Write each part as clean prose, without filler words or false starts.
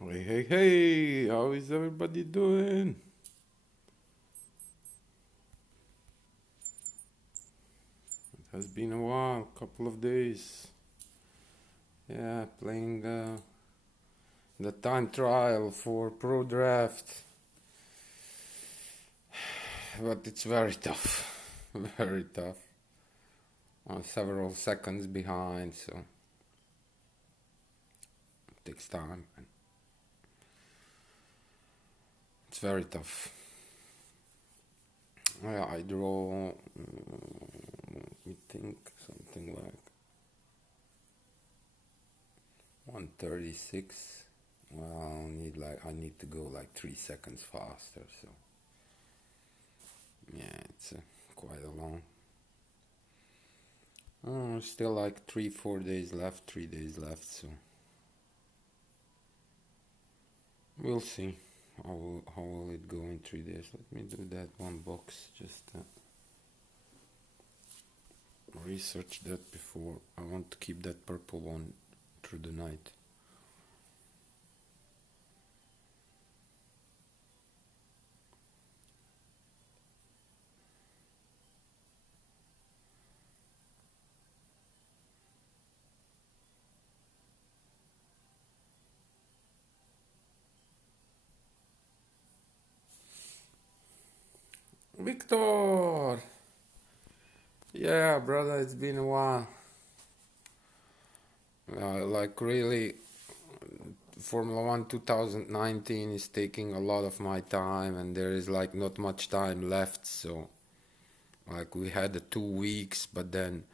Hey, hey, hey, how is everybody doing? It has been a while, couple of days. Yeah, playing the time trial for Pro Draft. But it's very tough, very tough. I'm several seconds behind, so it takes time. It's very tough. Yeah, I draw, let me think, something like 136. Well, I need to go like 3 seconds faster, so yeah, it's quite a long. Still like 3 days left, 3 days left, so we'll see how will it go in 3 days. Let me do that one box, just research that before. I want to keep that purple one through the night. Victor! Yeah, brother, it's been a while. Like really, Formula 1 2019 is taking a lot of my time, and there is like not much time left, so like we had the 2 weeks, but then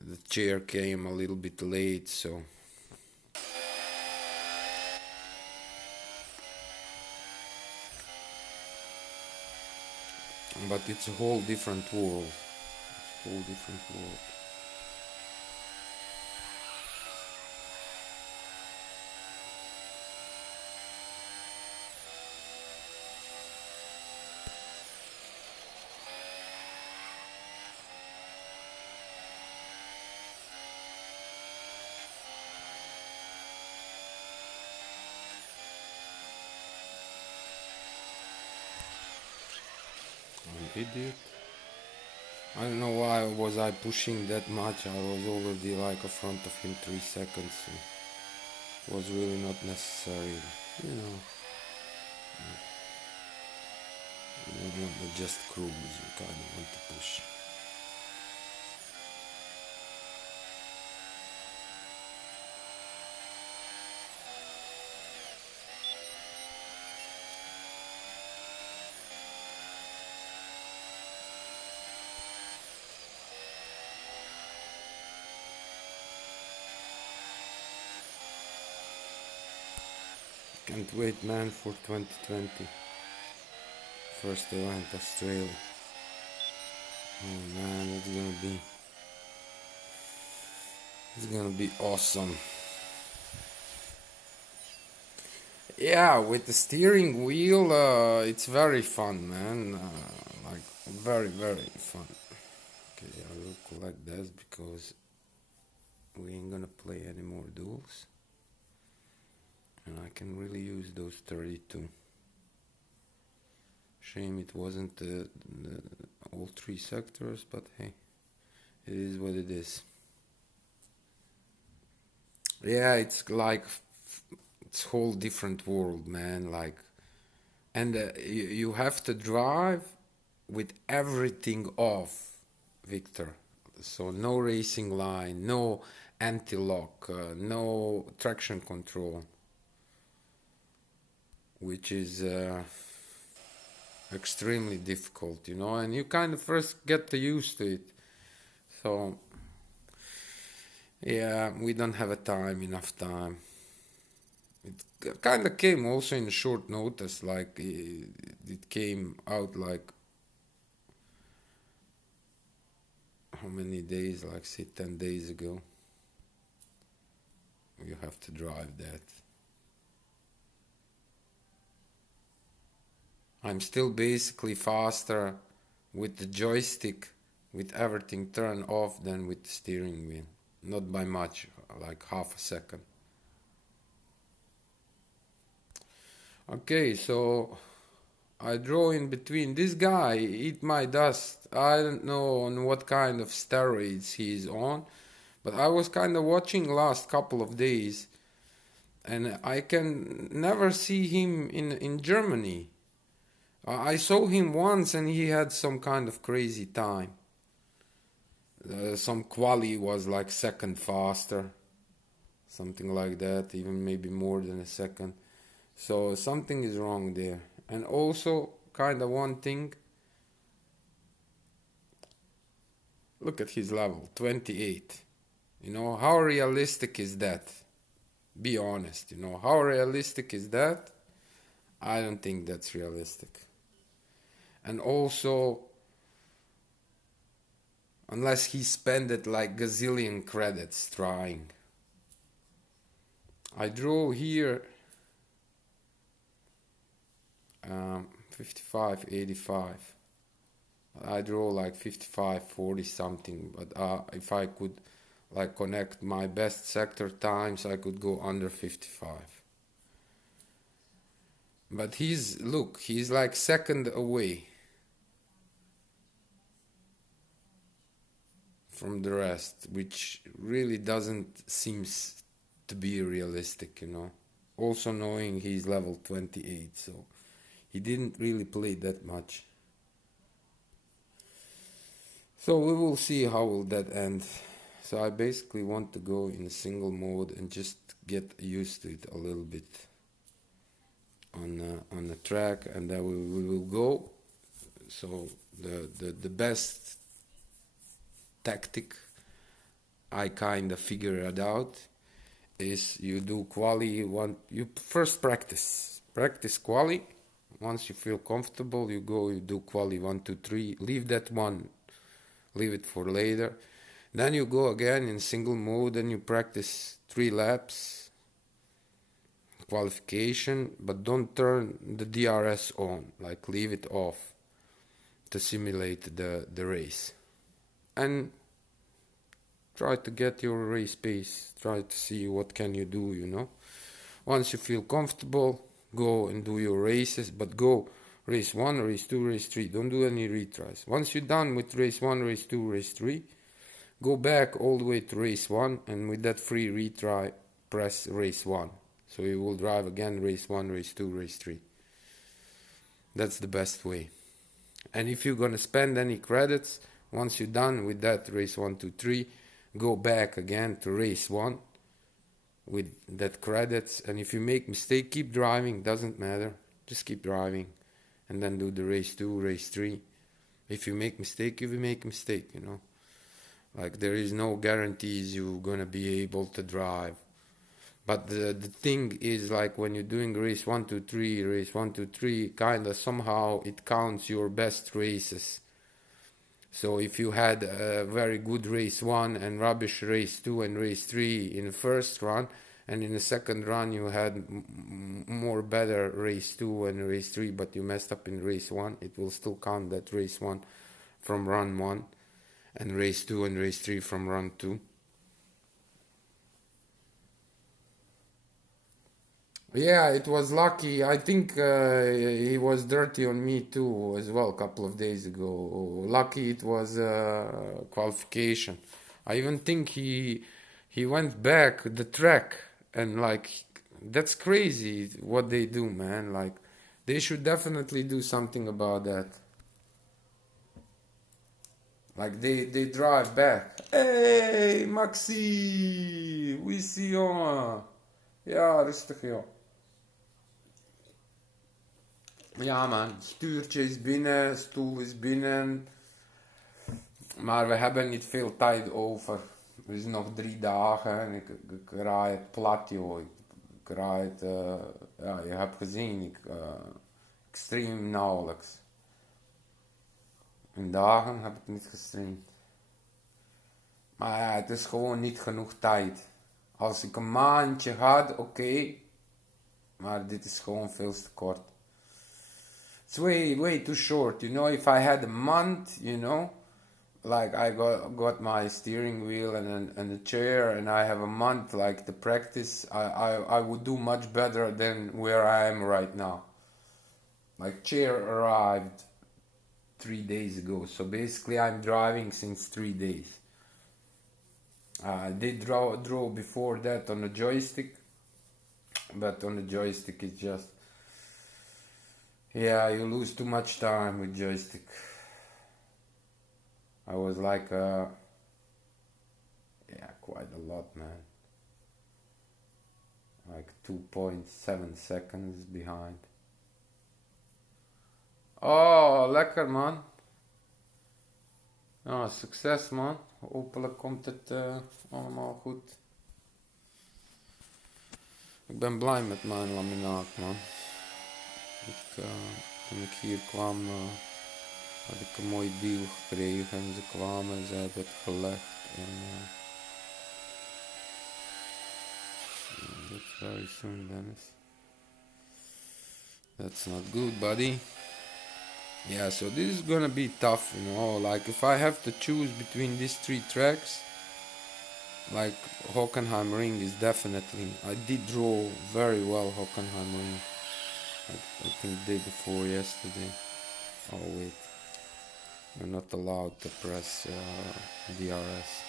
the chair came a little bit late, so but it's a whole different world. It's a whole different world. I'm an idiot. I don't know why was I pushing that much. I was already like in front of him 3 seconds. So it was really not necessary. You know, you don't want to just cruise. You kind of want to push. Can't wait, man, for 2020. First event, Australia. Oh man, it's gonna be awesome. Yeah, with the steering wheel, it's very fun, man. Like very, very fun. Okay, I will collect this because we ain't gonna play any more duels, and I can really use those 32. Shame it wasn't all 3 sectors, but hey, it is what it is. Yeah, it's like it's whole different world, man. Like, and you have to drive with everything off, Victor. So no racing line, no anti-lock, no traction control, which is extremely difficult, you know, and you kind of first get used to it. So yeah, we don't have enough time. It kind of came also in short notice, like it came out like how many days, like say 10 days ago. You have to drive that. I'm still basically faster with the joystick with everything turned off than with the steering wheel. Not by much, like half a second. Okay, so I draw in between. This guy eat my dust. I don't know on what kind of steroids he's on, but I was kind of watching last couple of days, and I can never see him in Germany. I saw him once, and he had some kind of crazy time. Some quali was like second faster, something like that, even maybe more than a second. So something is wrong there. And also, kind of one thing, look at his level, 28. You know, how realistic is that? Be honest, you know, how realistic is that? I don't think that's realistic. And also, unless he spent it like gazillion credits trying. I draw here 55, 85. I draw like 55, 40 something, but if I could like connect my best sector times, I could go under 55. But look, he's like second away from the rest, which really doesn't seems to be realistic, you know. Also knowing he's level 28, so he didn't really play that much. So we will see how will that end. So I basically want to go in single mode and just get used to it a little bit on the track, and then we will go. So the best tactic I kind of figured out is you do quali one. You first practice quali. Once you feel comfortable, you go, you do quali 1, 2, 3. Leave that one, leave it for later. Then you go again in single mode and you practice 3 laps qualification, but don't turn the DRS on, like leave it off to simulate the race. And try to get your race pace, try to see what can you do, you know. Once you feel comfortable, go and do your races, but go race 1, race 2, race 3. Don't do any retries. Once you're done with race 1, race 2, race 3, go back all the way to race 1, and with that free retry, press race 1. So you will drive again race 1, race 2, race 3. That's the best way. And if you're gonna spend any credits, once you're done with that race 1, 2, 3, go back again to race 1 with that credits. And if you make mistake, keep driving, doesn't matter. Just keep driving. And then do the race 2, race 3. If you make mistake, you will make mistake, you know. Like there is no guarantees you're gonna be able to drive. But the thing is, like when you're doing race 1, 2, 3, race 1, 2, 3, kinda somehow it counts your best races. So if you had a very good race 1 and rubbish race 2 and race 3 in the first run, and in the second run you had more better race 2 and race 3, but you messed up in race 1, it will still count that race 1 from run 1 and race 2 and race 3 from run 2. Yeah, it was lucky. I think he was dirty on me too as well a couple of days ago. Lucky it was qualification. I even think he went back the track, and like that's crazy what they do, man. Like they should definitely do something about that. Like they drive back. Hey, Maxi, we see you. Ja, rustig joh. Ja man, stuurtje is binnen, stoel is binnen. Maar we hebben niet veel tijd over. Er is nog 3 dagen en ik raai het plat joh. Ik raai het, ja je hebt gezien, ik stream nauwelijks. In dagen heb ik niet gestreamd. Maar ja, het is gewoon niet genoeg tijd. Als ik een maandje had, oké. Maar dit is gewoon veel te kort. It's way too short, you know. If I had a month, you know, like I got my steering wheel and a chair, and I have a month like to practice, I would do much better than where I am right now. Like chair arrived 3 days ago, so basically I'm driving since 3 days. I did draw before that on a joystick, but on the joystick it's just, yeah, you lose too much time with joystick. I was like, yeah, quite a lot, man. Like 2.7 seconds behind. Oh, lekker man. Nou, succes man. Hopelijk komt het allemaal goed. Ik ben blij met mijn laminaat, man. Toen ik hier kwam, had ik een mooi deal gekregen en ze kwamen en ze hebben het gelegd. En, that's very soon, Dennis. That's not good, buddy. Yeah, so this is gonna be tough, you know, like if I have to choose between these three tracks, like Hockenheim Ring is definitely, I did draw very well Hockenheim Ring, I think the day before yesterday. Oh wait, you're not allowed to press DRS.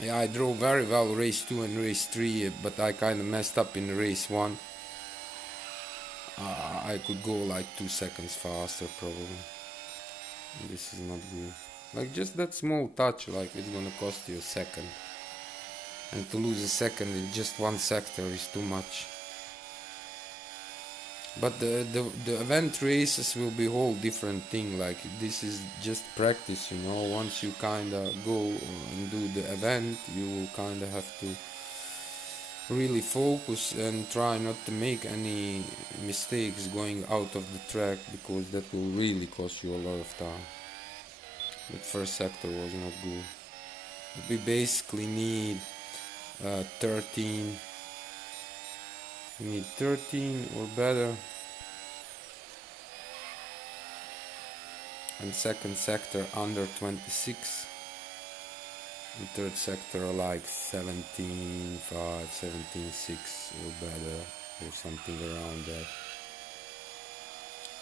Yeah, I drove very well race 2 and race 3, but I kind of messed up in race 1. I could go like 2 seconds faster probably. This is not good. Like just that small touch, like it's gonna cost you a second. And to lose a second in just one sector is too much. But the event races will be a whole different thing. Like this is just practice, you know. Once you kinda go and do the event, you will kinda have to really focus and try not to make any mistakes going out of the track, because that will really cost you a lot of time. The first sector was not good. We basically need 13. We need 13 or better. And second sector under 26. And third sector like 17.5, 17.6 or better, or something around that.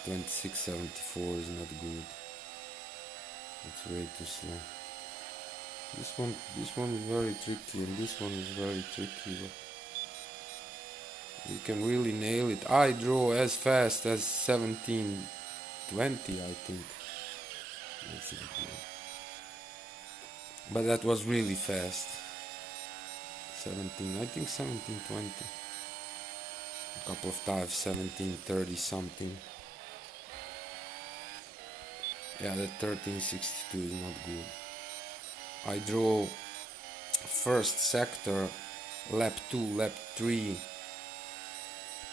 26.74 is not good. It's way too slow. This one is very tricky, and this one is very tricky. But you can really nail it. I draw as fast as 17.20, I think. That's not good. But that was really fast. 17, I think 17.20. A couple of times 17.30 something. Yeah, that 13.62 is not good. I draw first sector, lap 2, lap 3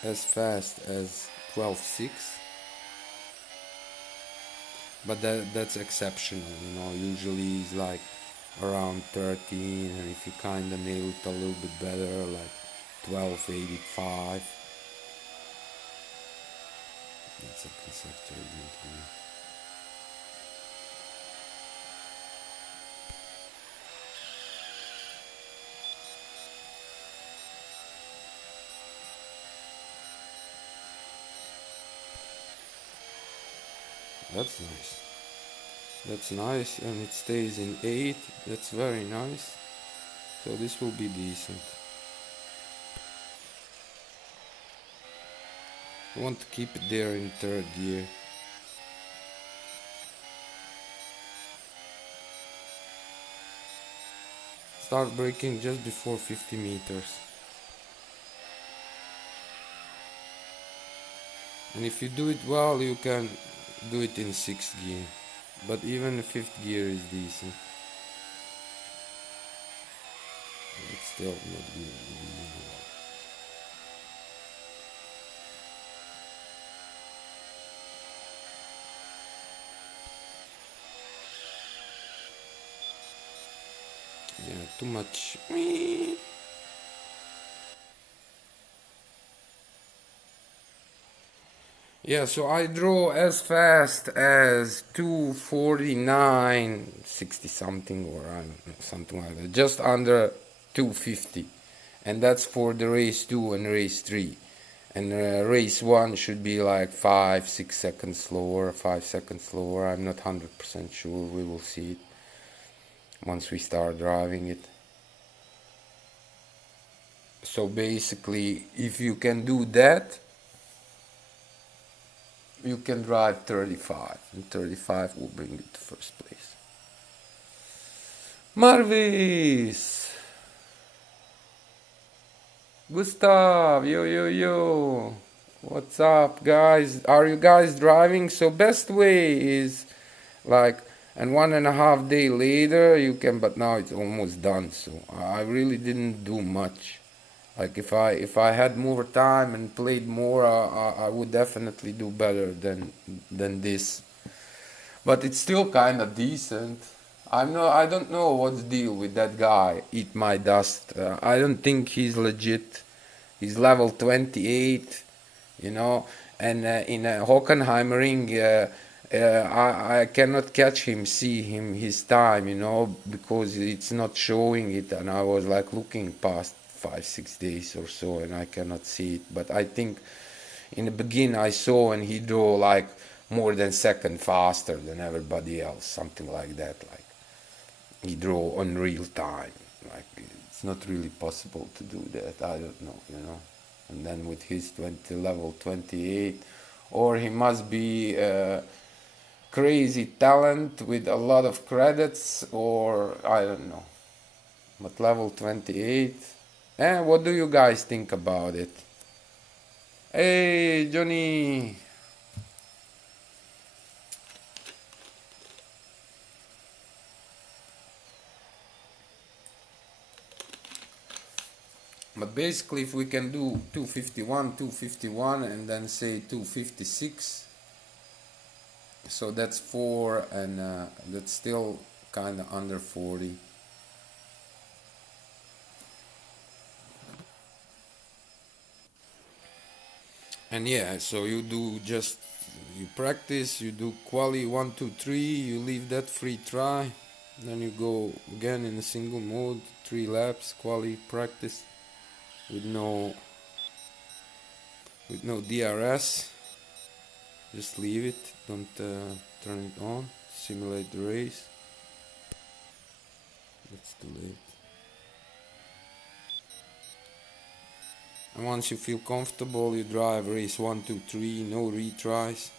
as fast as 12.6. But that's exceptional, you know. Usually it's like around 13, and if you kinda nail it a little bit better, like 12.85. That second sector is not good. That's nice. That's nice, and it stays in 8. That's very nice. So this will be decent. I want to keep it there in third gear. Start braking just before 50 meters. And if you do it well, you can do it in 6th gear. But even the 5th gear is decent. It's still not good. Yeah, too much. Yeah, so I draw as fast as 249, 60 something, or I don't know, something like that, just under 250. And that's for the race 2 and race 3. And race 1 should be like 5, 6 seconds slower, 5 seconds slower. I'm not 100% sure. We will see it once we start driving it. So basically, if you can do that, you can drive 35, and 35 will bring you to first place. Marvis! Gustav! Yo, yo, yo! What's up, guys? Are you guys driving? So best way is like, and 1.5 day later you can, but now it's almost done, so I really didn't do much. Like if I had more time and played more, I would definitely do better than this. But it's still kind of decent. I don't know what's the deal with that guy. Eat my dust. I don't think he's legit. He's level 28, you know, and in a Hockenheimering, I cannot catch him, see him his time, you know, because it's not showing it, and I was like looking past 5 6 days or so, and I cannot see it. But I think in the beginning I saw, and he drew like more than second faster than everybody else, something like that. Like he drew on real time. Like it's not really possible to do that. I don't know, you know. And then with his 20 level 28, or he must be crazy talent with a lot of credits, or I don't know. But level 28. And what do you guys think about it? Hey, Johnny. But basically, if we can do 251, and then say 256, so that's 4, and that's still kind of under 40. And yeah, so you do just, you practice, you do quali 1 2 3, you leave that free try, then you go again in a single mode, 3 laps, quali practice with no DRS. Just leave it, don't turn it on, simulate the race. That's too late. And once you feel comfortable, you drive race 1 2 3, no retries,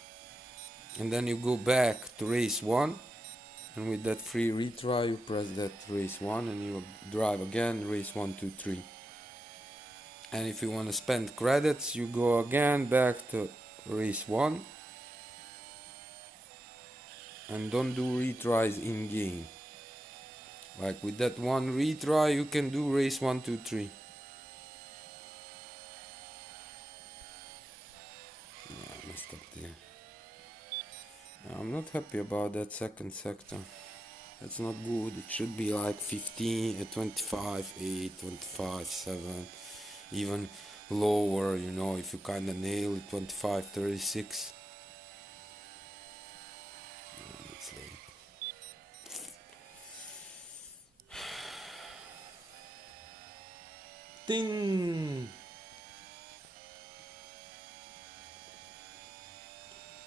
and then you go back to race 1, and with that free retry you press that race 1 and you drive again race 1 2 3. And if you want to spend credits, you go again back to race 1 and don't do retries in game. Like with that one retry you can do race 1 2 3. Yeah, I messed up there. I'm not happy about that second sector. That's not good. It should be like 15, 25, 8, 25, 7, even lower, you know, if you kind of nail it, 25, 36. It's late. Ding!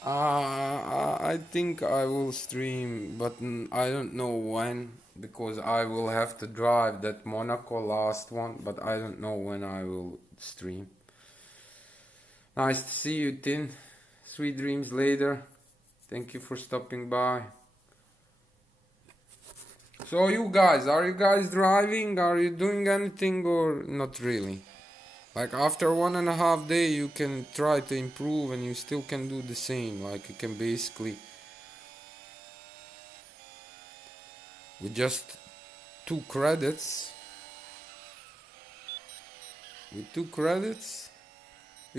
I think I will stream, but I don't know when, because I will have to drive that Monaco last one, but I don't know when I will stream. Nice to see you, Tin. Sweet dreams later. Thank you for stopping by. So you guys, are you guys driving? Are you doing anything or not really? Like after 1.5 day you can try to improve and you still can do the same. Like you can basically, with just 2 credits, you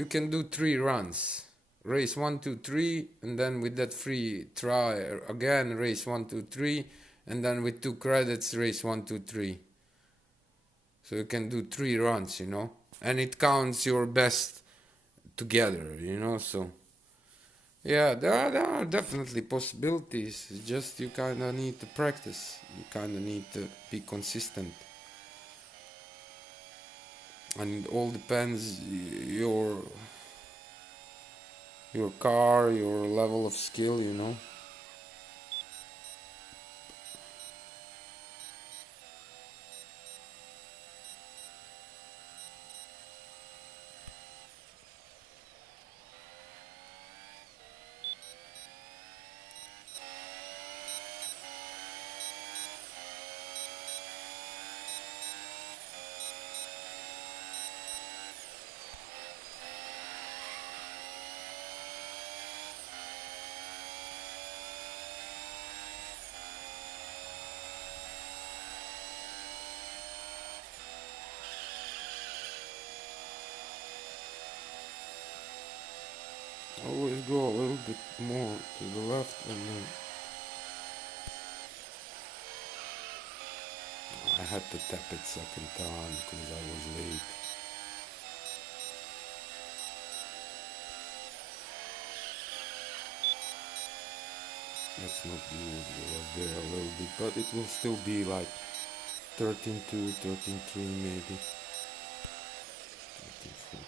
can do 3 runs. Race 1 2 3, and then with that free try again race 1 2 3, and then with 2 credits race 1 2 3. So you can do 3 runs, you know, and it counts your best together, you know. So Yeah, there are definitely possibilities. It's just you kind of need to practice. You kind of need to be consistent, and it all depends your car, your level of skill. You know. Always go a little bit more to the left, and then I had to tap it second time because I was late. That's not good. It was there a little bit, but it will still be like 13-2, 13-3 maybe. 13-4.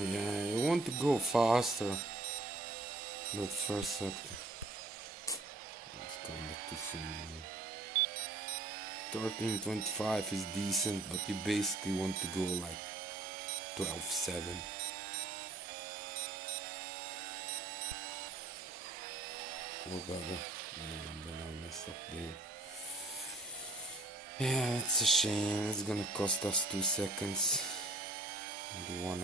Yeah, you want to go faster. That first sector. It's kind of too soon. 13.25 is decent, but you basically want to go like 12.7 or better. And then I messed up there. Yeah, it's a shame. It's gonna cost us 2 seconds. Maybe 1.5.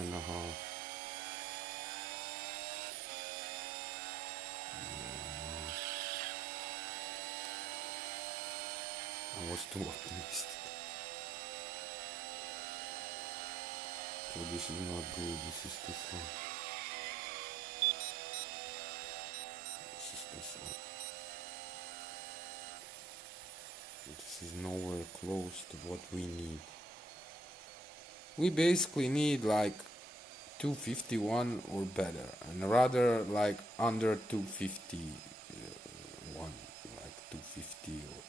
I was too optimistic. So this is not good. This is too slow. This is too slow. This is nowhere close to what we need. We basically need like 251 or better, and rather like under 251, like 250 or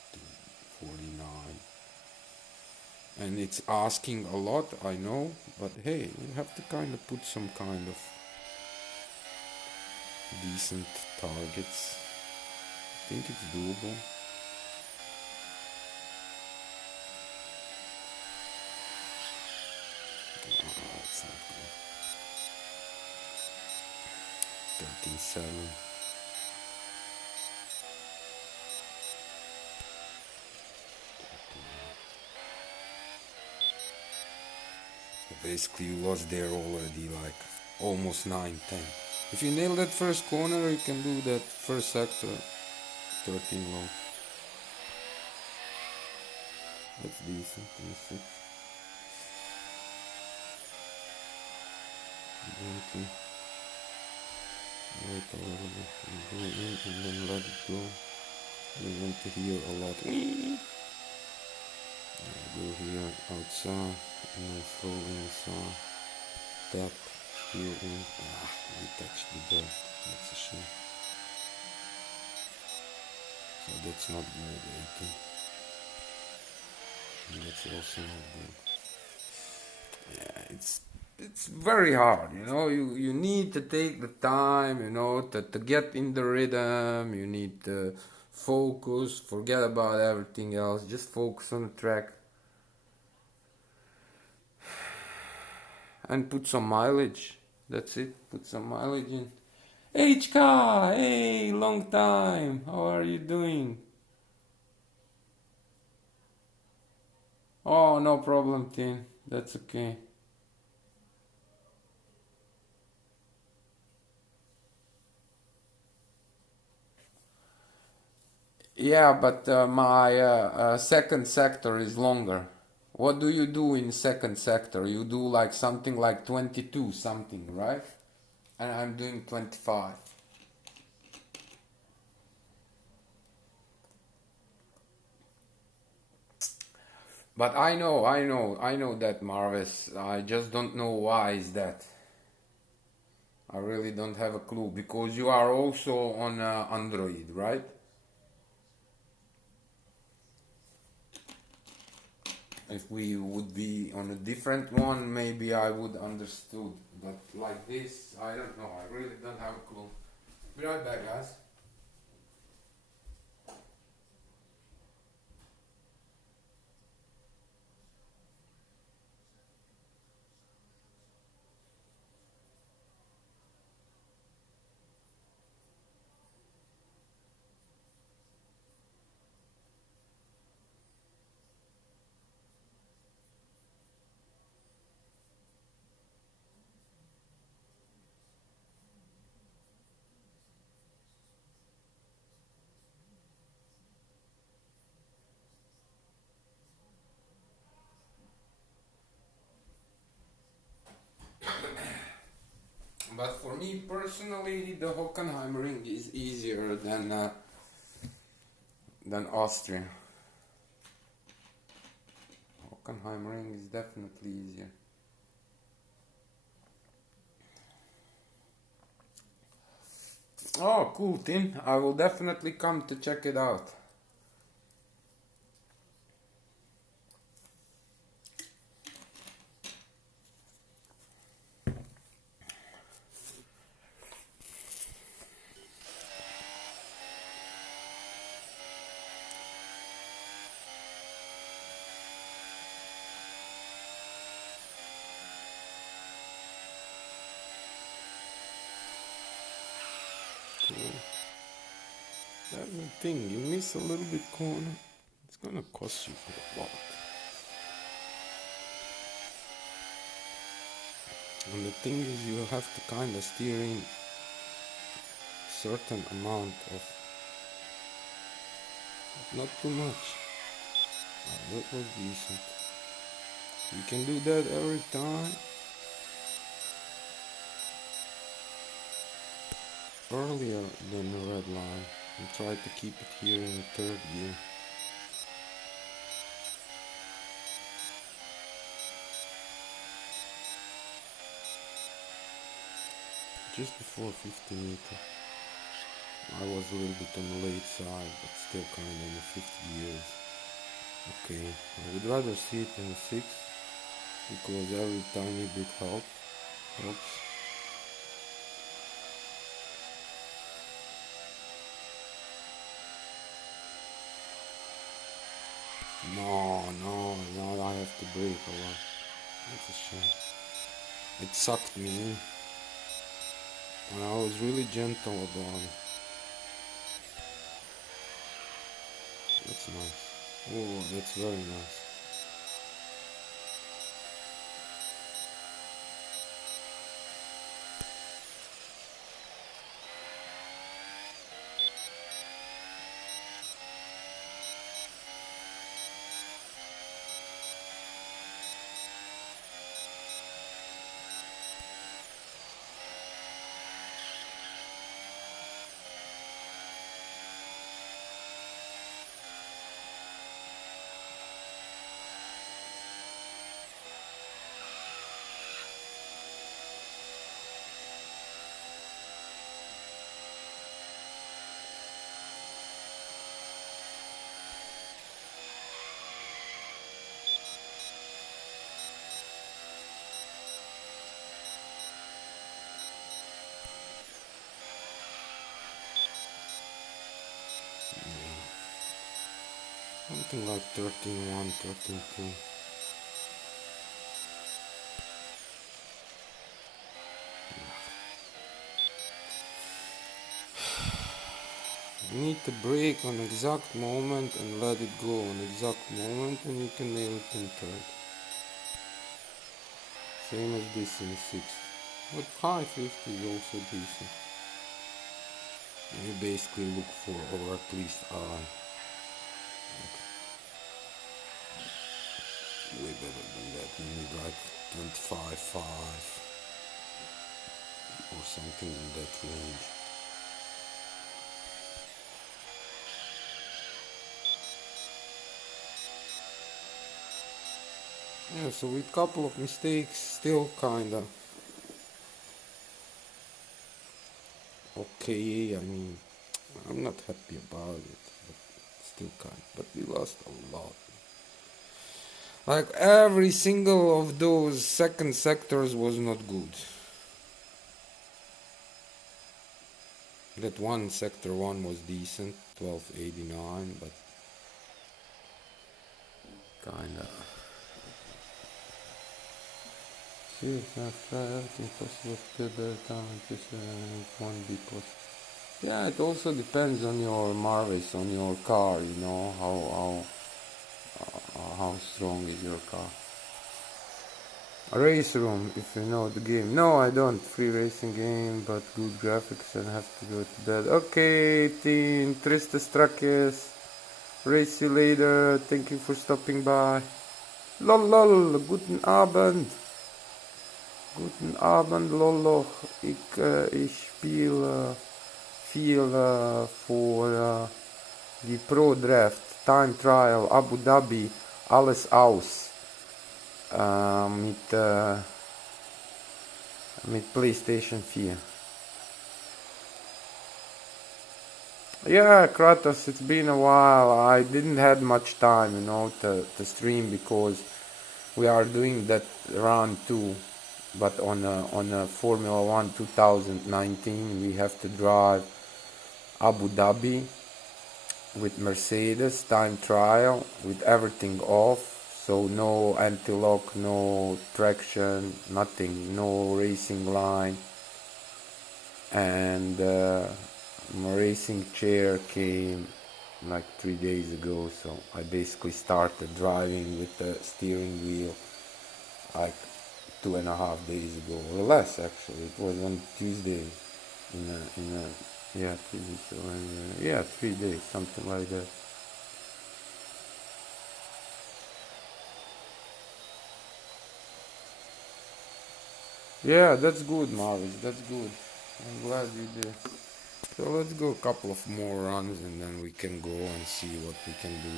249. And it's asking a lot, I know, but hey, you have to kind of put some kind of decent targets. I think it's doable. Oh, it's not good. 13.7. Basically, you lost there already, like almost 9-10. If you nail that first corner, you can do that first sector 13 low. That's decent. 26. Gently wait a little bit and go in and then let it go. You want to hear a lot. Go here outside and then throw inside. Tap here in. We touched the bed. That's a shame. So that's not good. 18. And that's also not good. Yeah, it's very hard, you need to take the time, to get in the rhythm. You need to focus, forget about everything else, just focus on the track. and put some mileage. That's it. Put some mileage in. HK, hey, long time. How are you doing? Oh, no problem, Tin. That's okay. Yeah, but my second sector is longer. What do you do in second sector? You do like something like 22 something, right? And I'm doing 25. But I know that, Marvis. I just don't know why is that. I really don't have a clue because you are also on Android, right? If we would be on a different one, maybe I would understood. But like this, I don't know. I really don't have a clue. Be right back, guys. But for me personally, the Hockenheimring is easier than Austria. Hockenheimring is definitely easier. Oh, cool, Tim. I will definitely come to check it out. Cool. That's the thing. You miss a little bit corner, it's gonna cost you a lot. And the thing is, you have to kind of steer in certain amount of, not too much. That was decent. You can do that every time. Earlier than the red line and try to keep it here in third gear. Just before 50 meter. I was a little bit on the late side, but still kind of in the 50 gears. Okay, I would rather see it in the 6 because every tiny bit helps. No, I have to brake a lot. That's a shame. It sucked me in. And I was really gentle about it. That's nice. Oh, that's very nice. Something like 13.1, 13.2. You need to brake on exact moment and let it go on exact moment, and you can nail it in third. Same as this in sixth. But high 50 is also decent. You basically look for, or at least I, way better than that. You need like 25.5 or something in that range. Yeah, so with couple of mistakes, still kinda okay. I mean, I'm not happy about it, but still kind. But we lost a lot. Like every single of those second sectors was not good. That one sector one was decent, 1289, but kinda. Seriously, I've tried everything possible to get better time, just one B plus. Yeah, it also depends on your marvis, on your car. You know how strong is your car. A race room, if you know the game. No, I don't. Free racing game, but good graphics and have to go to bed. Okay, team, Tristes Trakes. Race you later. Thank you for stopping by. Lol, lol, guten Abend. Guten Abend, lol. Ich spiele viel voor die Pro Draft, Time Trial, Abu Dhabi, alles aus. Mit PlayStation 4. Yeah, Kratos, it's been a while. I didn't have much time, to stream because we are doing that round 2, but on a Formula 1 2019 we have to drive Abu Dhabi with Mercedes time trial with everything off, so no anti-lock, no traction, nothing, no racing line, and my racing chair came like 3 days ago, so I basically started driving with the steering wheel like 2.5 days ago, or less actually. It was on Tuesday yeah, Tuesday, so yeah, 3 days, something like that. Yeah, that's good, Marvis, that's good. I'm glad you did. So let's go a couple of more runs and then we can go and see what we can do.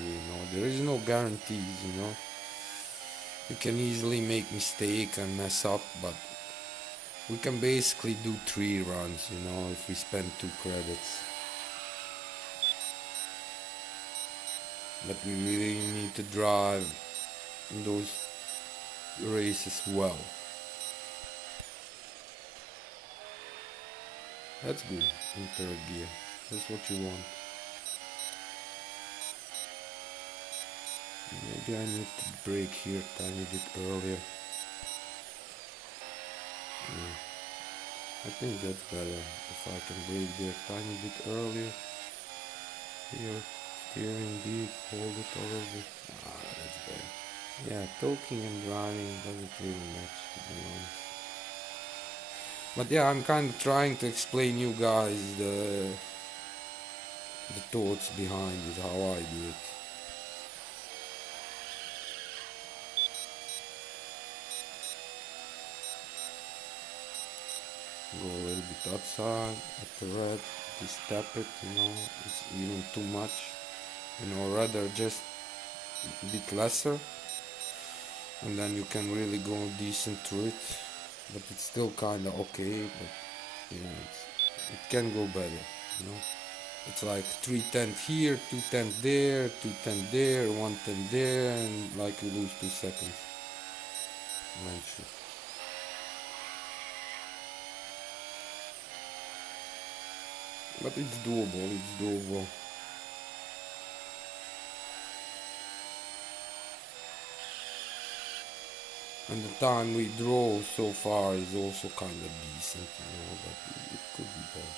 There is no guarantees. We can easily make mistake and mess up, but we can basically do 3 runs, if we spend 2 credits. But we really need to drive those races well. That's good in third gear. That's what you want. Maybe I need to brake here a tiny bit earlier. I think that's better. If I can brake there a tiny bit earlier. Here, steering deep, hold it a little bit. That's better. Yeah, talking and driving doesn't really match, to be honest. But yeah, I'm kind of trying to explain you guys the thoughts behind it, how I do it. Go a little bit outside at the red, just tap it, it's even too much, rather just a bit lesser, and then you can really go decent through it, but it's still kind of okay, but it can go better. It's like 3/10 here, 2/10 there, 2/10 there, 1/10 there, and like you lose 2 seconds eventually. But it's doable. And the time we draw so far is also kind of decent, but it could be better.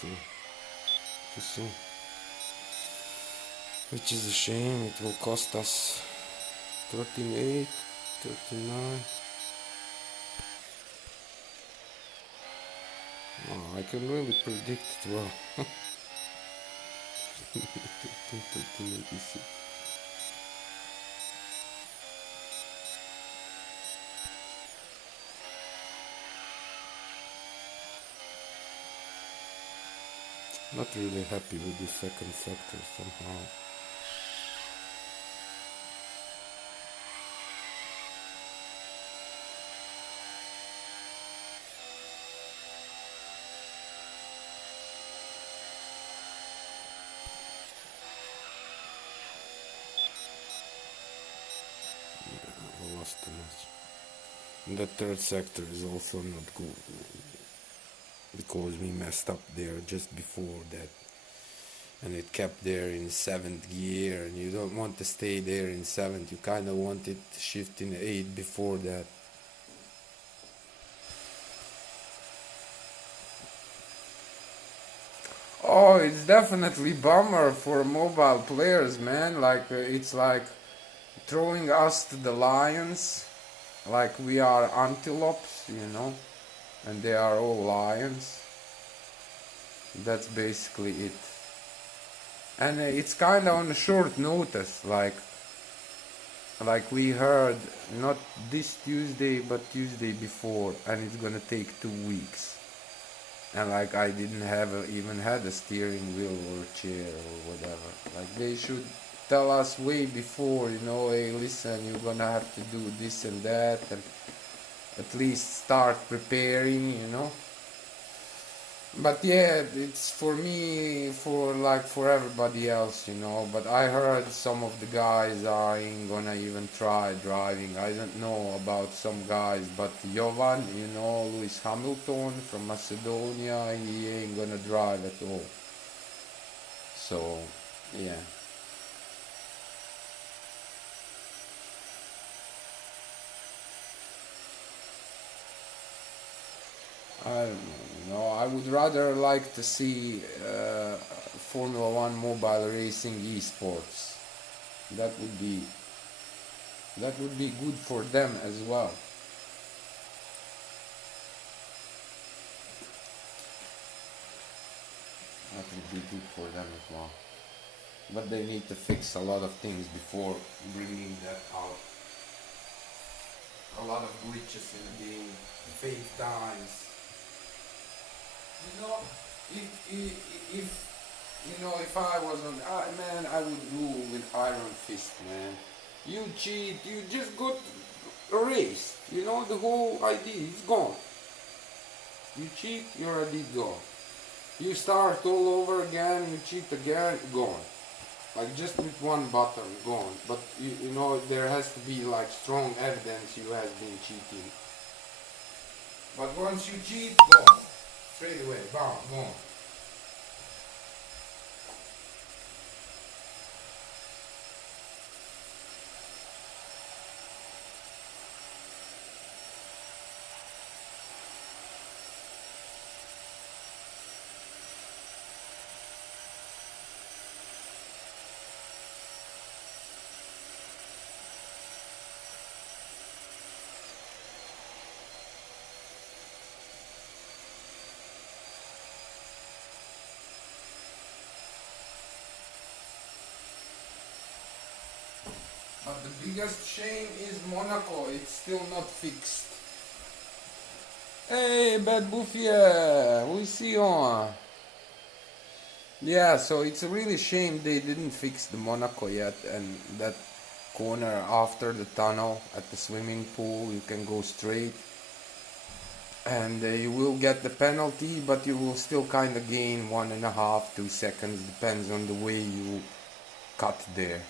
to see. Which is a shame. It will cost us 13.8, 39. Oh, I can really predict it well. 1386. Not really happy with the second sector somehow. I lost too much. The third sector is also not good because we messed up there just before that, and it kept there in 7th gear, and you don't want to stay there in 7th. You kind of want it to shift in 8 before that. Oh, it's definitely bummer for mobile players, man. Like it's like throwing us to the lions, like we are antelopes, and they are all lions. That's basically it. And it's kind of on short notice, like we heard not this Tuesday but Tuesday before, and it's gonna take 2 weeks. And like I didn't have even had a steering wheel or chair or whatever. Like they should tell us way before, hey, listen, you're gonna have to do this and that, and at least start preparing. But yeah, it's for me, for everybody else. But I heard some of the guys ain't gonna even try driving. I don't know about some guys, but Jovan, Lewis Hamilton from Macedonia, he ain't gonna drive at all. So, yeah. I don't know. I would rather like to see Formula One mobile racing eSports. That would be good for them as well. That would be good for them as well. But they need to fix a lot of things before bringing that out. A lot of glitches in the game, fake times. You know, if I wasn't, man, I would rule with iron fist, man. You cheat, you just got erased. The whole idea is gone. You cheat, your idea gone. You start all over again, you cheat again, gone. Like just with one button, gone. But there has to be like strong evidence you has been cheating. But once you cheat, gone. Straight away, bam, gone. But the biggest shame is Monaco, it's still not fixed. Hey, Bad Bouffier, we see you. Yeah, so it's a really shame they didn't fix the Monaco yet, and that corner after the tunnel at the swimming pool, you can go straight. And you will get the penalty, but you will still kind of gain 1.5, 2 seconds, depends on the way you cut there.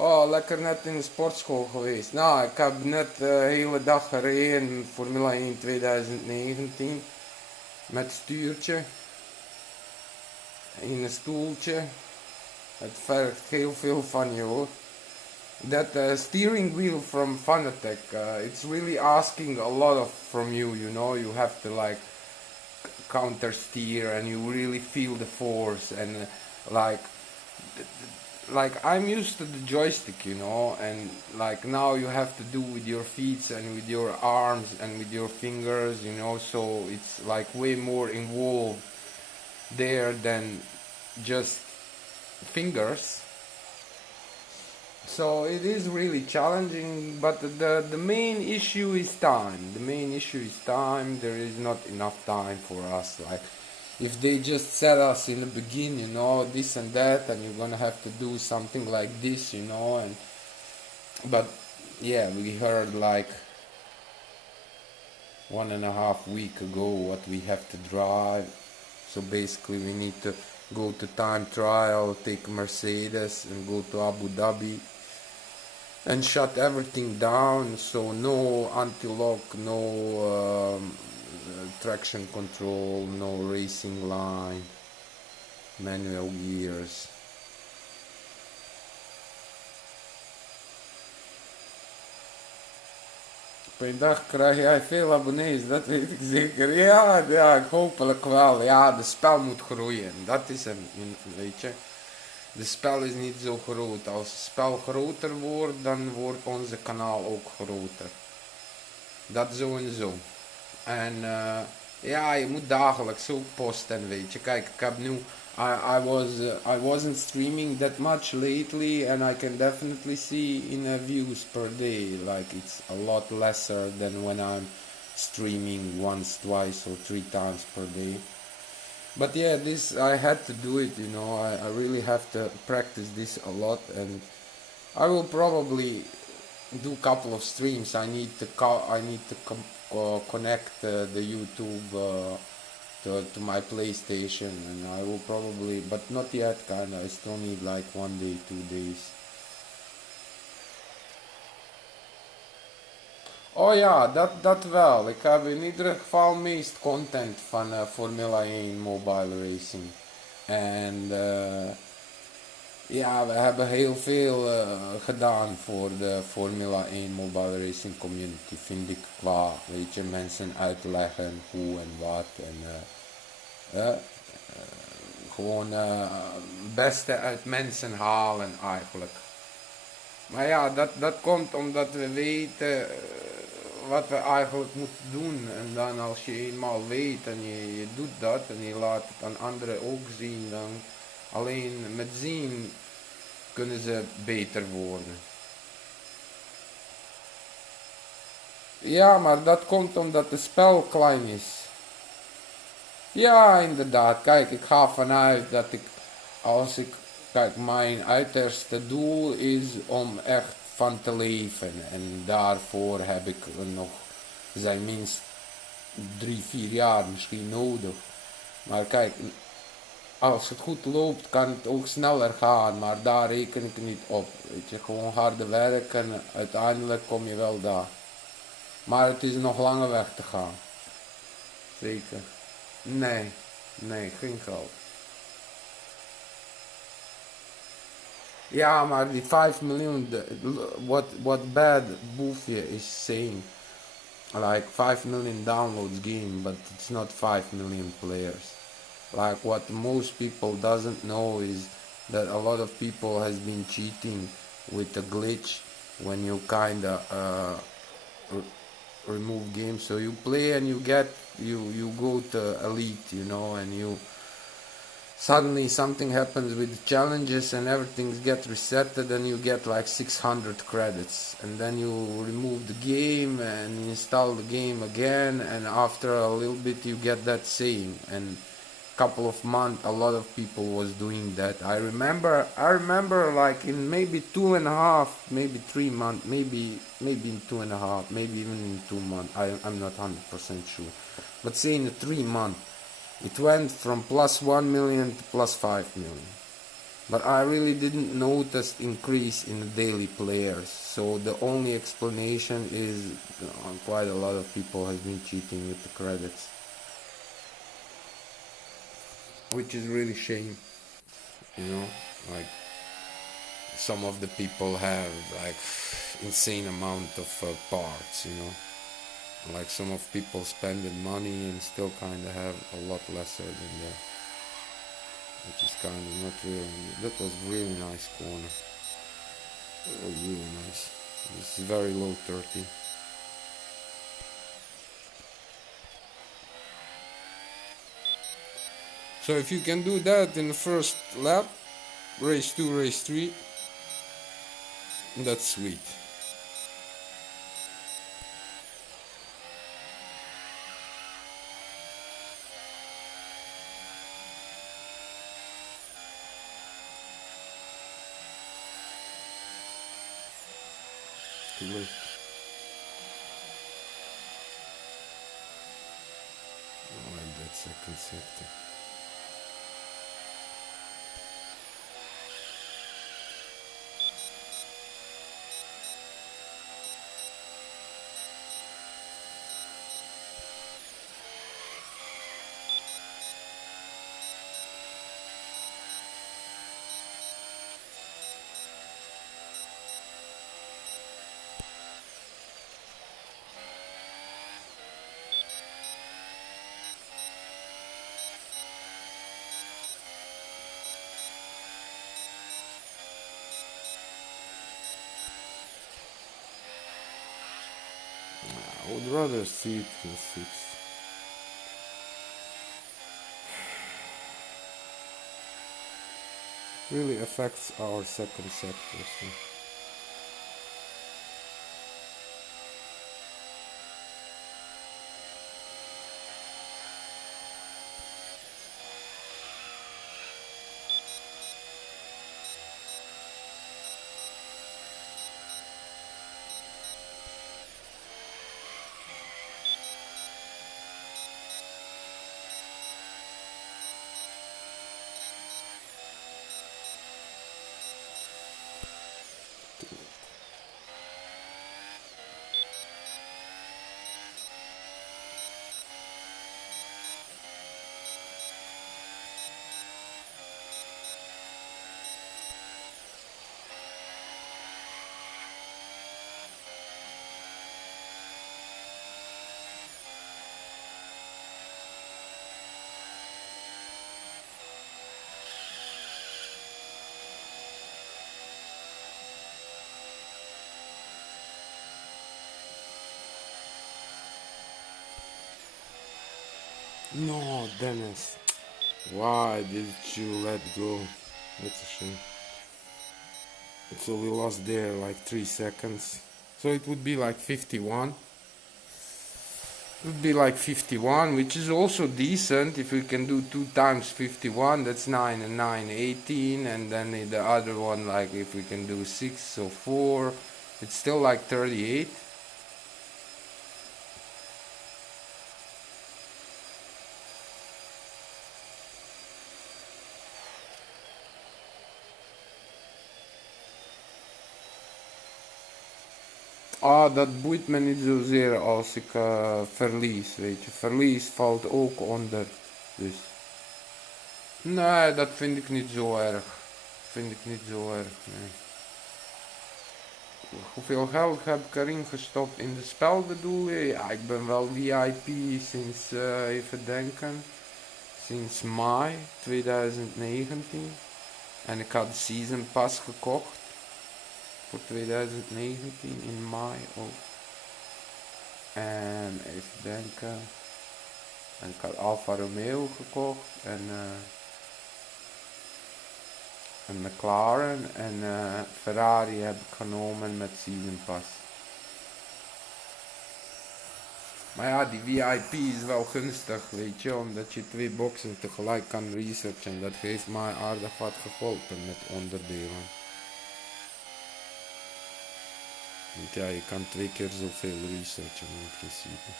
Oh, lekker net in de sportschool geweest. Nou, ik heb net de hele dag gereden Formule 1 2019. Met stuurtje. In een stoeltje. Het vergt heel veel van je hoor. that steering wheel from Fanatec, it's really asking a lot of from you. You know, you have to like counter steer, and you really feel the force, and like I'm used to the joystick, you know, and like now you have to do with your feet and with your arms and with your fingers, you know, so it's like way more involved there than just fingers. So it is really challenging, but the main issue is time. The main issue is time. There is not enough time for us. Like if they just set us in the beginning, you know, this and that, and you're gonna have to do something like this, you know, and but yeah, we heard like 1.5 week ago what we have to drive. So basically, we need to go to time trial, take Mercedes, and go to Abu Dhabi and shut everything down. So no anti-lock, no traction control, no racing line, manual gears. Per dag krijg jij veel abonnees, dat weet ik zeker. Ja, ja, hopelijk wel. Ja, de spel moet groeien. Dat is hem, weet je. De spel is niet zo groot. Als het spel groter wordt, dan wordt onze kanaal ook groter. Dat zo en zo. En ja, je moet dagelijks ook posten, weet je. Kijk, ik heb nu... I wasn't streaming that much lately, and I can definitely see in views per day. Like it's a lot lesser than when I'm streaming once, twice, or 3 times per day. But yeah, this I had to do it. You know, I really have to practice this a lot, and I will probably do a couple of streams. I need to connect the YouTube to my PlayStation, and I will probably, but not yet. Kinda, I still need like 1 day, 2 days. Oh ja, dat wel. Ik heb in ieder geval meest content van Formula 1 mobile racing. En ja, we hebben heel veel gedaan voor de Formula 1 mobile racing community, vind ik, qua, weet je, mensen uitleggen hoe en wat. En gewoon het beste uit mensen halen eigenlijk. Maar ja, dat komt omdat we weten wat we eigenlijk moeten doen. En dan als je eenmaal weet en je doet dat en je laat het aan anderen ook zien, dan alleen met zien kunnen ze beter worden. Ja, maar dat komt omdat het spel klein is. Ja, inderdaad. Kijk, ik ga vanuit dat ik, als ik, kijk, mijn uiterste doel is om echt van te leven. En daarvoor heb ik nog zijn minst 3, 4 jaar misschien nodig. Maar kijk, als het goed loopt kan het ook sneller gaan, maar daar reken ik niet op. Weet je, gewoon harde werken en uiteindelijk kom je wel daar. Maar het is nog lange weg te gaan. Zeker. Nee, nee, geen geld. Ja, maar die 5 miljoen, what bad Boefje is saying, like 5 million downloads game, but it's not 5 million players. Like what most people doesn't know is that a lot of people has been cheating with a glitch when you kinda remove games. So you play and you go to elite, you know, and you suddenly something happens with the challenges and everything gets resetted and you get like 600 credits, and then you remove the game and install the game again, and after a little bit you get that same. And couple of months a lot of people was doing that. I remember like in maybe 2.5, maybe 3 months, maybe in 2.5, maybe even in 2 months, I'm not 100% sure, but say in 3 months it went from plus 1 million to plus 5 million. But I really didn't notice increase in the daily players. So the only explanation is quite a lot of people have been cheating with the credits, which is really shame, you know, like some of the people have like insane amount of parts, you know. Like some of people spending money and still kind of have a lot lesser than that, which is kind of not really. That was really nice corner. It was really nice. This is very low 30. So if you can do that in the first lap, race 2, race 3, that's sweet. Too late. I like that second sector. I would rather see it in 6. Really affects our second sector. So. No, Dennis. Why did you let go? That's a shame. So we lost there like 3 seconds. So it would be like 51. It would be like 51, which is also decent. If we can do 2 times 51, that's 9 and 9, 18. And then the other one, like if we can do 6, so 4, it's still like 38. Dat boeit me niet zozeer als ik verlies, weet je. Verlies valt ook onder, dus... Nee, dat vind ik niet zo erg. Vind ik niet zo erg, nee. Hoeveel geld heb ik erin gestopt in de spel bedoel je? Ja, ik ben wel VIP sinds, even denken, sinds mei 2019. En ik had de Season Pass gekocht. Voor 2019 in mei ook. En even denken. En ik had Alfa Romeo gekocht. En een McLaren. En Ferrari heb ik genomen met Season Pass. Maar ja, die VIP is wel gunstig, weet je. Omdat je 2 boxen tegelijk kan researchen. En dat heeft mij aardig wat geholpen met onderdelen. Want ja, je kan 2 keer zoveel researchen in principe.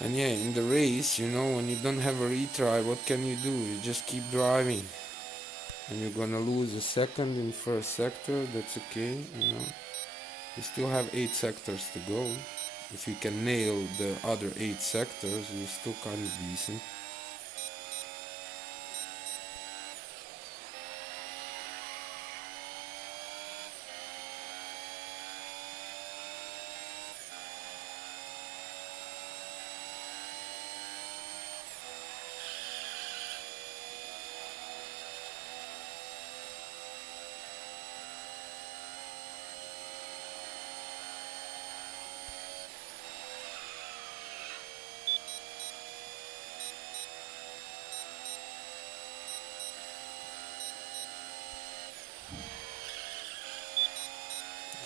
And yeah, in the race, you know, when you don't have a retry, what can you do? You just keep driving. And you're gonna lose a second in first sector, that's okay, you know. You still have 8 sectors to go. if you can nail the other 8 sectors, you're still kind of decent.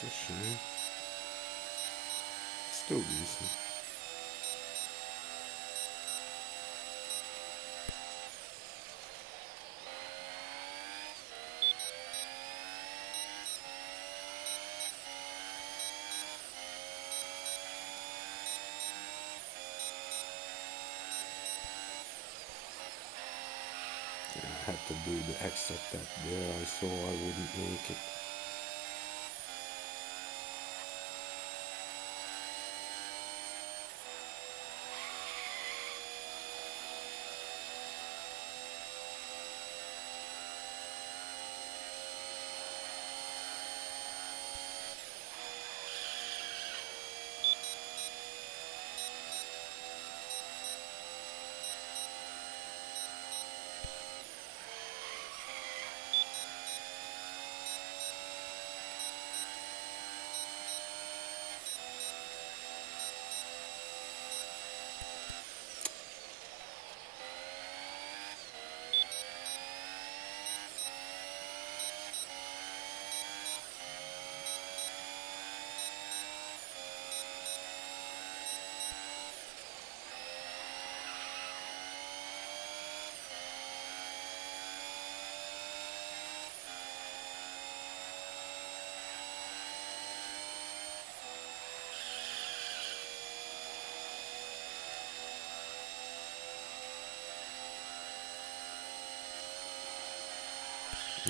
It's a shame. Still decent. I had to do the extra tap there. I saw I wouldn't make it.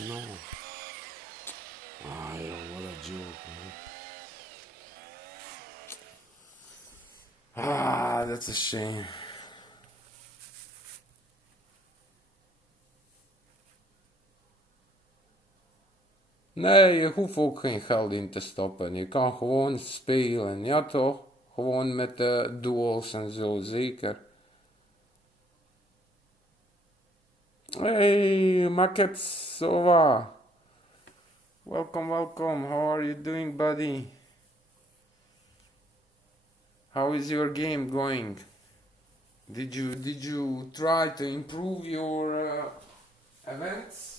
No. What a joke, man. That's a shame. Nee, je hoeft ook geen geld in te stoppen. Je kan gewoon spelen, ja toch? Gewoon met de duels en zo, zeker. Hey, Maketsova. Welcome, welcome. How are you doing, buddy? How is your game going? Did you try to improve your events?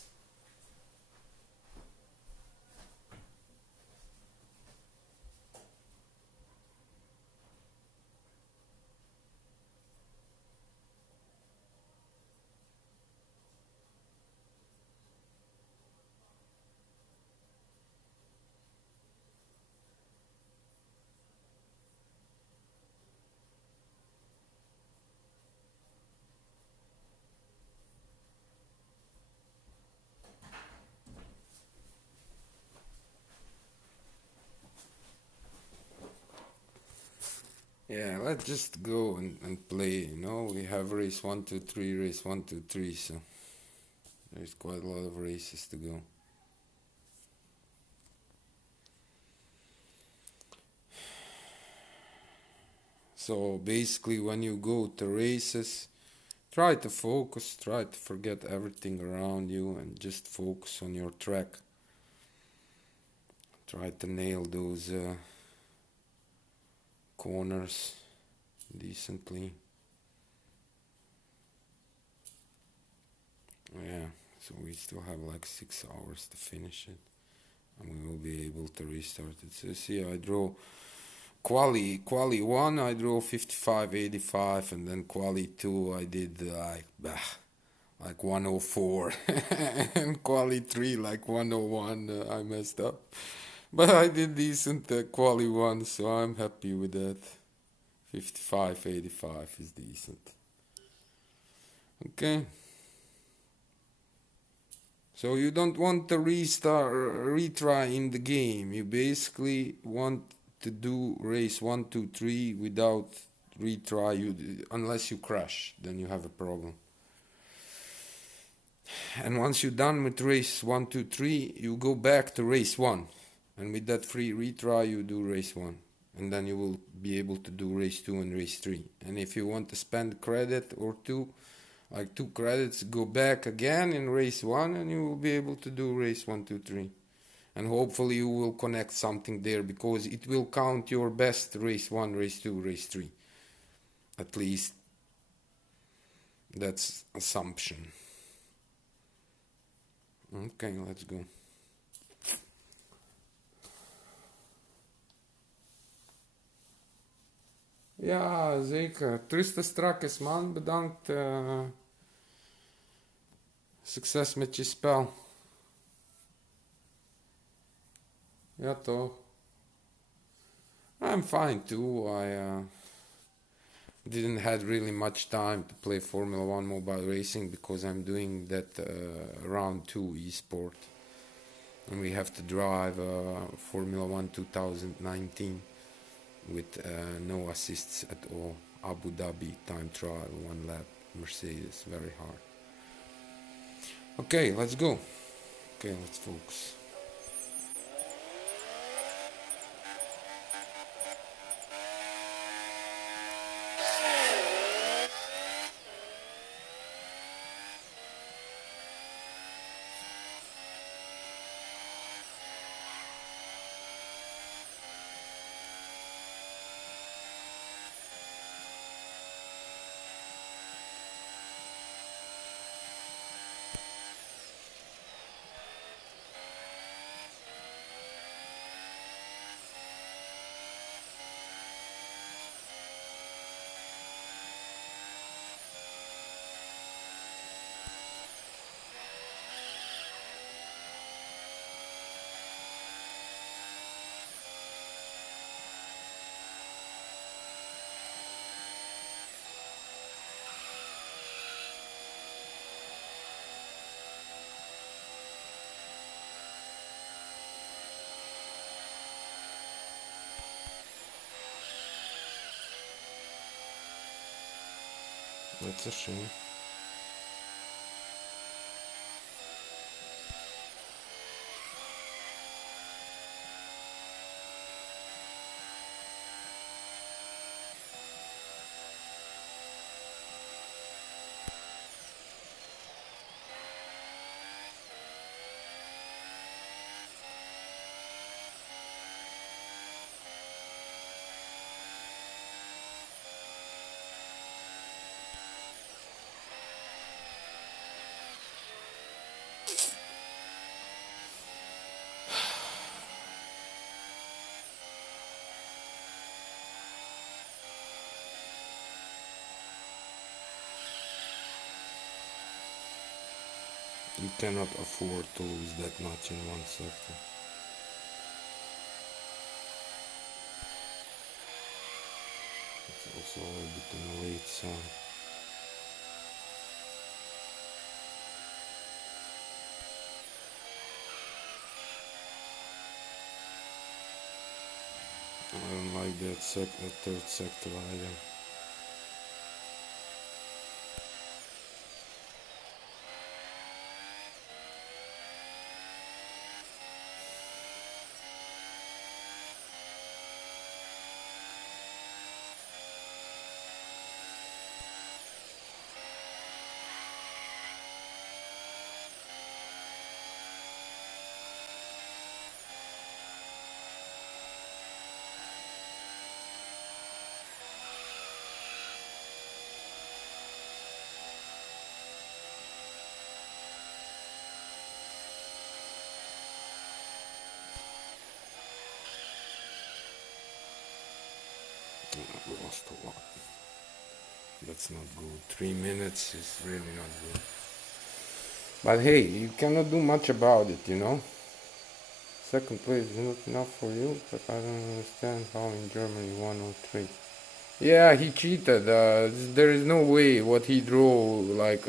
Yeah, let's just go and play, We have race 1, 2, 3, race 1, 2, 3, so there's quite a lot of races to go. So basically, when you go to races, try to focus, try to forget everything around you and just focus on your track. Try to nail those corners decently. Yeah, so we still have like 6 hours to finish it, and we will be able to restart it. So see, I draw quali 1, I draw 55.85, and then quali 2 I did like 104, and quali 3 like 101. I messed up, but I did decent quali 1, so I'm happy with that. 55.85 is decent. Okay. So you don't want to retry in the game. You basically want to do race 1, 2, 3 without retry. Unless you crash, then you have a problem. And once you're done with race 1, 2, 3, you go back to race 1, and with that free retry you do race 1, and then you will be able to do race 2 and race 3. And if you want to spend credit or two, like 2 credits, go back again in race 1 and you will be able to do race 1, 2, 3. And hopefully you will connect something there, because it will count your best race 1, race 2, race 3. At least that's assumption. Okay, let's go. Ja, zeker. Trieste strakjes, man. Bedankt. Succes met je spel. Ja, toch. I'm fine too. I didn't had really much time to play Formula 1 mobile racing, because I'm doing that round 2 eSport. And we have to drive Formula 1 2019 with no assists at all. Abu Dhabi time trial, 1 lap, Mercedes, very hard. Okay, let's go. Okay, let's focus. That's a shame. You cannot afford to lose that much in one sector. It's also a bit on the late side. I don't like that third sector either. We lost a lot. That's not good. 3 minutes is really not good. But hey, you cannot do much about it, you know? Second place is not enough for you, but I don't understand how in Germany 103. Yeah, he cheated. There is no way what he drew. Like,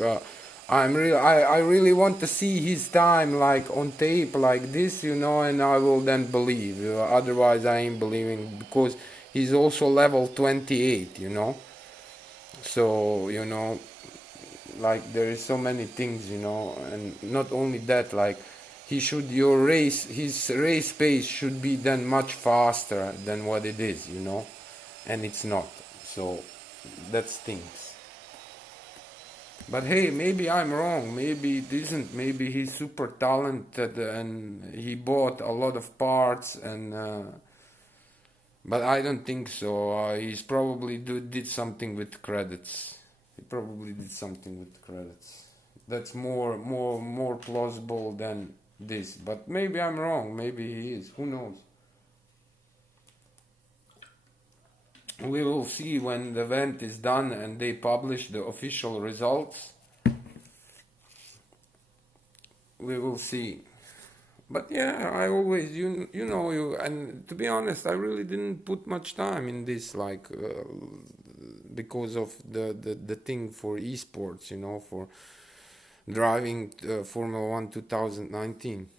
I really want to see his time like on tape like this, and I will then believe. Otherwise, I ain't believing because he's also level 28, So, like there is so many things, and not only that, like his race pace should be then much faster than what it is, and it's not. So that's things. But hey, maybe I'm wrong. Maybe it isn't. Maybe he's super talented and he bought a lot of parts and. But I don't think so. He's probably did something with credits. He probably did something with credits. That's more plausible than this. But maybe I'm wrong. Maybe he is. Who knows? We will see when the event is done and they publish the official results. We will see. But yeah, I always and to be honest, I really didn't put much time in this, like because of the thing for eSports, for driving Formula One 2019.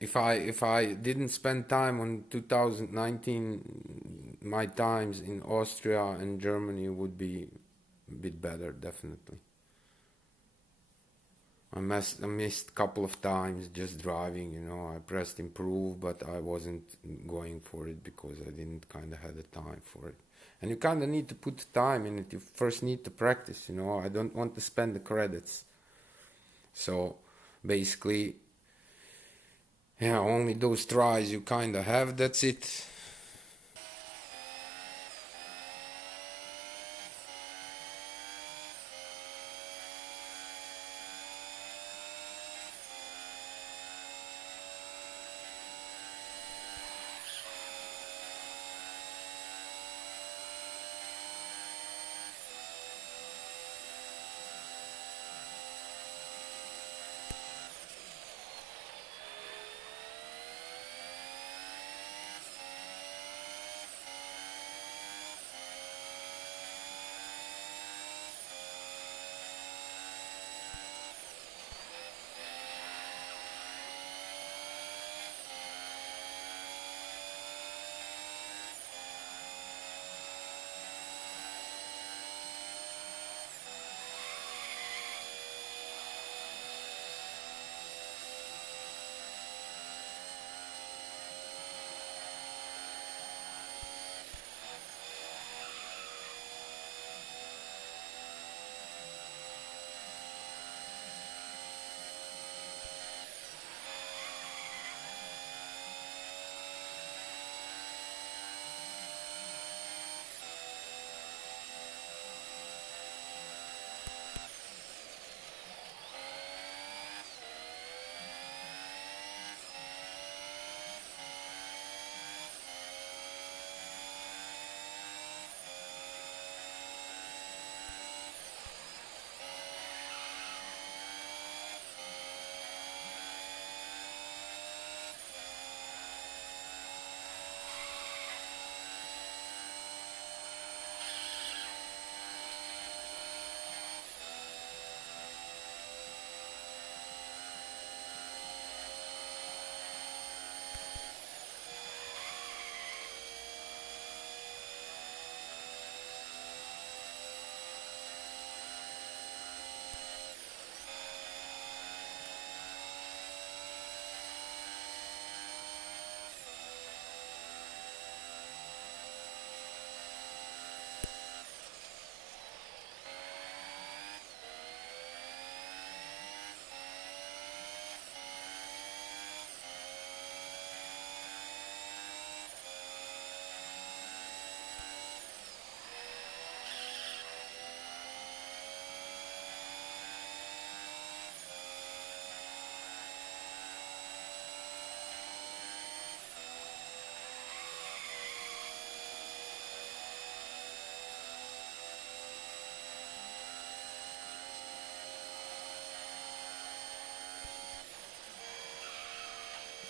If I didn't spend time on 2019, my times in Austria and Germany would be a bit better, definitely. I missed a couple of times just driving, I pressed improve, but I wasn't going for it because I didn't kind of had the time for it. And you kind of need to put time in it. You first need to practice, I don't want to spend the credits. So basically, yeah, only those tries you kind of have, that's it.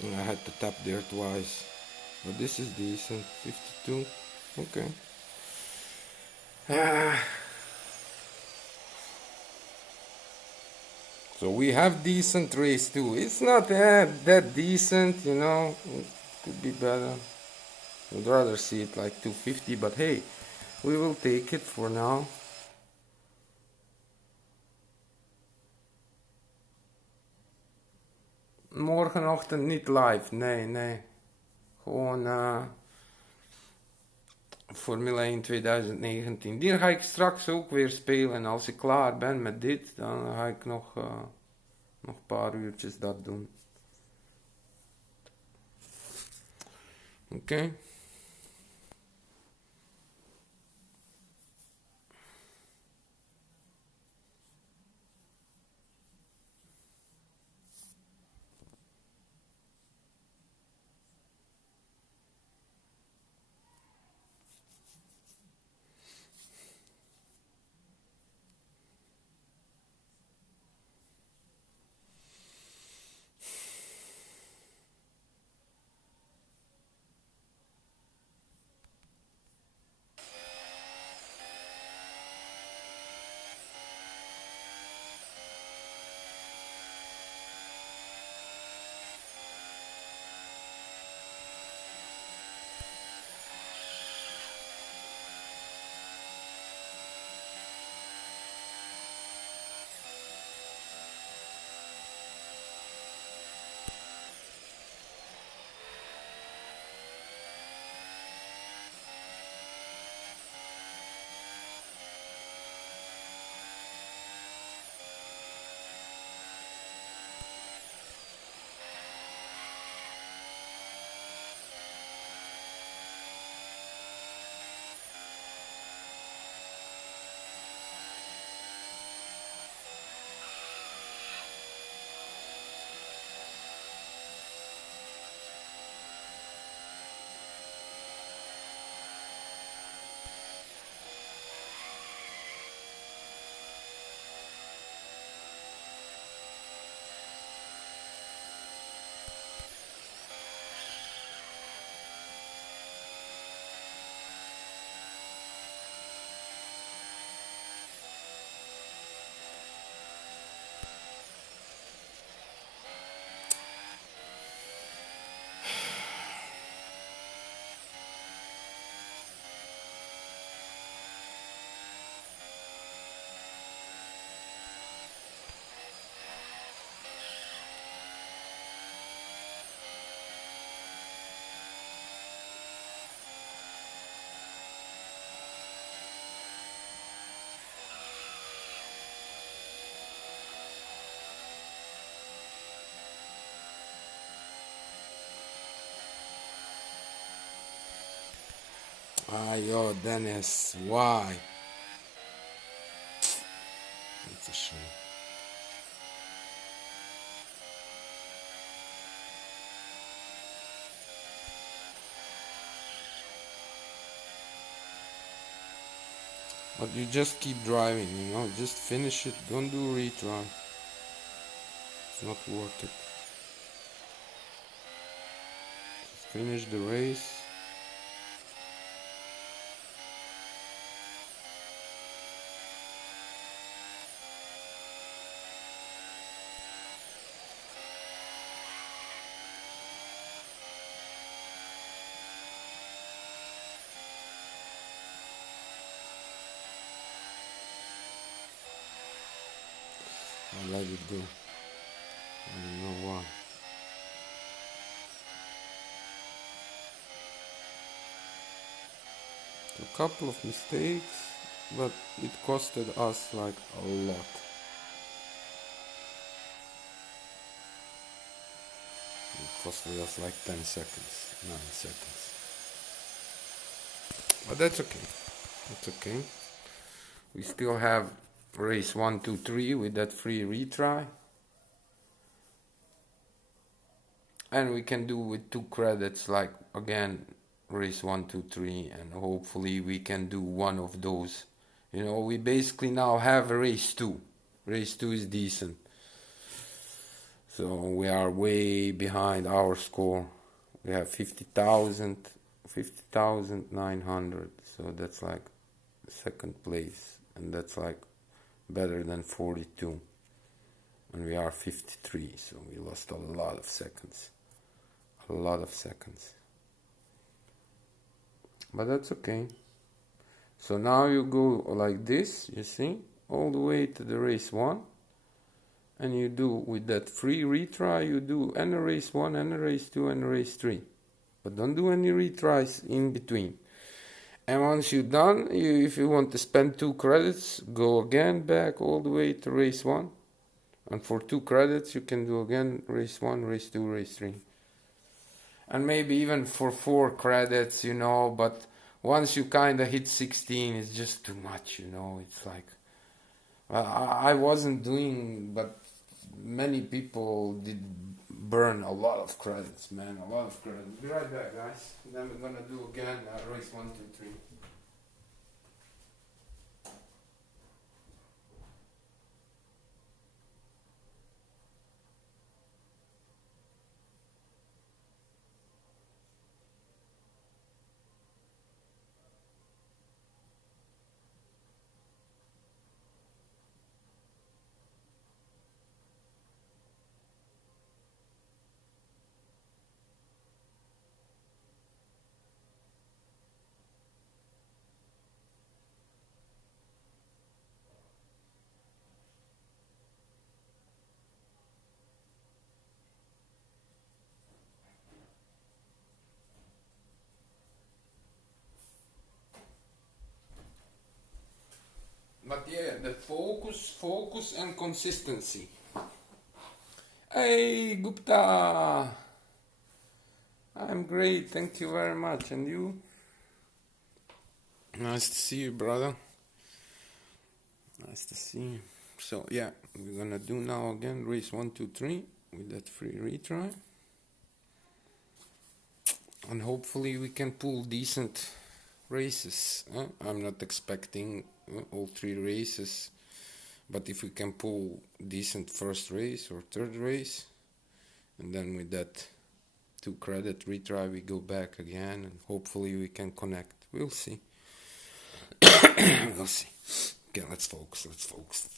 I had to tap there twice. But this is decent. 52. Okay. Ah, So we have decent race too. It's not that decent, you know. It could be better. Would rather see it like 250, but hey, we will take it for now. Morgenochtend niet live, nee. Gewoon Formule 1 2019. Die ga ik straks ook weer spelen. En als ik klaar ben met dit, dan ga ik nog een paar uurtjes dat doen. Oké. Ah, yo, Dennis, why? It's a shame. But you just keep driving, you know, just finish it, don't do retry. It's not worth it. Just finish the race. I let it go. I don't know why. A couple of mistakes, but it costed us like a lot. It costed us like 10 seconds, 9 seconds. But that's okay. That's okay. We still have race 1, 2, 3 with that free retry. And we can do with 2 credits, like again, race 1, 2, 3, and hopefully we can do one of those. You know, we basically now have a race 2. Race 2 is decent. So we are way behind our score. We have 50,900. So that's like second place. And that's like better than 42. and we are 53, so we lost a lot of seconds. A lot of seconds. But that's okay. So now you go like this, you see, all the way to the race 1. And you do, with that free retry, you do and a race 1, and a race 2, and a race 3. But don't do any retries in between. And once you're done, if you want to spend 2 credits, go again back all the way to race 1. And for 2 credits, you can do again race 1, race 2, race 3. And maybe even for 4 credits, you know, but once you kind of hit 16, it's just too much, you know. It's like, I wasn't doing, but many people did burn a lot of credits, man, a lot of credits. Be right back, guys. Then we're gonna do again race 1, 2, 3. But yeah, the focus and consistency. Hey, Gupta! I'm great, thank you very much. And you? Nice to see you, brother. Nice to see you. So yeah, we're gonna do now again race 1, 2, 3 with that free retry. And hopefully we can pull decent races. I'm not expecting all 3 races, but if we can pull decent first race or third race, and then with that 2 credit retry we go back again, and hopefully we can connect. We'll see. We'll see. Okay, let's focus. Focus.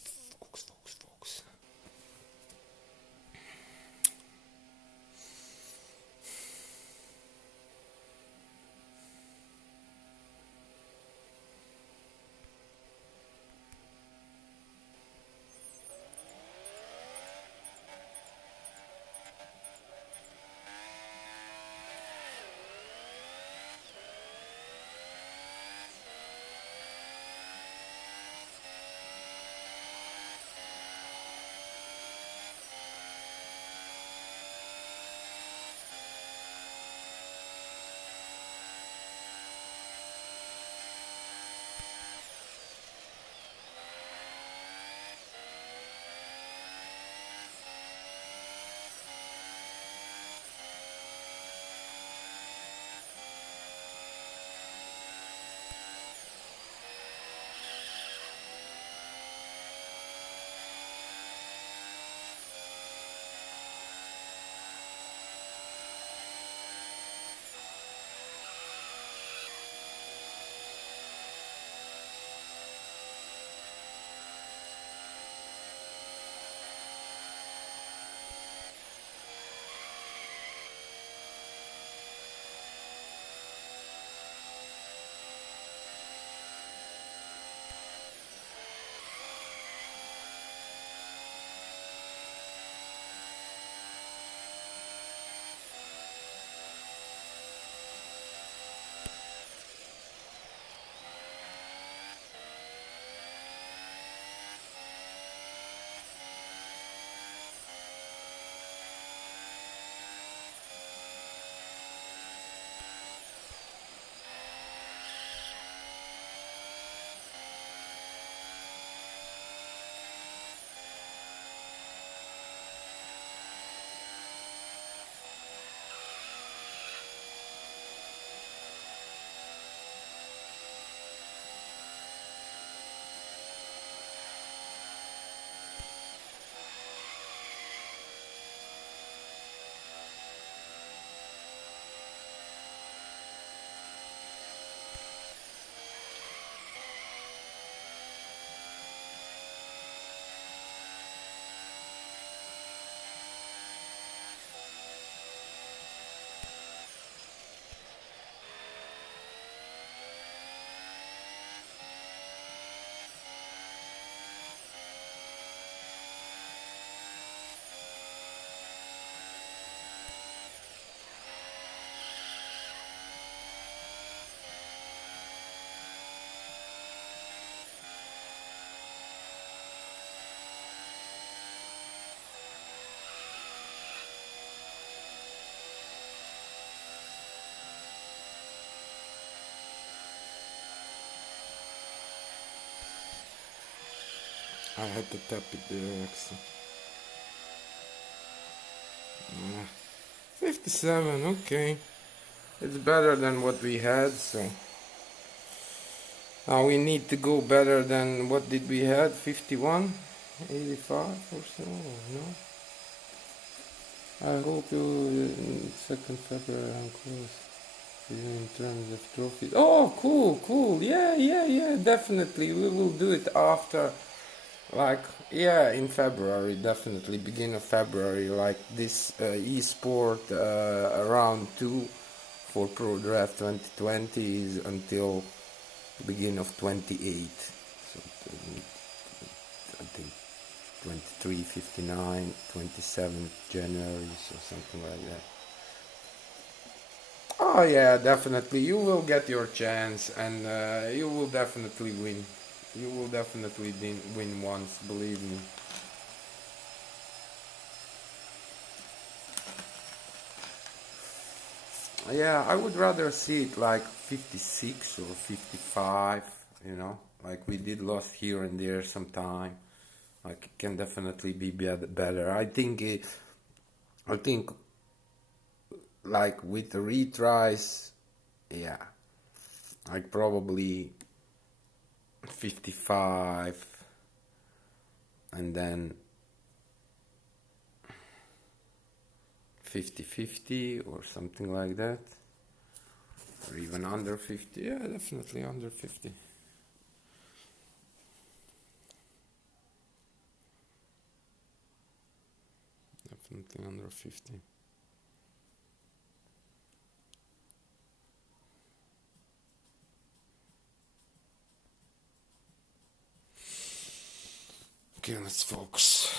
I had to tap it there extra. 57, okay. It's better than what we had, so now we need to go better than what did we had, 51, 85 or so, no? I hope you, 2nd February, I'm close in terms of trophies. Oh, cool, yeah, definitely. We will do it after, like, yeah, in February, definitely, beginning of February, like this eSport round 2 for Pro Draft 2020 is until beginning of 28. So I think 23, 59, 27 January, so something like that. Oh yeah, definitely. You will get your chance, and you will definitely win. You will definitely win once, believe me. Yeah, I would rather see it like 56 or 55, you know, like we did lost here and there sometime. Like it can definitely be better. I think like with the retries, yeah, like probably 55 and then 50-50 or something like that, or even under 50. Yeah, definitely under 50. Definitely under 50. Okay, let's focus.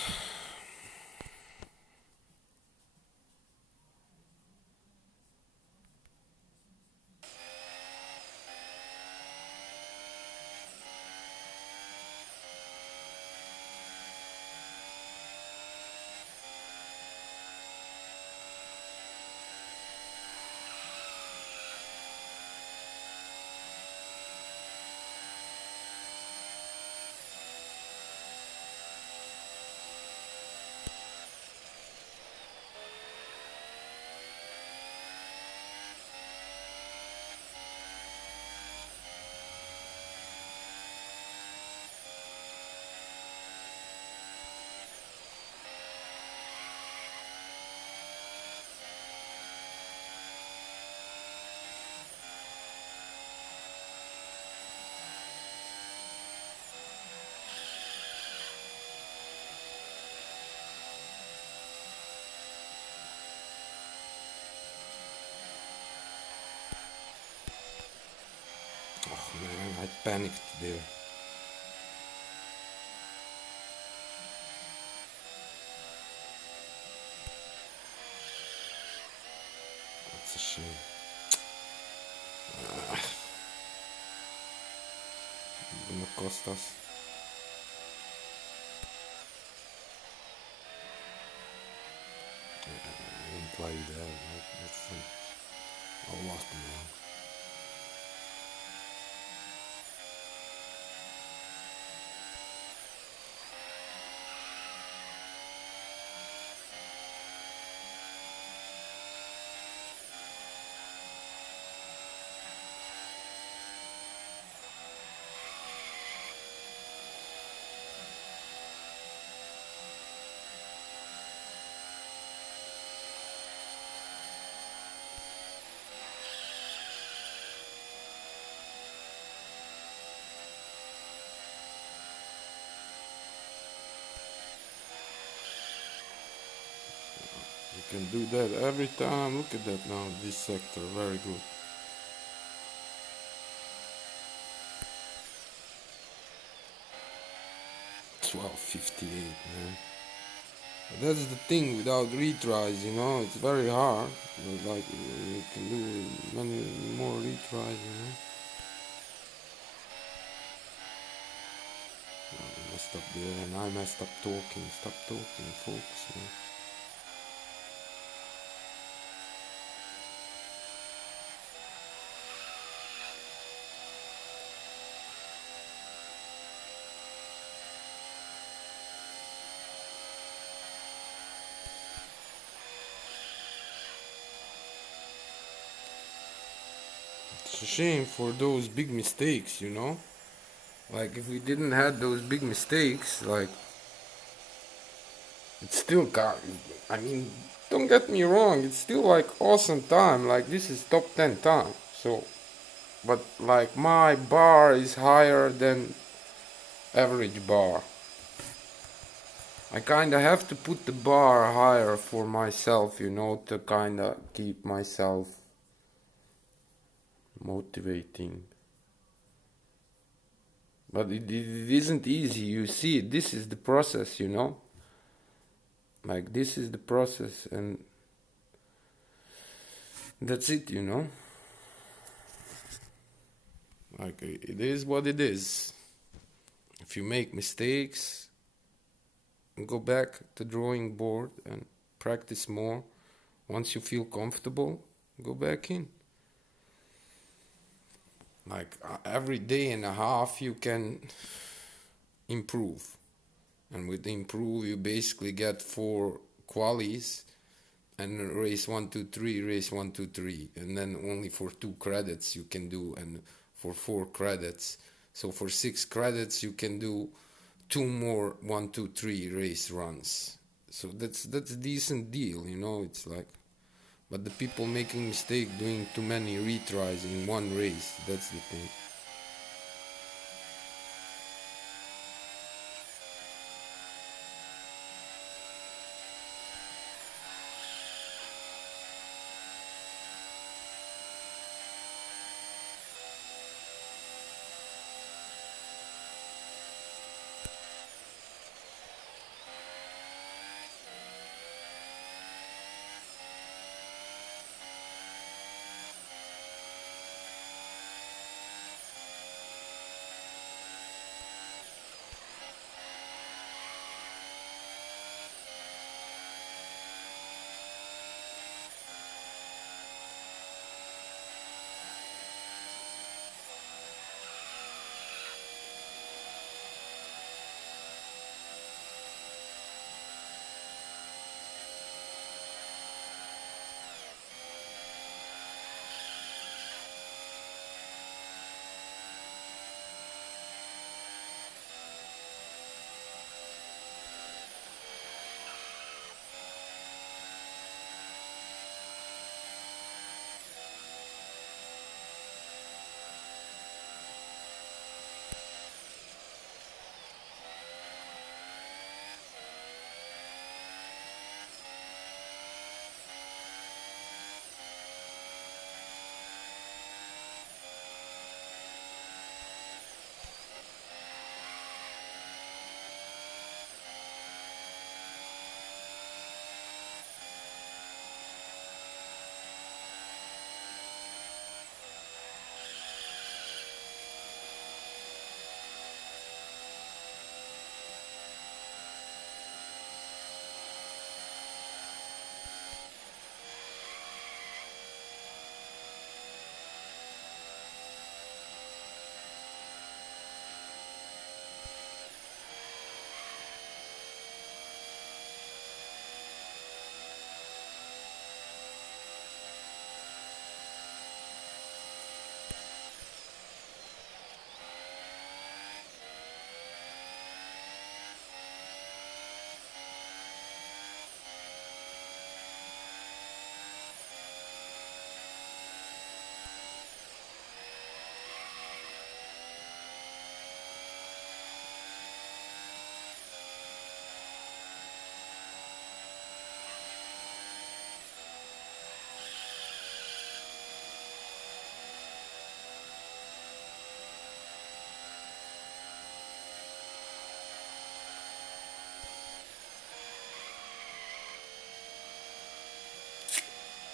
Oh man, I panicked there. That's a shame. Gonna cost us. I didn't play there. That's a lot, man. You can do that every time. Look at that now. This sector, very good. 12:58, man. But that's the thing without retries, you know, it's very hard. But like you can do many more retries, you know. I messed up there, and I messed up talking. Stop talking, focus, man. It's a shame for those big mistakes, you know? Like, if we didn't had those big mistakes, like, it's still got, I mean, don't get me wrong, it's still like awesome time. Like, this is top 10 time. So, but like, my bar is higher than average bar. I kinda have to put the bar higher for myself, you know, to kinda keep myself motivating. But it isn't easy, you see, this is the process, you know? Like, this is the process, and that's it, you know? Like, it is what it is. If you make mistakes, go back to drawing board and practice more. Once you feel comfortable, go back in. Like, every day and a half you can improve, and with improve you basically get 4 qualies and race 1 2 3, race 1 2 3, and then only for 2 credits you can do, and for 4 credits, so for 6 credits you can do 2 more 1 2 3 race runs. So that's a decent deal, you know. It's like, but the people making mistake doing too many retries in one race, that's the thing.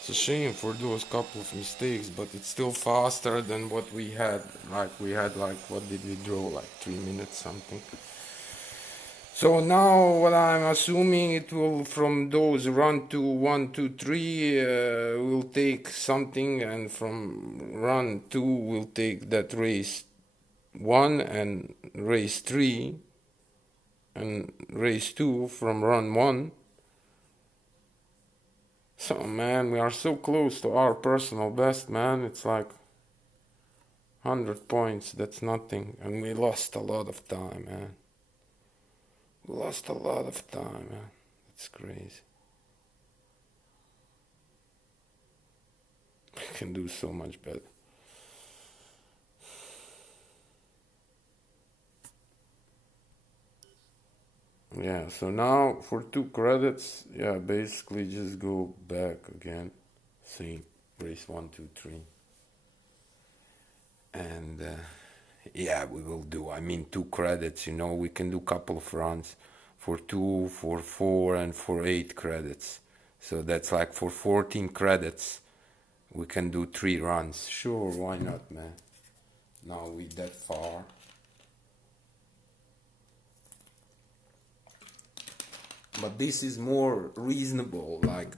It's a shame for those couple of mistakes, but it's still faster than what we had. Like, we had, like, what did we draw? Like 3 minutes something. So now what I'm assuming, it will, from those run to 1 2 3 will take something, and from run 2 will take that race 1, and race 3, and race 2 from run 1. So man, we are so close to our personal best, man. It's like, 100 points, that's nothing. And we lost a lot of time, man. We lost a lot of time, man. That's crazy. I can do so much better. Yeah, so now for 2 credits, yeah, basically just go back again. See, race 1, 2, 3. And yeah, we will do, I mean, 2 credits, you know, we can do couple of runs for 2, for 4, and for 8 credits. So that's like for 14 credits, we can do 3 runs. Sure, why not, man? Now we that far. But this is more reasonable, like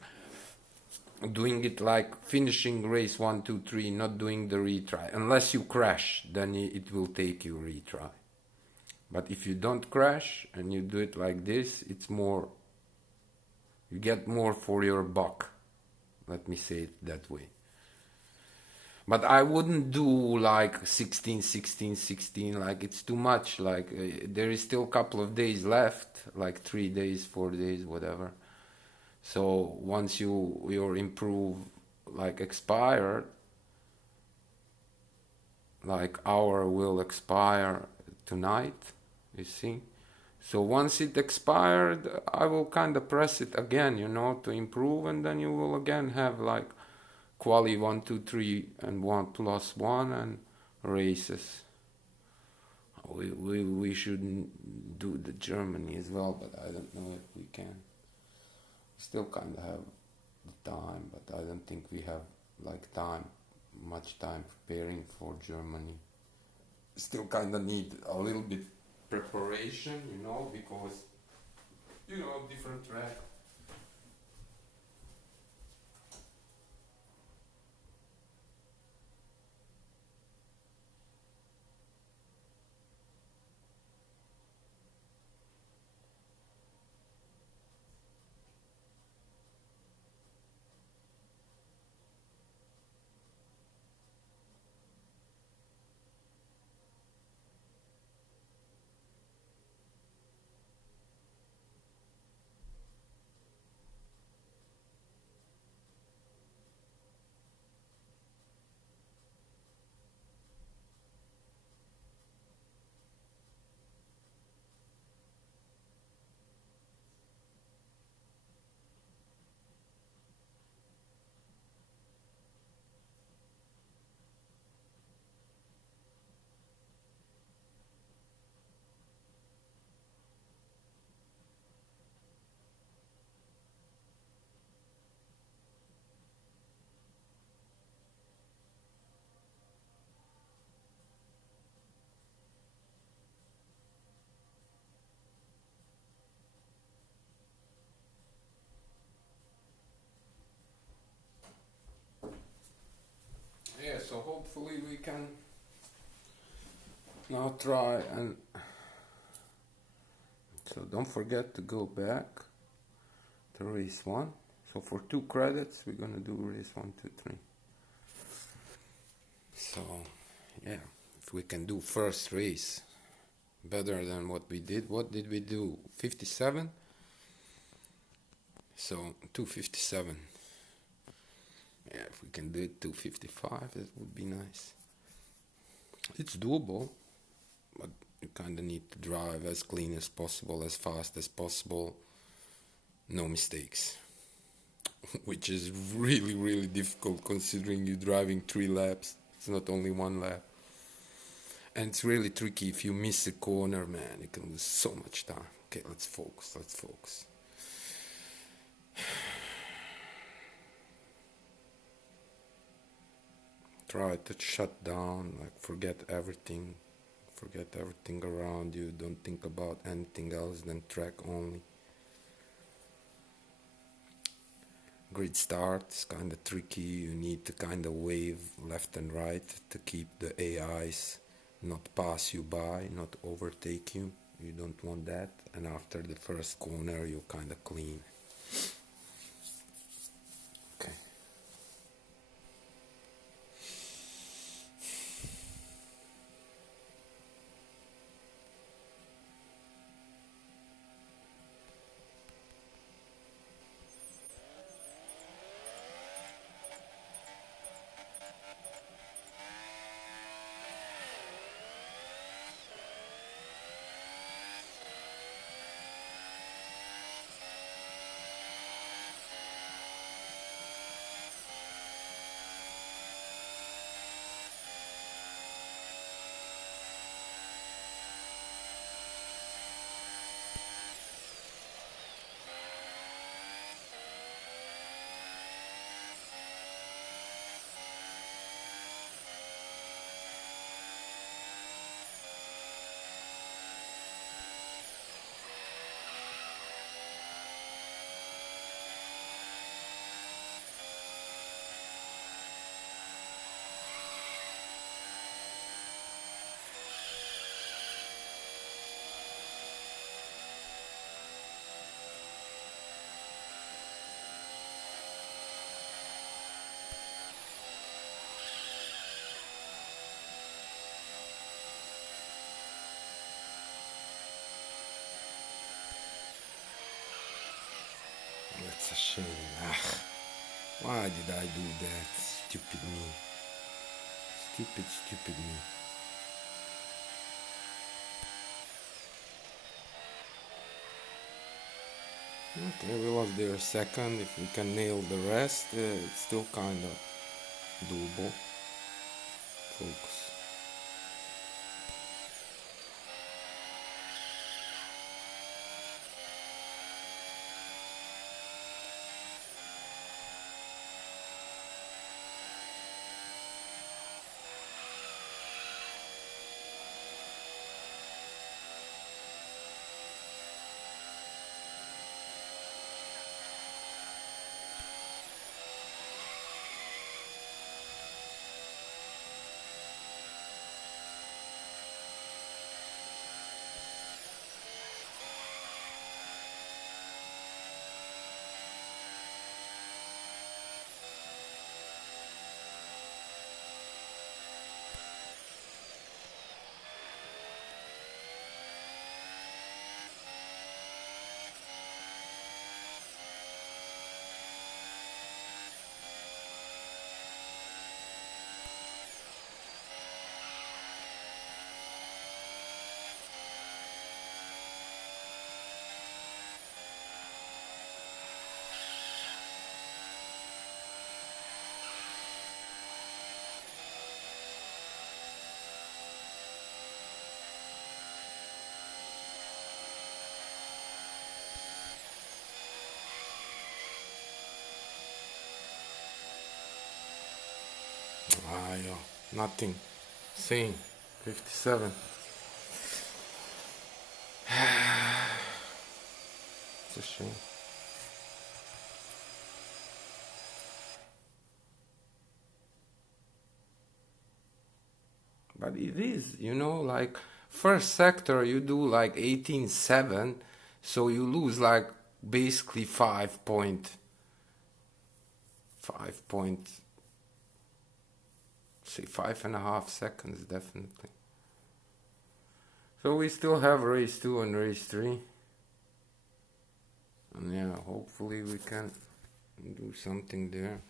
doing it like finishing race 1, 2, 3, not doing the retry. Unless you crash, then it will take you retry. But if you don't crash and you do it like this, it's more, you get more for your buck. Let me say it that way. But I wouldn't do like 16, 16, 16, like it's too much. Like there is still a couple of days left, like 3 days, 4 days, whatever. So once your improve like expired, like our will expire tonight, you see. So once it expired, I will kind of press it again, you know, to improve, and then you will again have like quali 1, 2, 3, and 1+1 and races. We should do the Germany as well, but I don't know if we can. Still kind of have the time, but I don't think we have like much time preparing for Germany. Still kind of need a little bit preparation, you know, because you know, different track. Yeah, so hopefully we can now try and so don't forget to go back to race 1. So for 2 credits we're gonna do race 1, 2, 3. So yeah, if we can do first race better than what we did. What did we do? 57? So 257. Yeah, if we can do it 255, that would be nice. It's doable, but you kind of need to drive as clean as possible, as fast as possible, no mistakes. Which is really, really difficult considering you're driving 3 laps. It's not only 1 lap. And it's really tricky if you miss a corner, man, you can lose so much time. Okay, let's focus. Try to shut down, like forget everything around you, don't think about anything else than track only. Grid start is kind of tricky, you need to kind of wave left and right to keep the AIs not pass you by, not overtake you. You don't want that. And after the first corner you kind of clean. Okay. shame. Ah, why did I do that? Stupid me. Stupid me. Okay, we lost there a second. If we can nail the rest, it's still kind of doable. Focus. Ah, yeah, nothing. Same. 57. It's a shame. But it is, like first sector you do like 18-7, so you lose like basically 5 point, say 5.5 seconds definitely. So we still have race 2 and race 3. And yeah, hopefully we can do something there.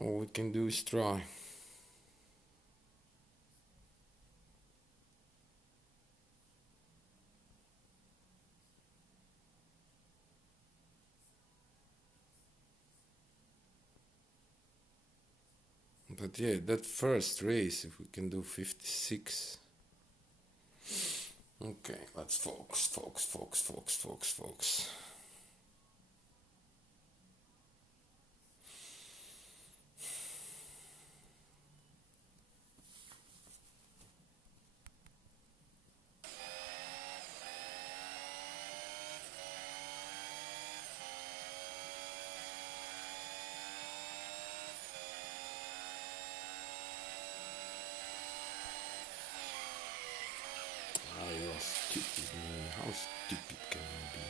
All we can do is try. But yeah, that first race, if we can do 56. Okay, let's focus. Ah, you're stupid, man. How stupid can I be?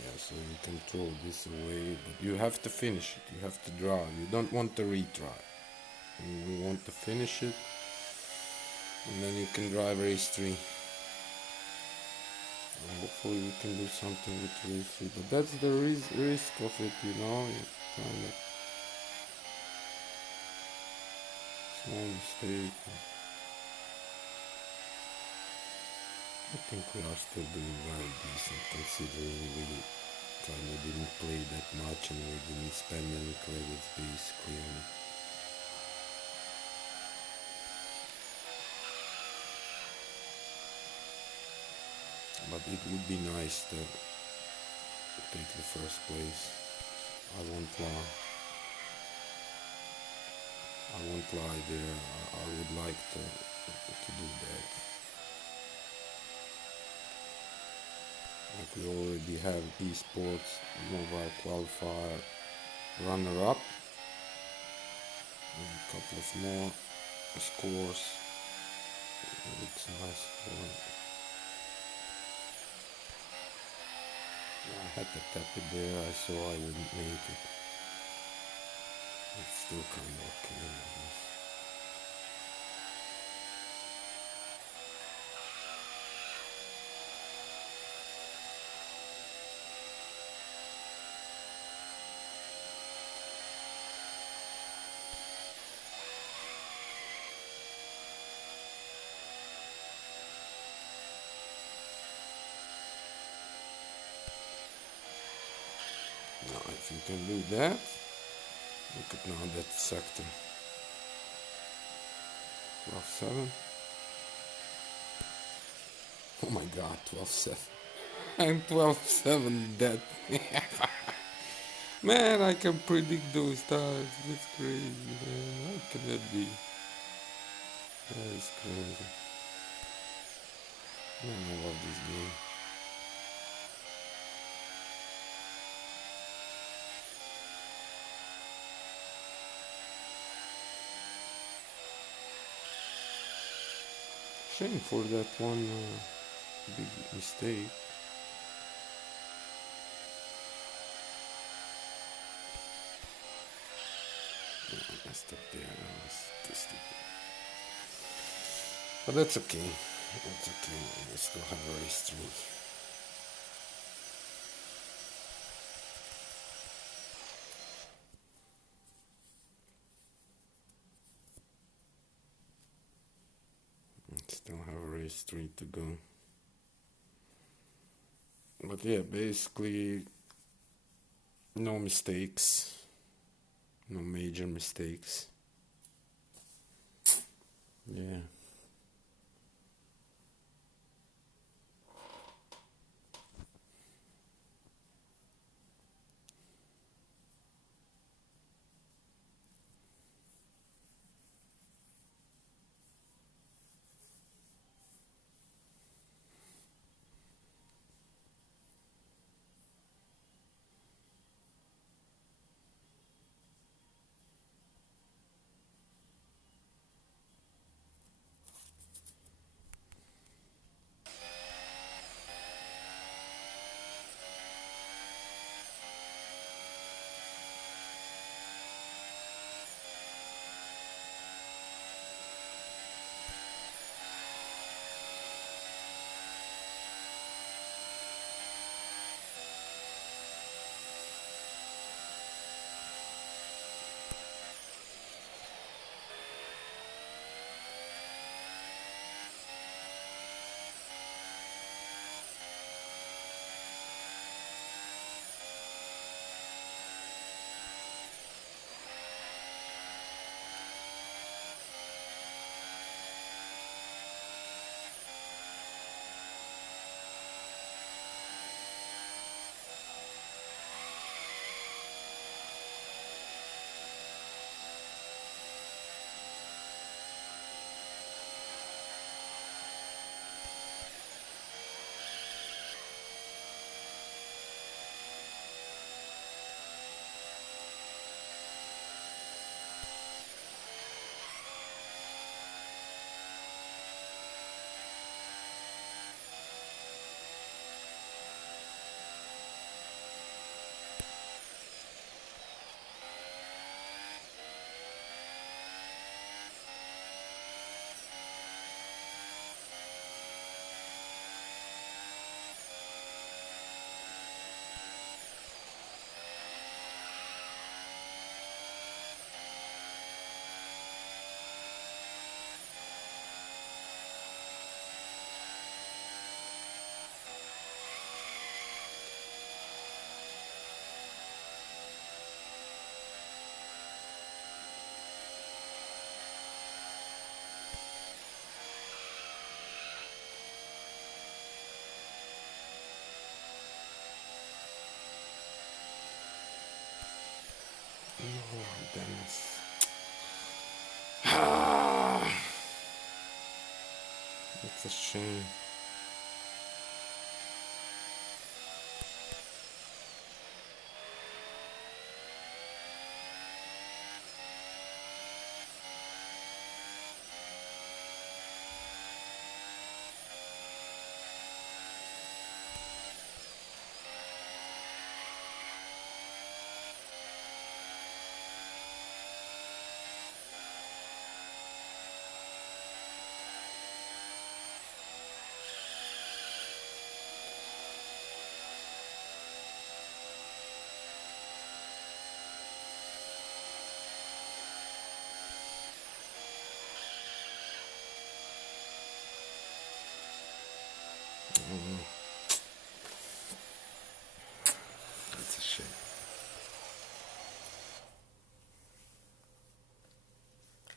Yeah, so you can throw this away, but you have to finish it. You have to draw. You don't want to retry. You want to finish it, and then you can drive race 3. Hopefully we can do something with race 3, but that's the risk of it, You kind of small mistake. I think we are still doing very decent considering we kind of didn't play that much and we didn't spend any credits basically on it. But it would be nice to take the first place. I won't lie. I won't lie there. I would like to do that. Like we already have eSports mobile qualifier runner-up. And a couple of more scores. It looks nice for it. I had to tap it there. I saw I wouldn't make it. still kind of okay. Now, if you can do that, look at now that sector. 12-7. Oh my god, 12-7. I'm 12-7 dead. Man, I can predict those stars. That's crazy, man. How can that be? That is crazy. Man, I love this game. Shame for that one big mistake. I messed up there. I was too stupid. But that's okay. That's okay. I still have a race 3. Still have a race 3 to go. But yeah, basically no mistakes. No major mistakes. Yeah. Oh, Dennis. It's a shame.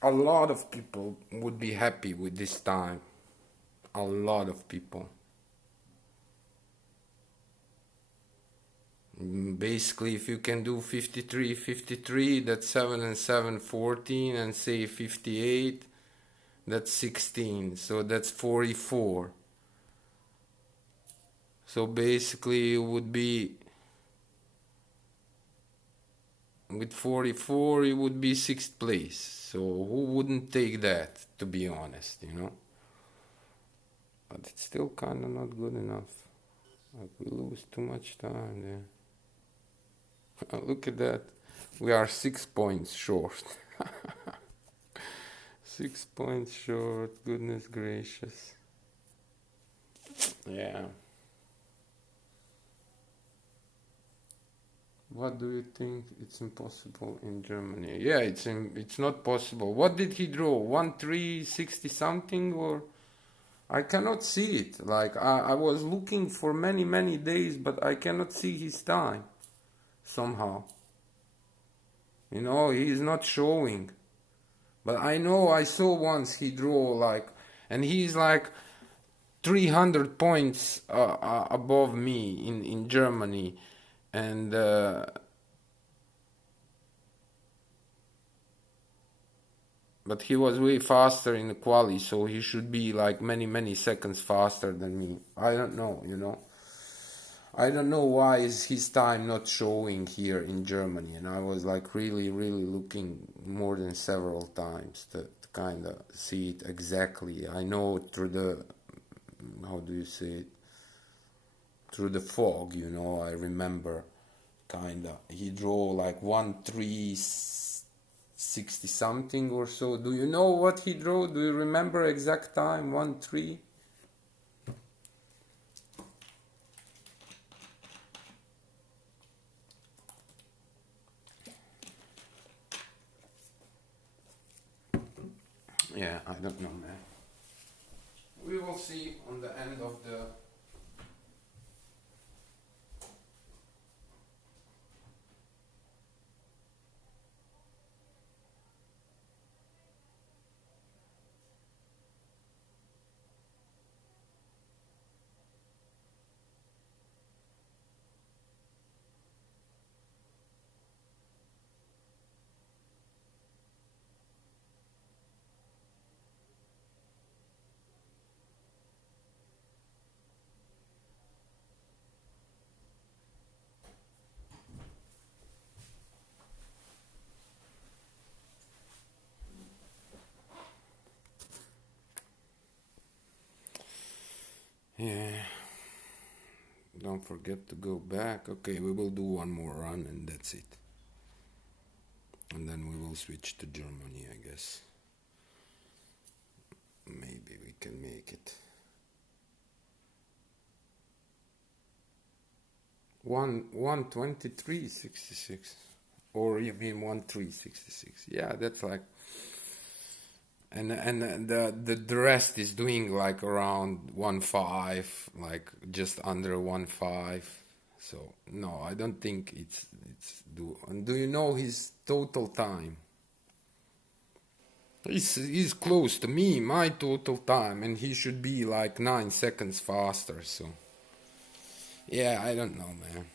A lot of people would be happy with this time. A lot of people. Basically, if you can do 53, 53, that's 7 and 7, 14, and say 58, that's 16, so that's 44. So basically, it would be, with 44, it would be 6th place. So who wouldn't take that, to be honest, you know? But it's still kind of not good enough. Like, we lose too much time there. Look at that. We are 6 points short. 6 points short, goodness gracious. Yeah. What do you think? It's impossible in Germany. Yeah, it's not possible. What did he draw? 1-3-60 something, or I cannot see it. Like I was looking for many days, but I cannot see his time somehow. You know, he is not showing. But I know I saw once he draw like, and he's like 300 points above me in Germany, and but he was way faster in the quali, so he should be like many seconds faster than me. I don't know, you know. I don't know why is his time not showing here in Germany, and I was like really looking more than several times to kind of see it exactly. I know through the, how do you say it, through the fog, you know. I remember kind of he draw like 1-3-60 something or so. Do you know what he drew? Do you remember exact time? 1-3. Yeah, I don't know, man. We will see on the end of the. Yeah. Don't forget to go back. Okay, we will do one more run and that's it. And then we will switch to Germany, I guess. Maybe we can make it. 123.66. Or you mean 1366? Yeah, that's like, and the rest is doing like around 1.5, like just under 1.5. So no, I don't think it's do. And do you know his total time? He's close to me, my total time, and he should be like 9 seconds faster. So yeah, I don't know, man.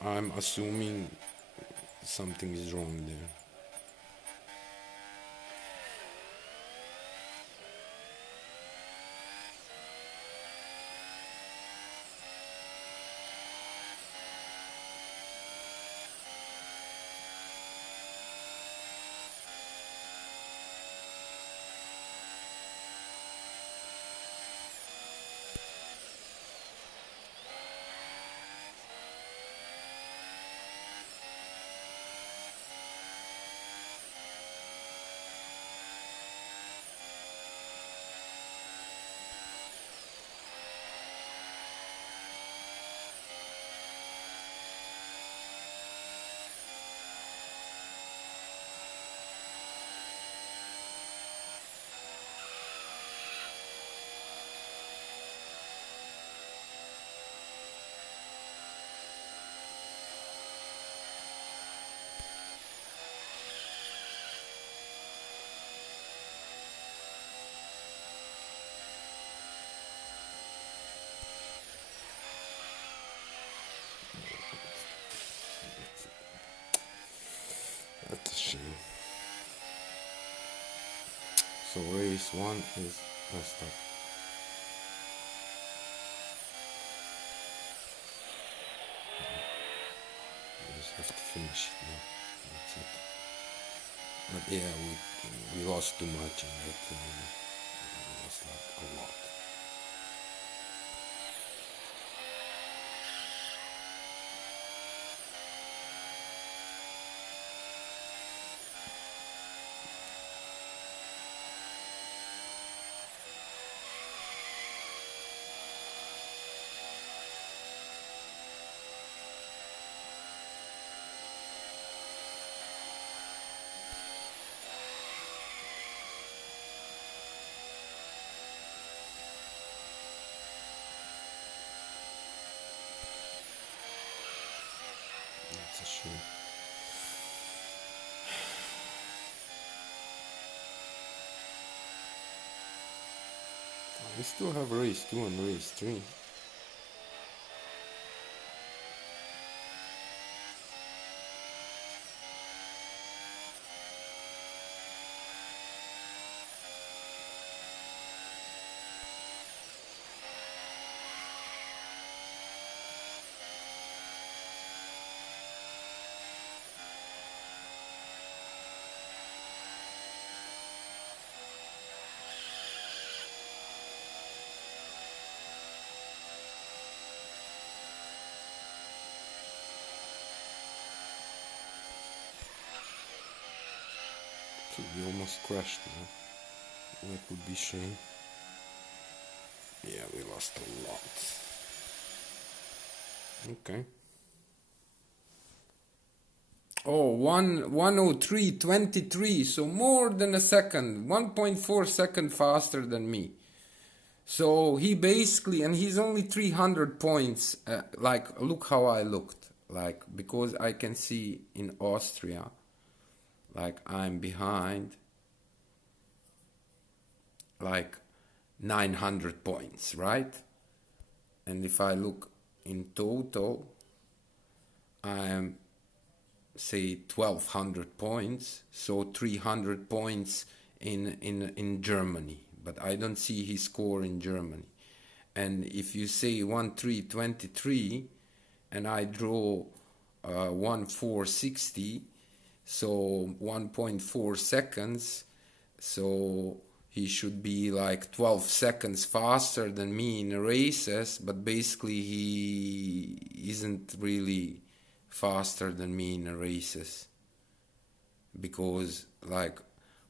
I'm assuming something is wrong there. So race 1 is messed up. We just have to finish it now. That's it. But yeah, we lost too much in that. We lost like a lot. That's a shame. We still have race 2 and race 3. So we almost crashed now. That would be shame. Yeah, we lost a lot. Okay. Oh, 1:03:23, so more than a second, 1.4 second faster than me. So he basically, and he's only 300 points. Like, look how I looked. Like, because I can see in Austria, like, I'm behind, like, 900 points, right? And if I look in total, I'm, say, 1200 points, so 300 points in Germany, but I don't see his score in Germany. And if you say 1:03:23 and I draw 1:4:60, so 1.4 seconds, so he should be like 12 seconds faster than me in races, but basically he isn't really faster than me in races, because like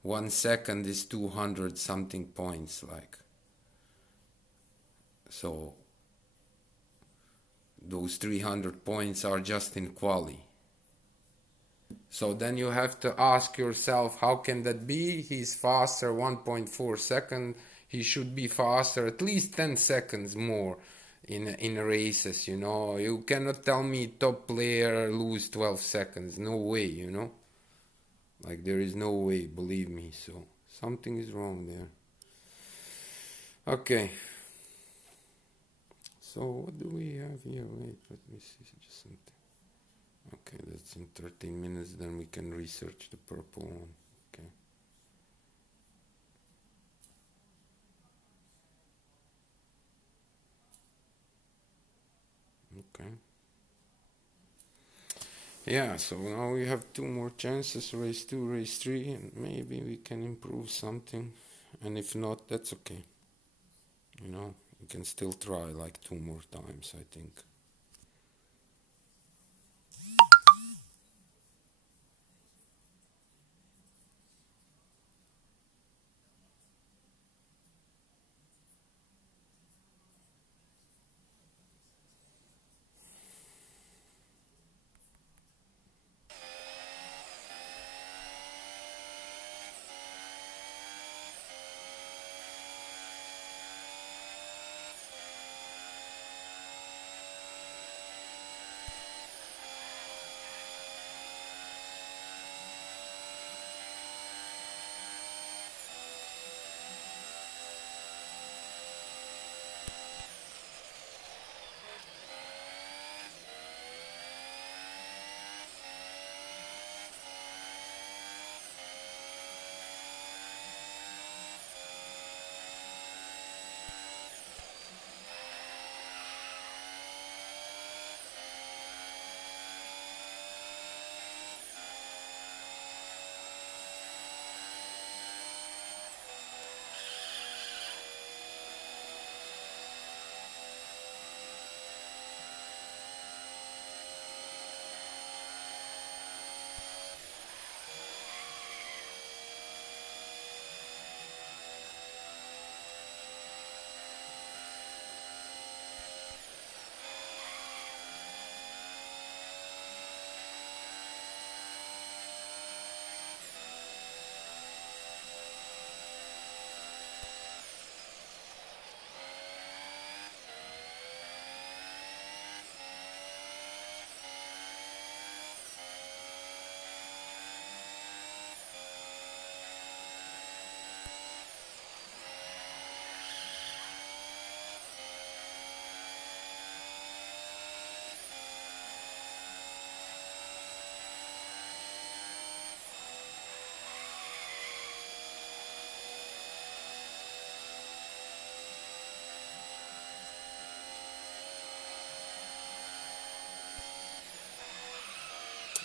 1 second is 200 something points, like, so those 300 points are just in quali. So then you have to ask yourself, how can that be? He's faster 1.4 second. He should be faster at least 10 seconds more in races, you know. You cannot tell me top player lose 12 seconds. No way, you know. Like, there is no way, believe me. So something is wrong there. Okay. So what do we have here? Wait, let me see just something. Okay, that's in 13 minutes, then we can research the purple one. Okay. Okay. Yeah, so now we have 2 more chances, race 2, race 3, and maybe we can improve something. And if not, that's okay. You know, we can still try like 2 more times, I think.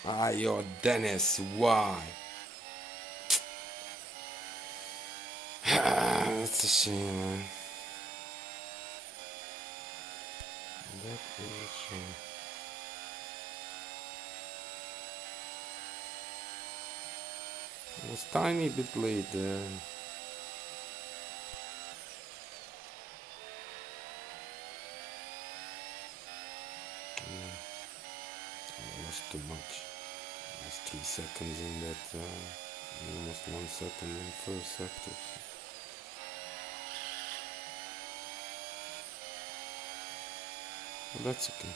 Ah, yo, Dennis, why? That's a shame, man. That is a shame. It was tiny bit late there. I lost too much. Lost 3 seconds in that. Almost 1 second in first sector. But that's okay.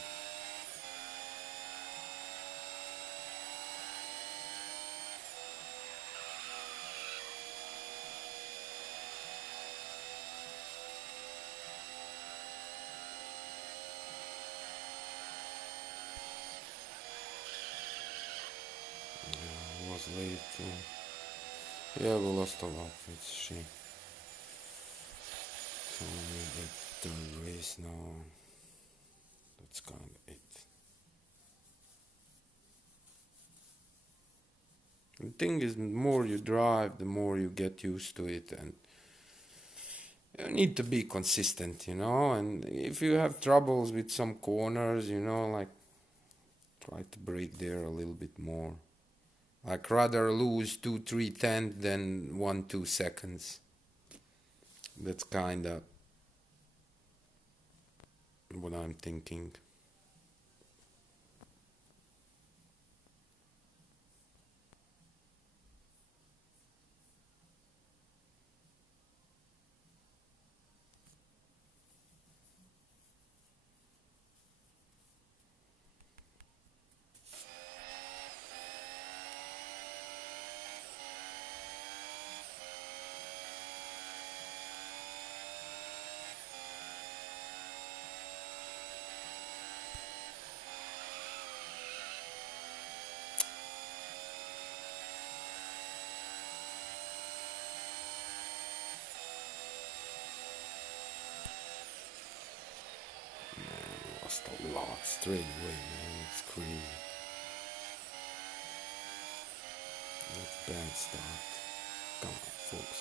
I was late. Yeah, we lost a lot. It's a shame. So we made that third race now. That's kind of it. The thing is, the more you drive, the more you get used to it, and you need to be consistent, And if you have troubles with some corners, like try to brake there a little bit more. Like rather lose 2, 3 tenths than 1, 2 seconds. That's kind of what I'm thinking. Lost a lot straight away, man. It's crazy. That's bad start. Come on, folks.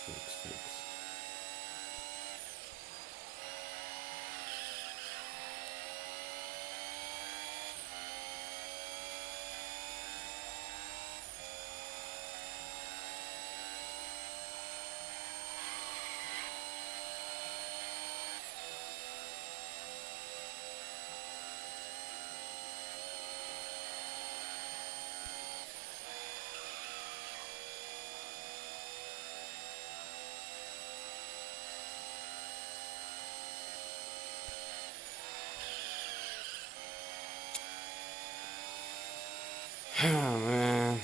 Oh, man.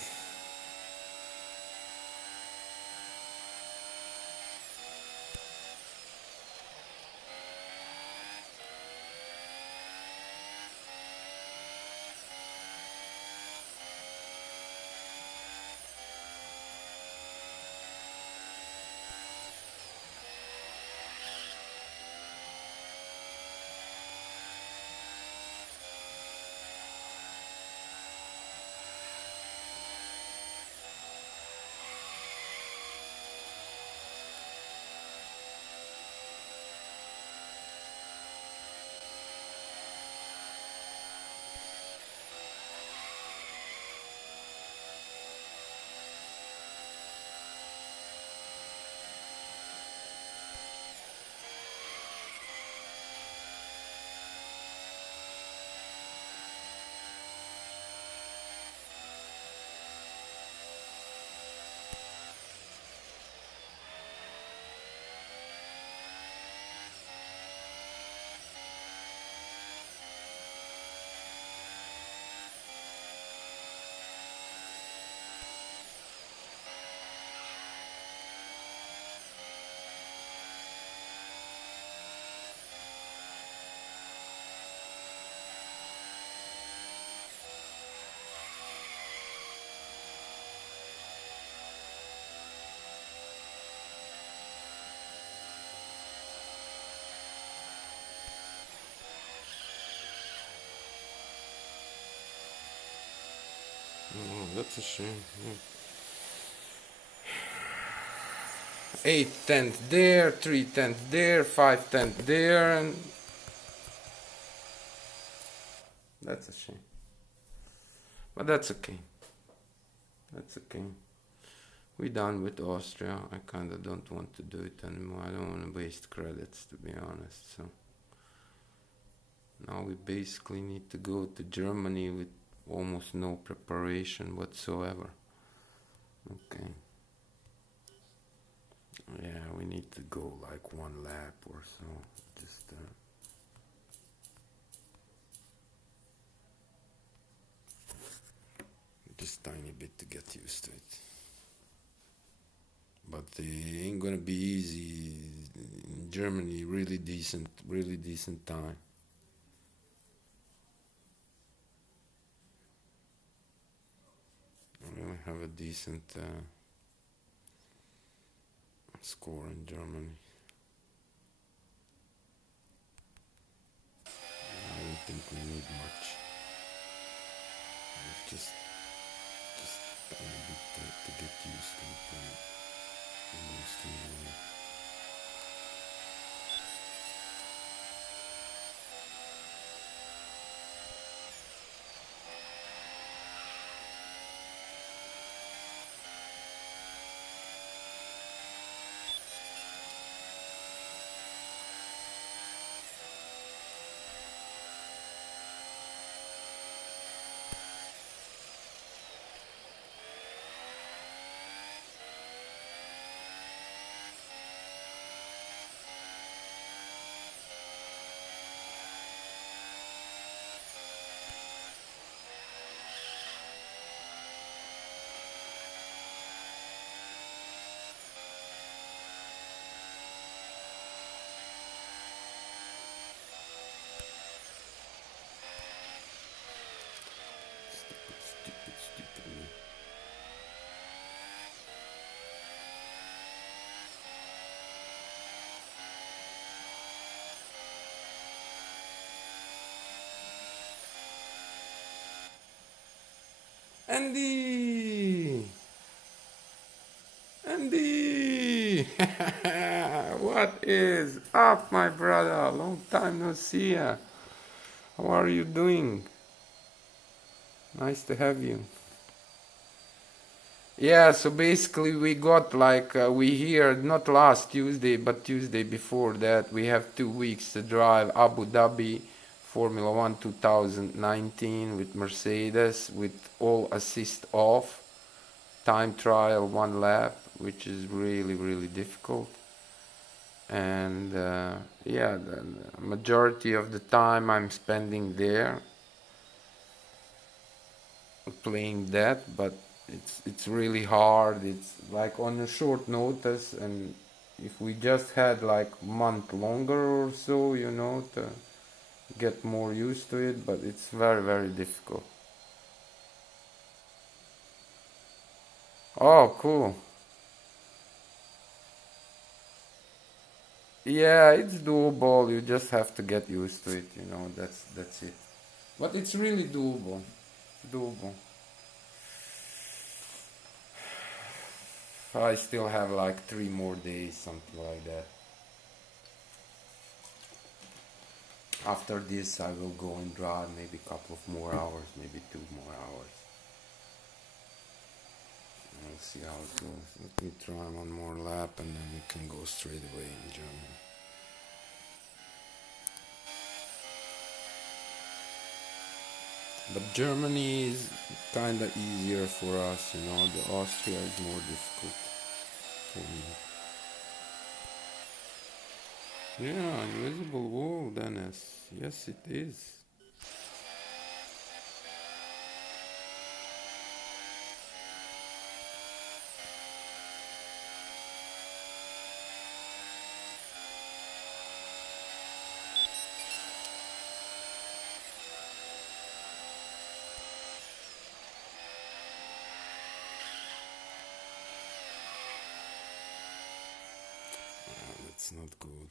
that's a shame. Yeah. 8 tenths there, 3 tenths there, 5 tenths there, and that's a shame. But that's okay. That's okay. We're done with Austria. I kinda don't want to do it anymore. I don't want to waste credits, to be honest. So now we basically need to go to Germany with almost no preparation whatsoever. Okay. Yeah, we need to go like one lap or so. Just tiny bit to get used to it. But it ain't gonna be easy. In Germany, really decent time. I really have a decent score in Germany. I don't think we need much. Just a bit to get used to it and go straight away. Stupid me. Andy! Andy! What is up, my brother? Long time no see ya. How are you doing? Nice to have you. Yeah, so basically we got like, we hear not last Tuesday, but Tuesday before that, we have 2 weeks to drive Abu Dhabi Formula 1 2019 with Mercedes with all assist off, time trial 1 lap, which is really difficult. And yeah, the majority of the time I'm spending there playing that, but it's really hard. It's like on a short notice, and if we just had like month longer or so, you know, to get more used to it, but it's very difficult. Oh, cool. Yeah, it's doable. You just have to get used to it, you know. That's it. But it's really doable. Doable. I still have like 3 more days, something like that. After this, I will go and drive maybe a couple of more hours, maybe 2 more hours. We'll see how it goes. Let me try one more lap and then we can go straight away in Germany. But Germany is kinda easier for us, you know. The Austria is more difficult for me. Yeah, invisible wall, Dennis. Yes, it is. That's not good.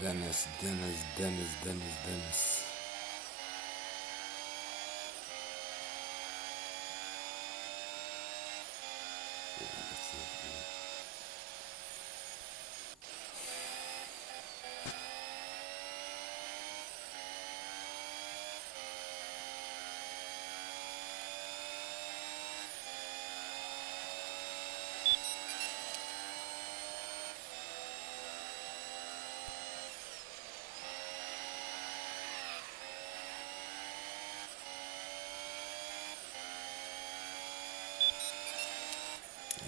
Dennis.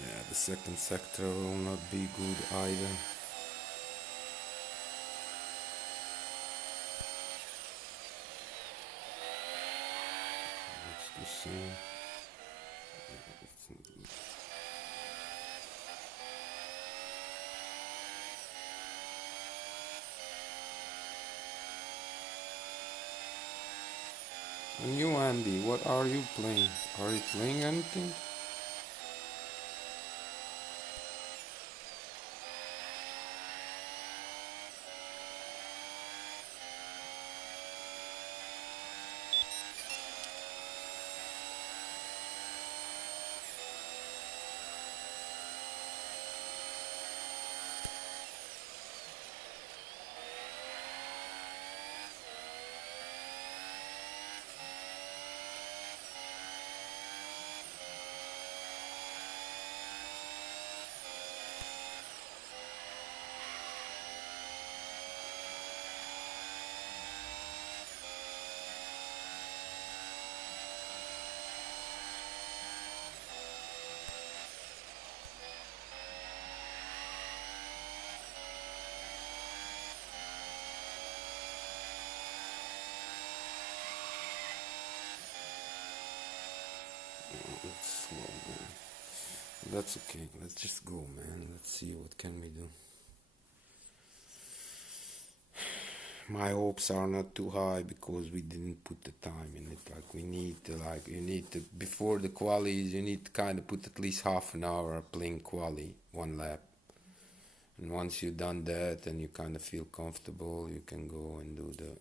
Yeah, the second sector will not be good either. It's the same. And you, Andy, what are you playing? Are you playing anything? It's slow, man. That's okay. Let's just go, man. Let's see what can we do. My hopes are not too high because we didn't put the time in it. Like we need to, like you need to before the qualies, you need to kind of put at least half an hour playing quali, one lap. And once you've done that and you kind of feel comfortable, you can go and do the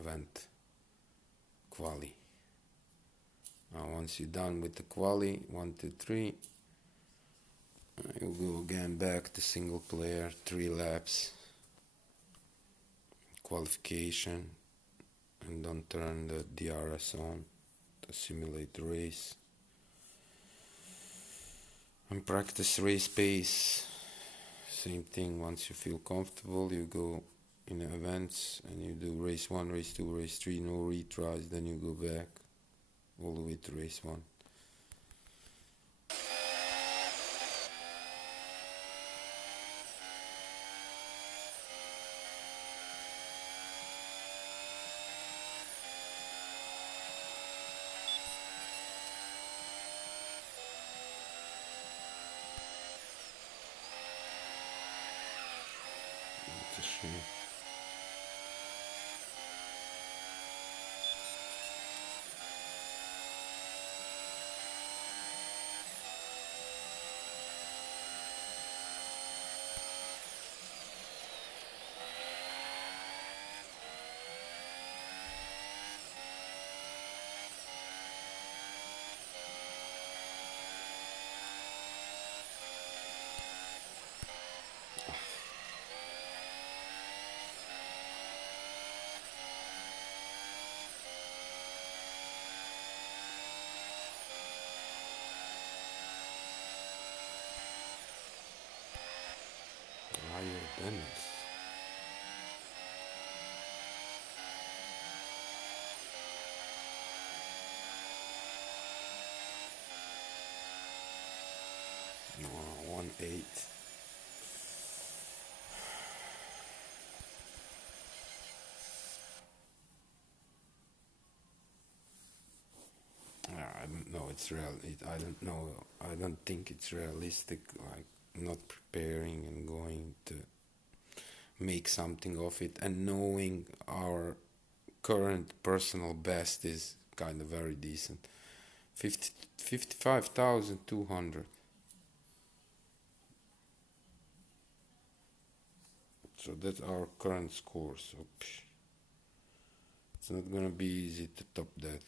event quali. Now, once you're done with the quali, 1, 2, 3, you go again back to single player, 3 laps, qualification, and don't turn the DRS on to simulate the race. And practice race pace. Same thing, once you feel comfortable, you go in events and you do race 1, race 2, race 3, no retries, then you go back all the way to race 1. It's a shame. Dennis. Oh, 1-8. I don't know. It's real. I don't know. I don't think it's realistic. Like not preparing and going to make something of it, and knowing our current personal best is kind of very decent. 55,200. So that's our current score. So it's not gonna be easy to top that.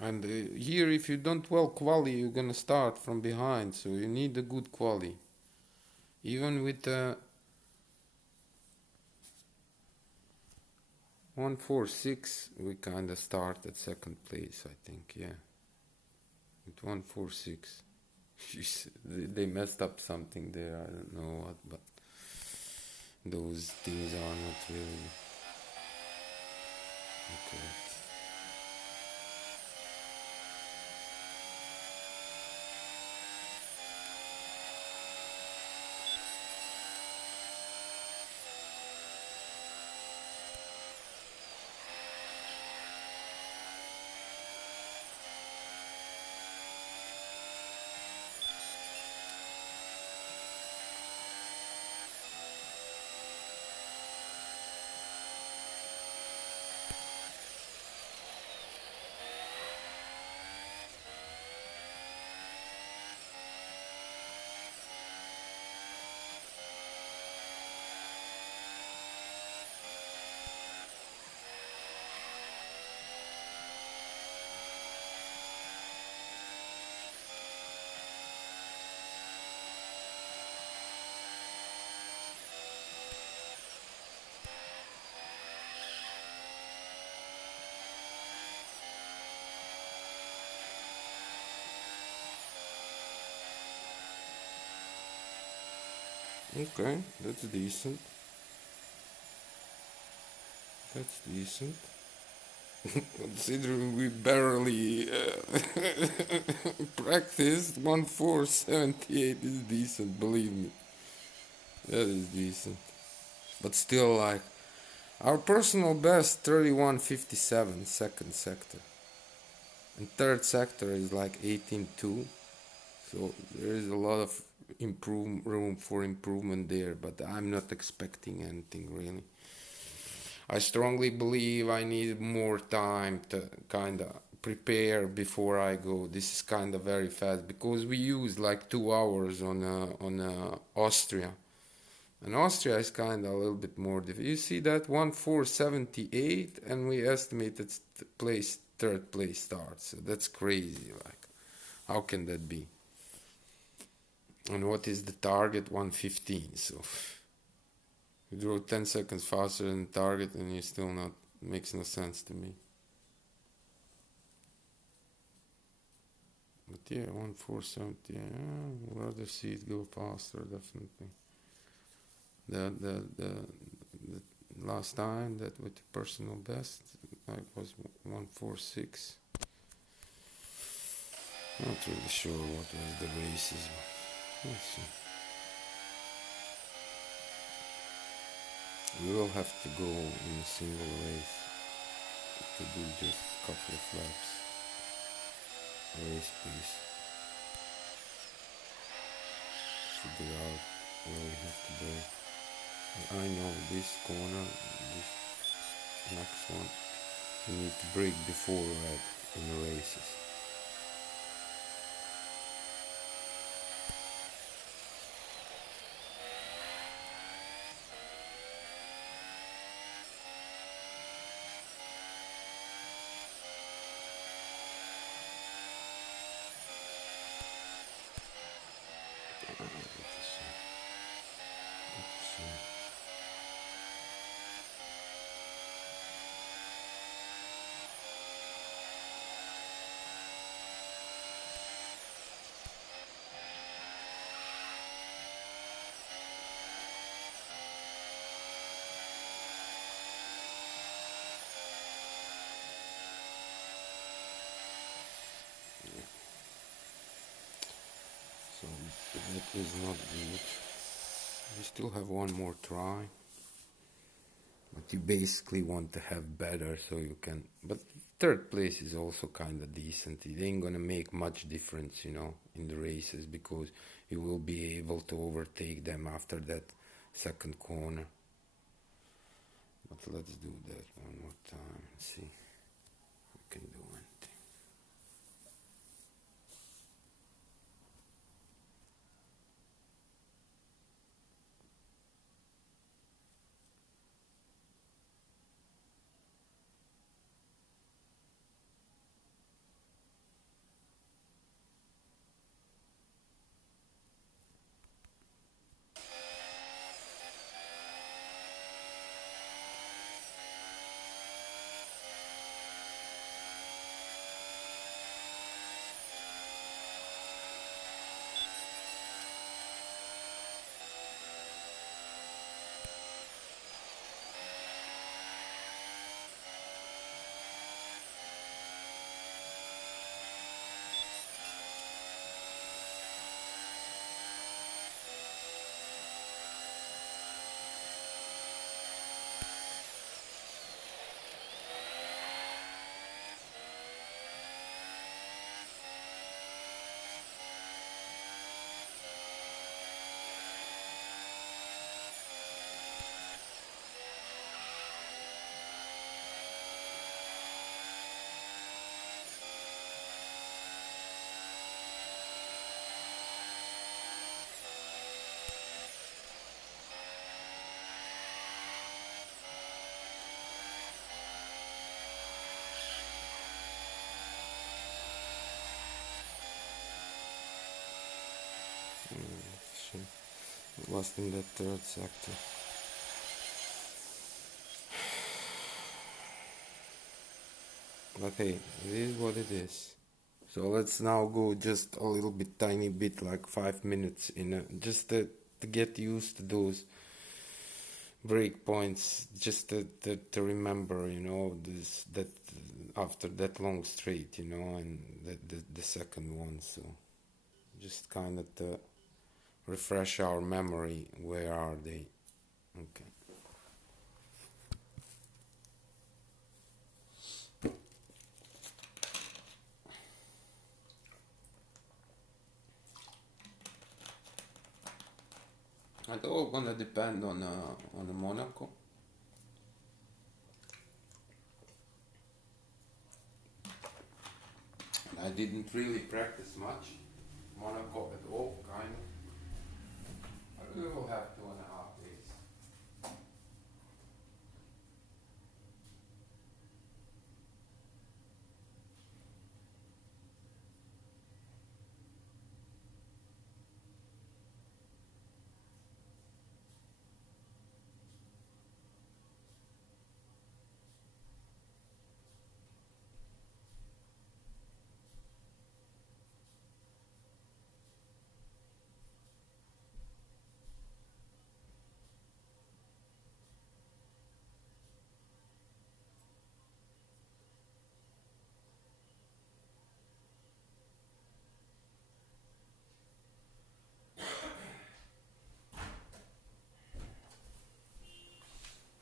And here, if you don't well quali, you're gonna start from behind. So you need a good quali. Even with 146, we kind of start at second place, I think. Yeah, with 146. They messed up something there. I don't know what, but those things are not really okay. Okay, that's decent. That's decent. Considering we barely practiced, 1,478 is decent, believe me. That is decent. But still, like, our personal best 31.57 second sector. And third sector is like 18.2. So there is a lot of room for improvement there, but I'm not expecting anything really. I strongly believe I need more time to kind of prepare before I go. This is kind of very fast because we use like 2 hours on Austria, and Austria is kind of a little bit more difficult. You see that 1,478, and we estimated third place starts. So that's crazy. Like, how can that be? And what is the target? 115. So you draw 10 seconds faster than the target, and you still not, makes no sense to me. But yeah, 1,470. Yeah, I'd rather see it go faster, definitely. The last time that with the personal best, I was 1,46. Not really sure what was the races, but let's see. We will have to go in a single race to do just a couple of laps. Race pace. Figure out where we have to go. I know this corner, this next one, we need to brake before like in the races. So that is not good. We still have one more try. But you basically want to have better so you can. But third place is also kind of decent. It ain't gonna make much difference, in the races because you will be able to overtake them after that second corner. But let's do that one more time and see if we can do anything. lost in that third sector. But hey, it is what it is. So let's now go just a little bit, tiny bit, like 5 minutes just to get used to those breakpoints, just to remember, this that after that long straight, and the second one. So just kind of to refresh our memory. Where are they? Okay. It's all gonna depend on the Monaco. I didn't really practice much Monaco at all, kind of. We will have 2.5 days.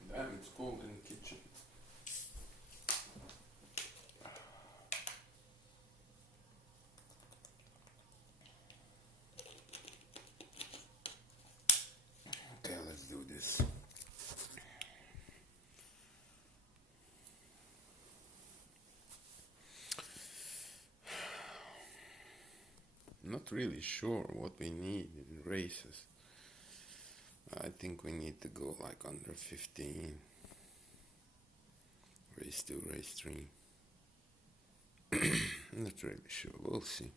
Damn, it's cold in the kitchen. Okay, let's do this. Not really sure what we need in races. I think we need to go like under 15. Race 2, race 3. Not really sure, we'll see.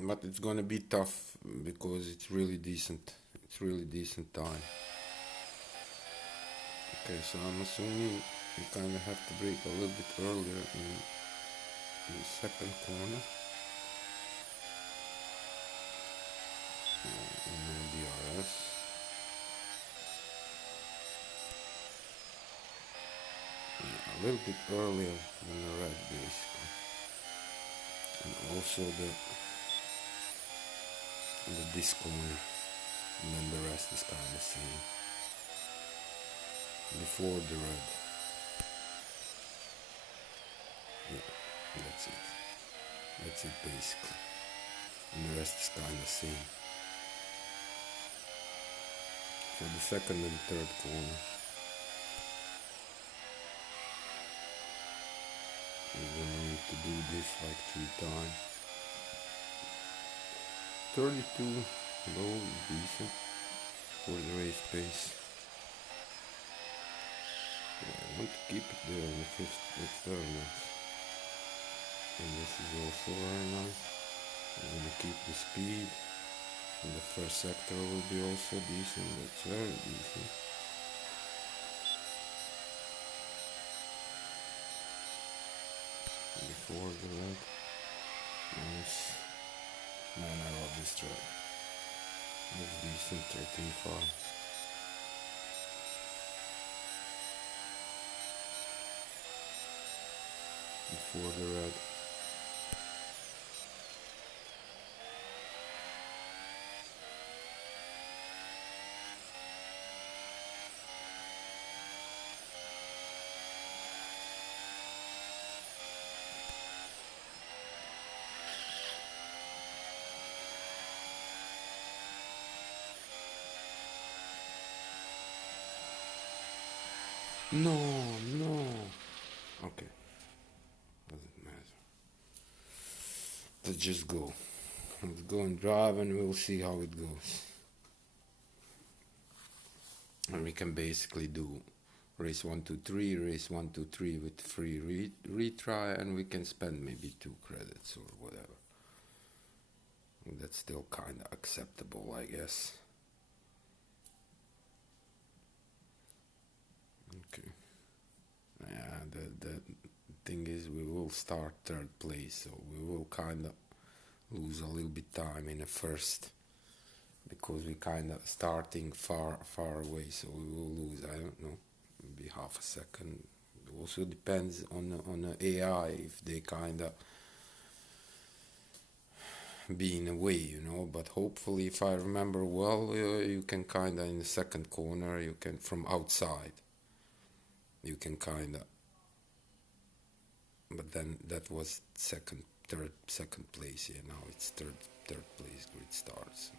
But it's gonna be tough because it's really decent. It's really decent time. Okay, so I'm assuming we kind of have to brake a little bit earlier in the second corner. No DRS. Yeah, a little bit earlier than the red, basically. And also this corner. And then the rest is kind of same. Before the red. Yeah, that's it. That's it basically. And the rest is kind of same. For the second and third corner, we're gonna need to do this like 3 times. 32 low is decent for the race pace. Yeah, I want to keep it there in the fifth. That's very nice. And this is also very nice. I'm gonna keep the speed. And the first sector will be also decent. That's very decent. Before the red. Nice. Man, I love this track. It's decent, 13.5. Before the red. No, no. Okay. Doesn't matter. Let's just go. Let's go and drive and we'll see how it goes. And we can basically do race 1, 2, 3, race 1, 2, 3 with free retry, and we can spend maybe 2 credits or whatever. That's still kind of acceptable, I guess. Okay. Yeah, the thing is, we will start third place, so we will kind of lose a little bit time in the first, because we kind of starting far away, so we will lose, I don't know, maybe half a second. It also depends on the AI, if they kind of be in a way, but hopefully, if I remember well, you can kind of in the second corner, you can from outside, you can kind of, but then that was second place. Yeah, now it's third place. Grid starts.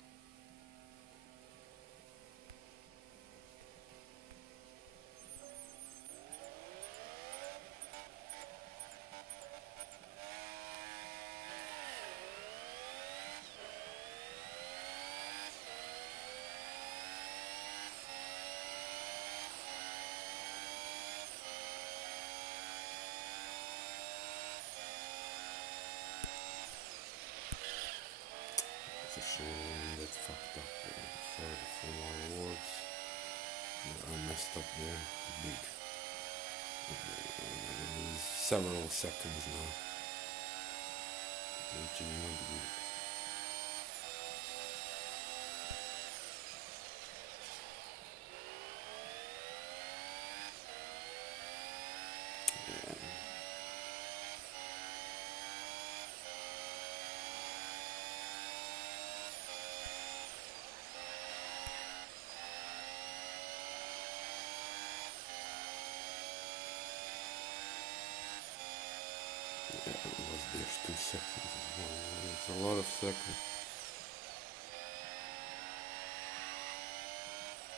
It's a shame that fucked up. Sorry for my words. I messed up there big. Several seconds now, which is not good. It was just 2 seconds. It's a lot of seconds.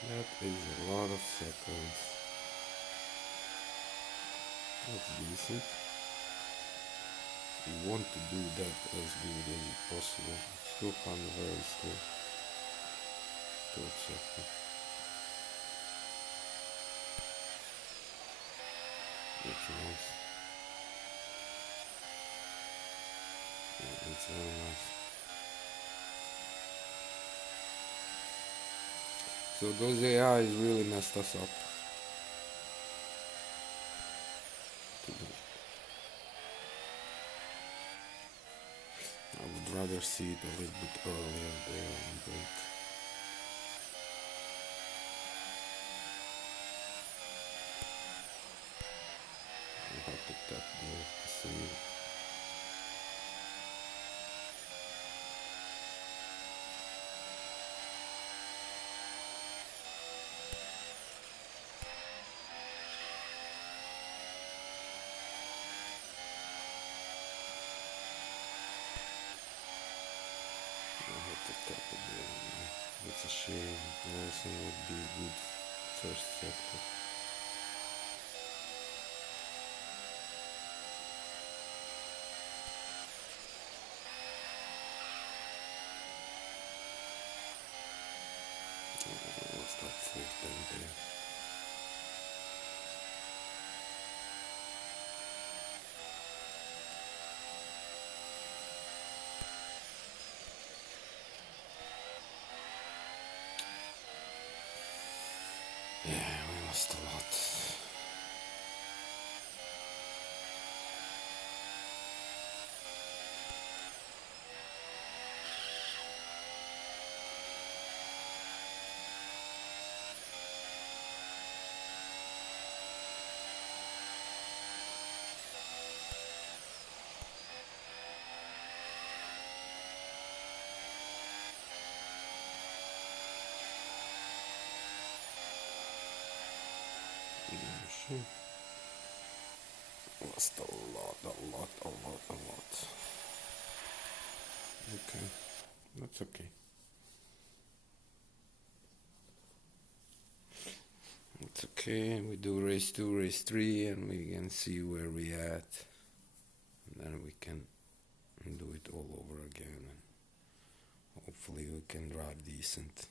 That is a lot of seconds. That's decent. You want to do that as good as possible. It's still kind of very slow. Third second. That's nice. Yeah, it's very nice. So those AIs really messed us up. I would rather see it a little bit earlier there and break. I have to tap there to see it. I have to tap it there. It's a shame. Nelson would be a good first sector. What's that fourth and there? Yeah, we lost a lot. Yeah, sure. Lost a lot. Okay, that's okay. It's okay. We do race 2, race 3, and we can see where we at. And then we can do it all over again. And hopefully we can drive decent.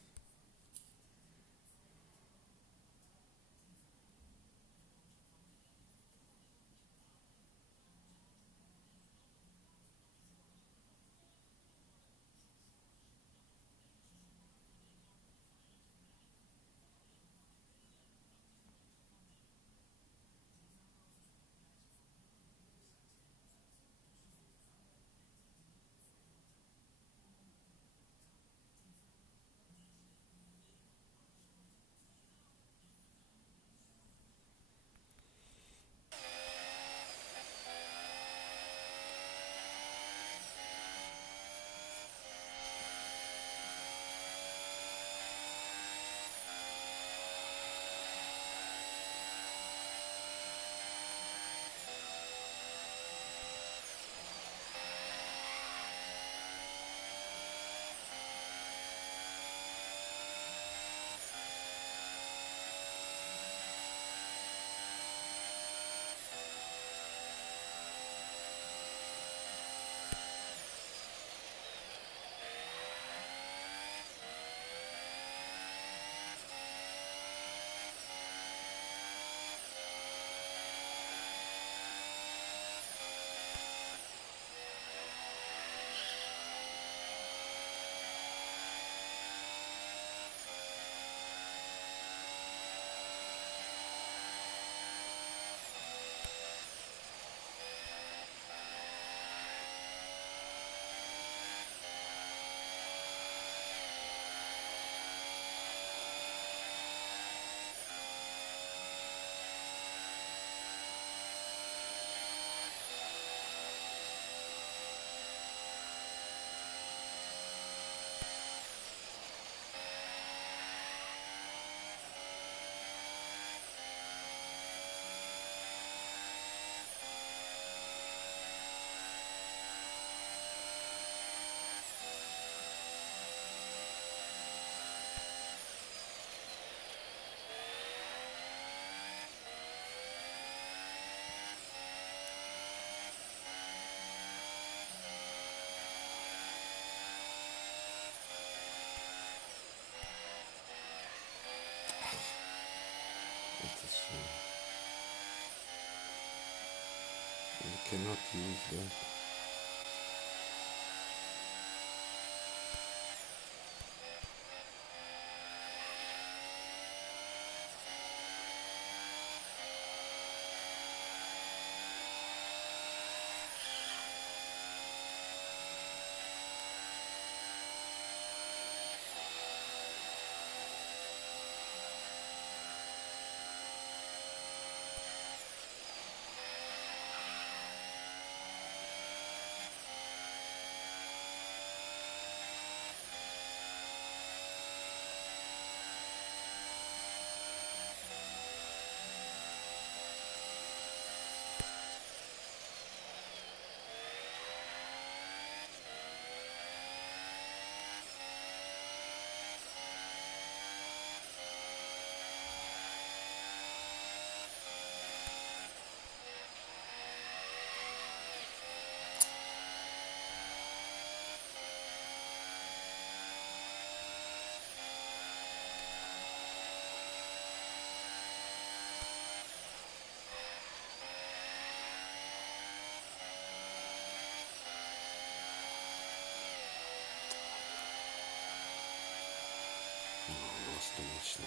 You cannot use that. Oh, lost too much time.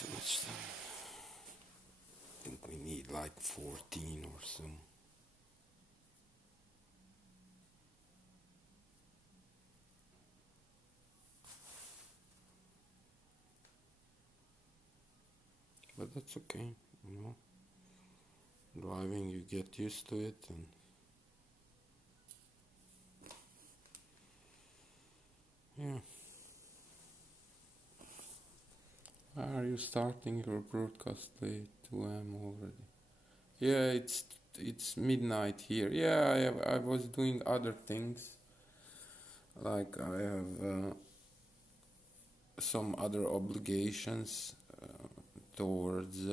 Too much time. I think we need like 14 or so. But that's okay, you know. Driving, you get used to it, and yeah. Are you starting your broadcast late? 2 a.m. already? Yeah, it's midnight here. Yeah, I was doing other things. Like I have some other obligations towards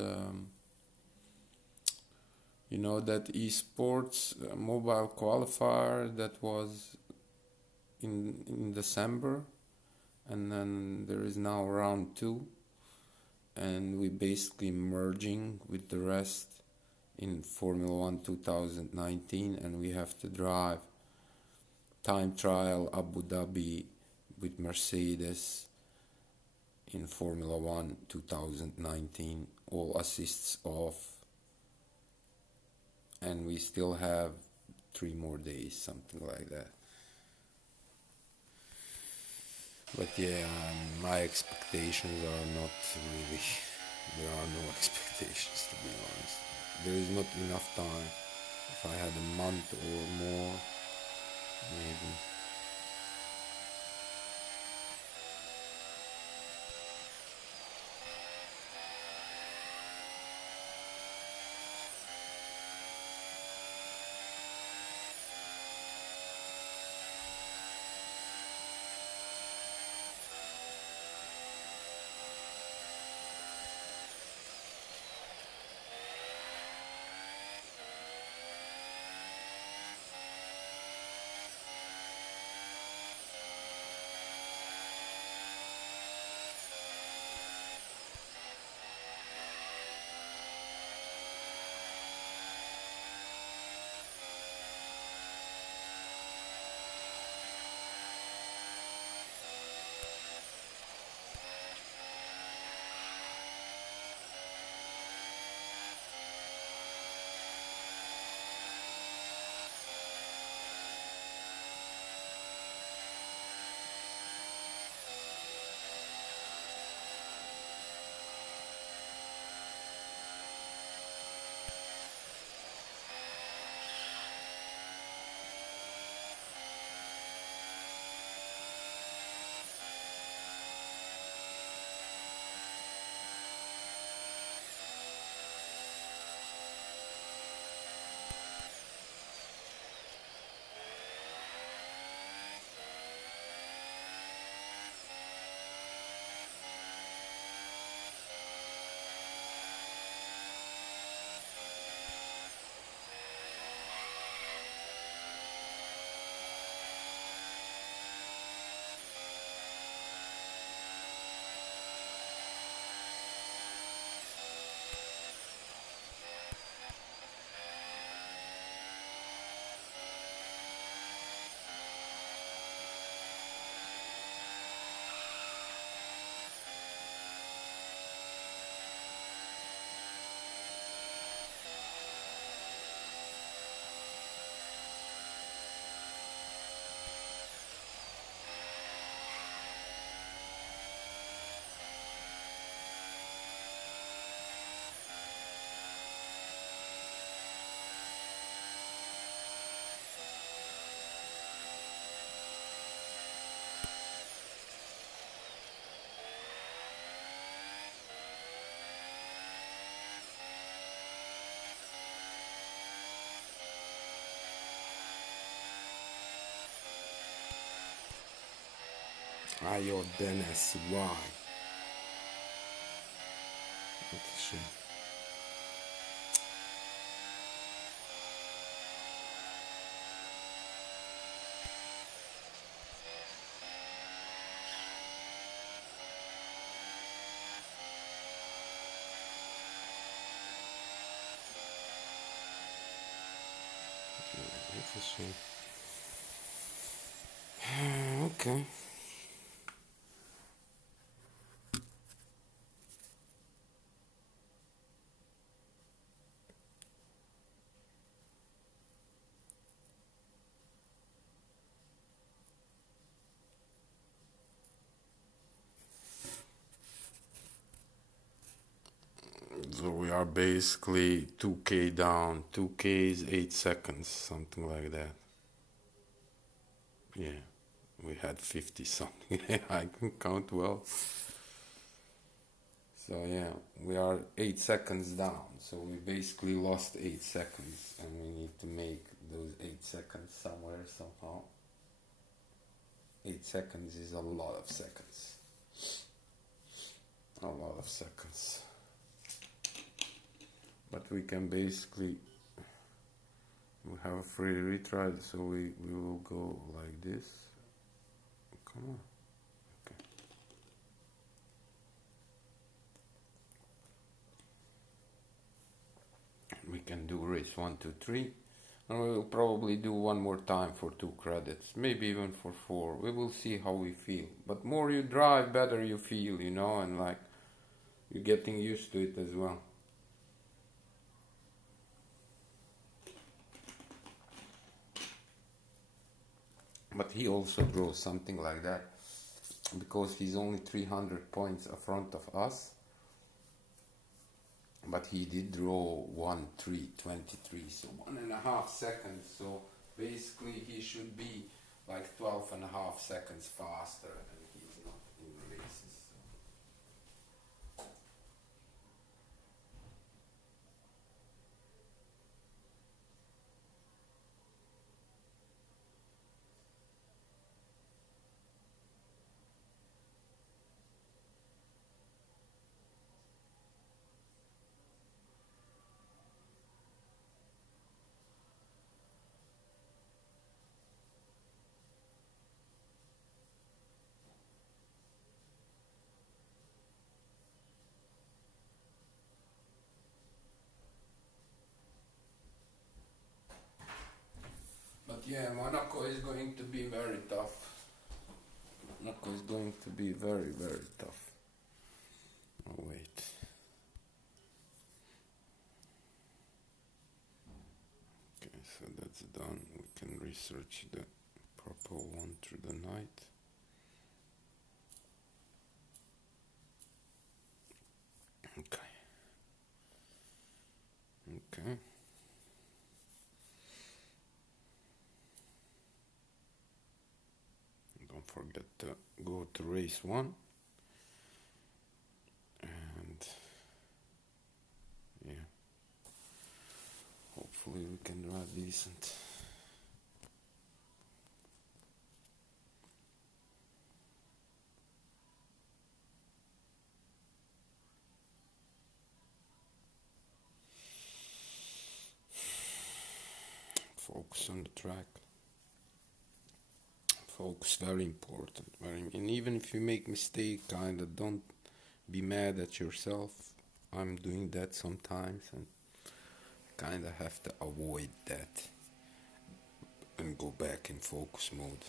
that eSports mobile qualifier that was in December, and then there is now round two, and we basically merging with the rest in Formula One 2019, and we have to drive time trial Abu Dhabi with Mercedes in Formula One 2019, all assists off, and we still have 3 more days, something like that. But yeah, my expectations are not really, there are no expectations, to be honest. There is not enough time. If I had a month or more, maybe. Dennis, why? What a shame. It's a shame. Okay. So we are basically 2K down. 2K is 8 seconds, something like that. Yeah, we had 50 something. I can count well. So yeah, we are 8 seconds down. So we basically lost 8 seconds, and we need to make those 8 seconds somewhere, somehow. 8 seconds is a lot of seconds. A lot of seconds. But we can basically, we have a free retry, so we will go like this. Come on. Okay. We can do race 1, 2, 3. And we will probably do one more time for 2 credits, maybe even for 4. We will see how we feel. But more you drive, better you feel, you know, and like you're getting used to it as well. But he also draws something like that because he's only 300 points in front of us. But he did draw 1-3-23, so 1.5 seconds. So basically he should be like 12.5 seconds faster, and he's not in the races. But yeah, Monaco is going to be very tough. Monaco is going to be very, very tough. Oh wait. Okay, so that's done. We can research the proper one through the night. Okay. Okay. Don't forget to go to race 1. And yeah, hopefully we can drive decent. Focus on the track. Focus, very important. And even if you make mistake, kinda don't be mad at yourself. I'm doing that sometimes, and kinda have to avoid that and go back in focus mode.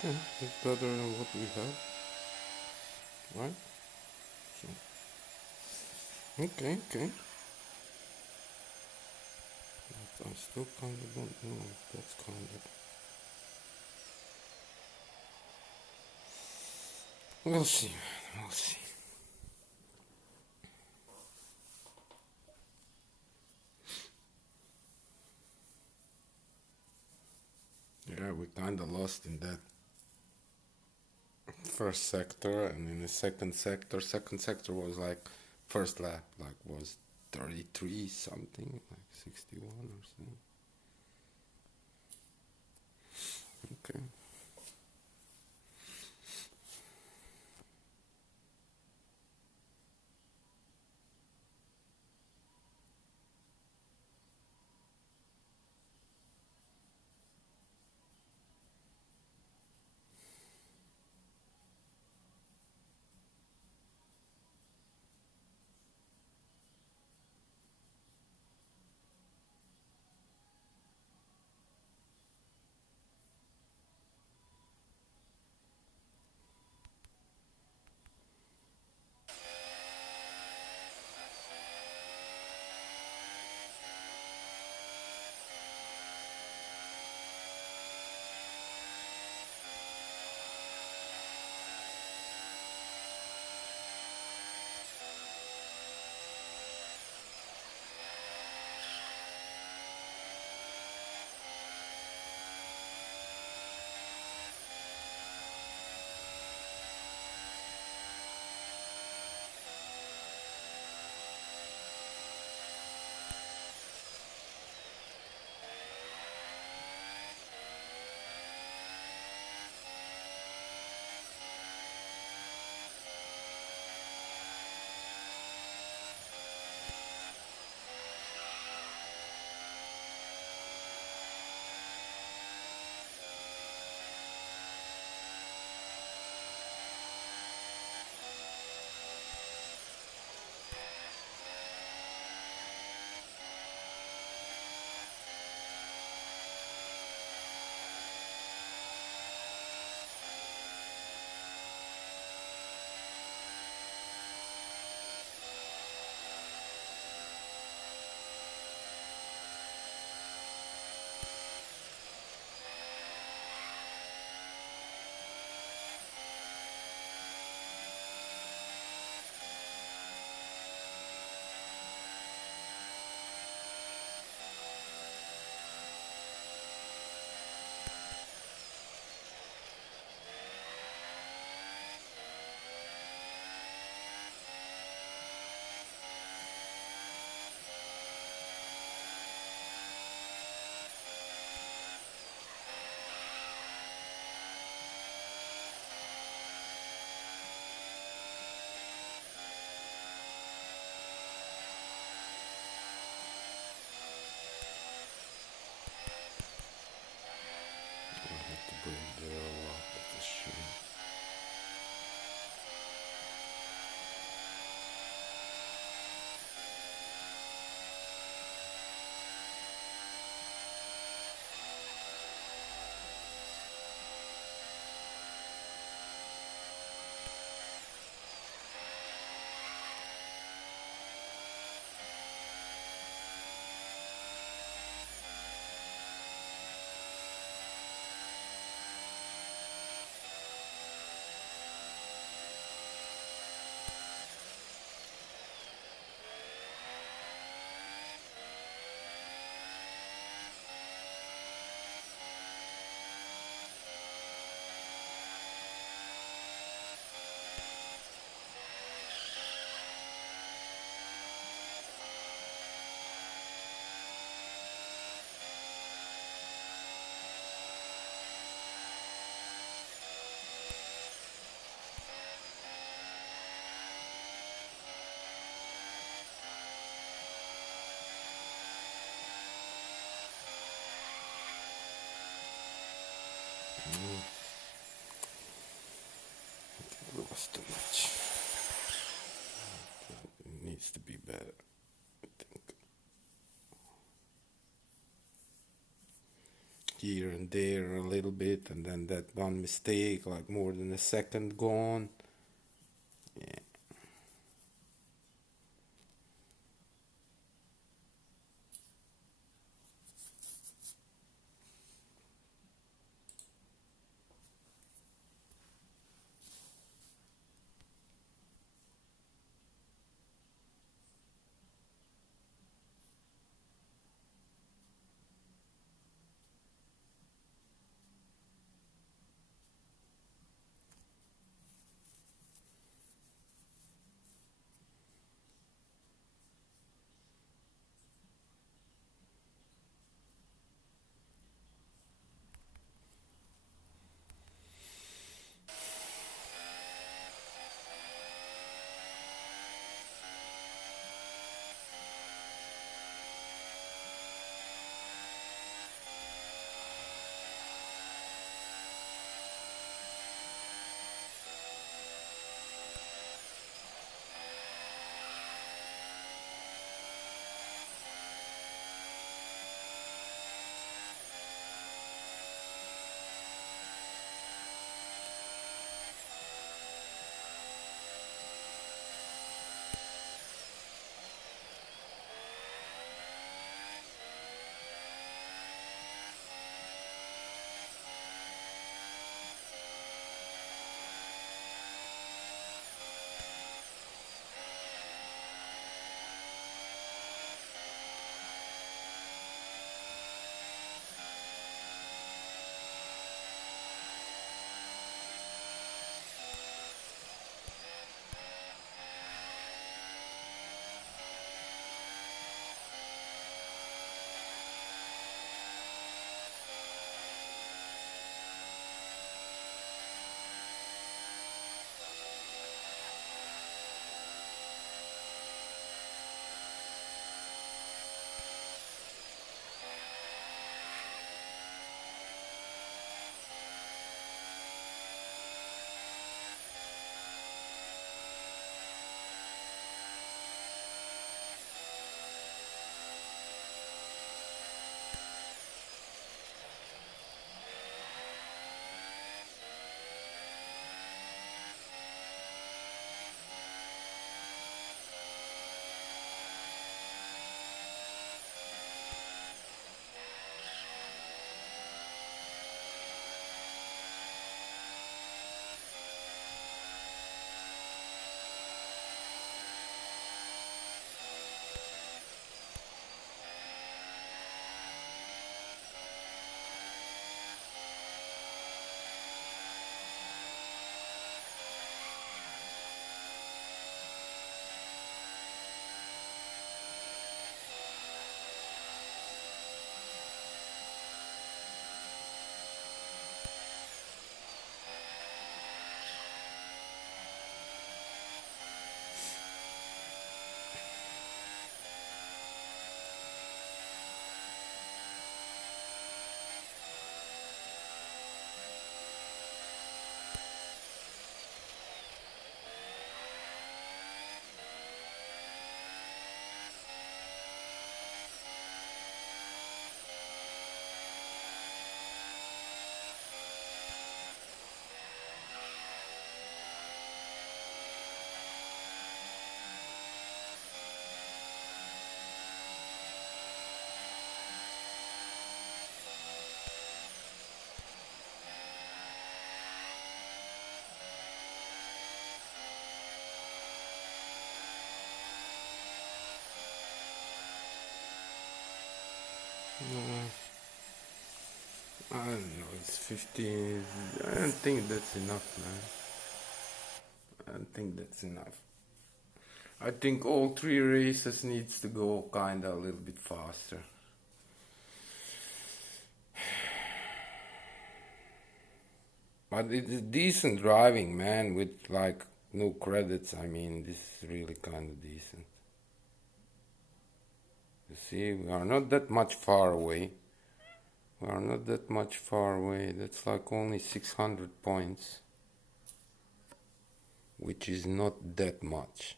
Okay, it's better than what we had, right? So, okay. But I still kind of don't know if that's kind of. We'll see, man. We'll see. Yeah, we kind of lost in that first sector, and in the second sector was like first lap like was 33 something, like 61 or something. Okay. I have to break there a lot. That's a shame. It was too much. It needs to be better, I think. here and there a little bit, and then that one mistake, like more than a second gone. Yeah. I don't know, it's 15. I don't think that's enough, man. I don't think that's enough. I think all three races needs to go kinda a little bit faster. But it's decent driving, man, with like no credits. I mean, this is really kinda decent. You see, we are not that much far away. We are not that much far away. That's like only 600 points, which is not that much.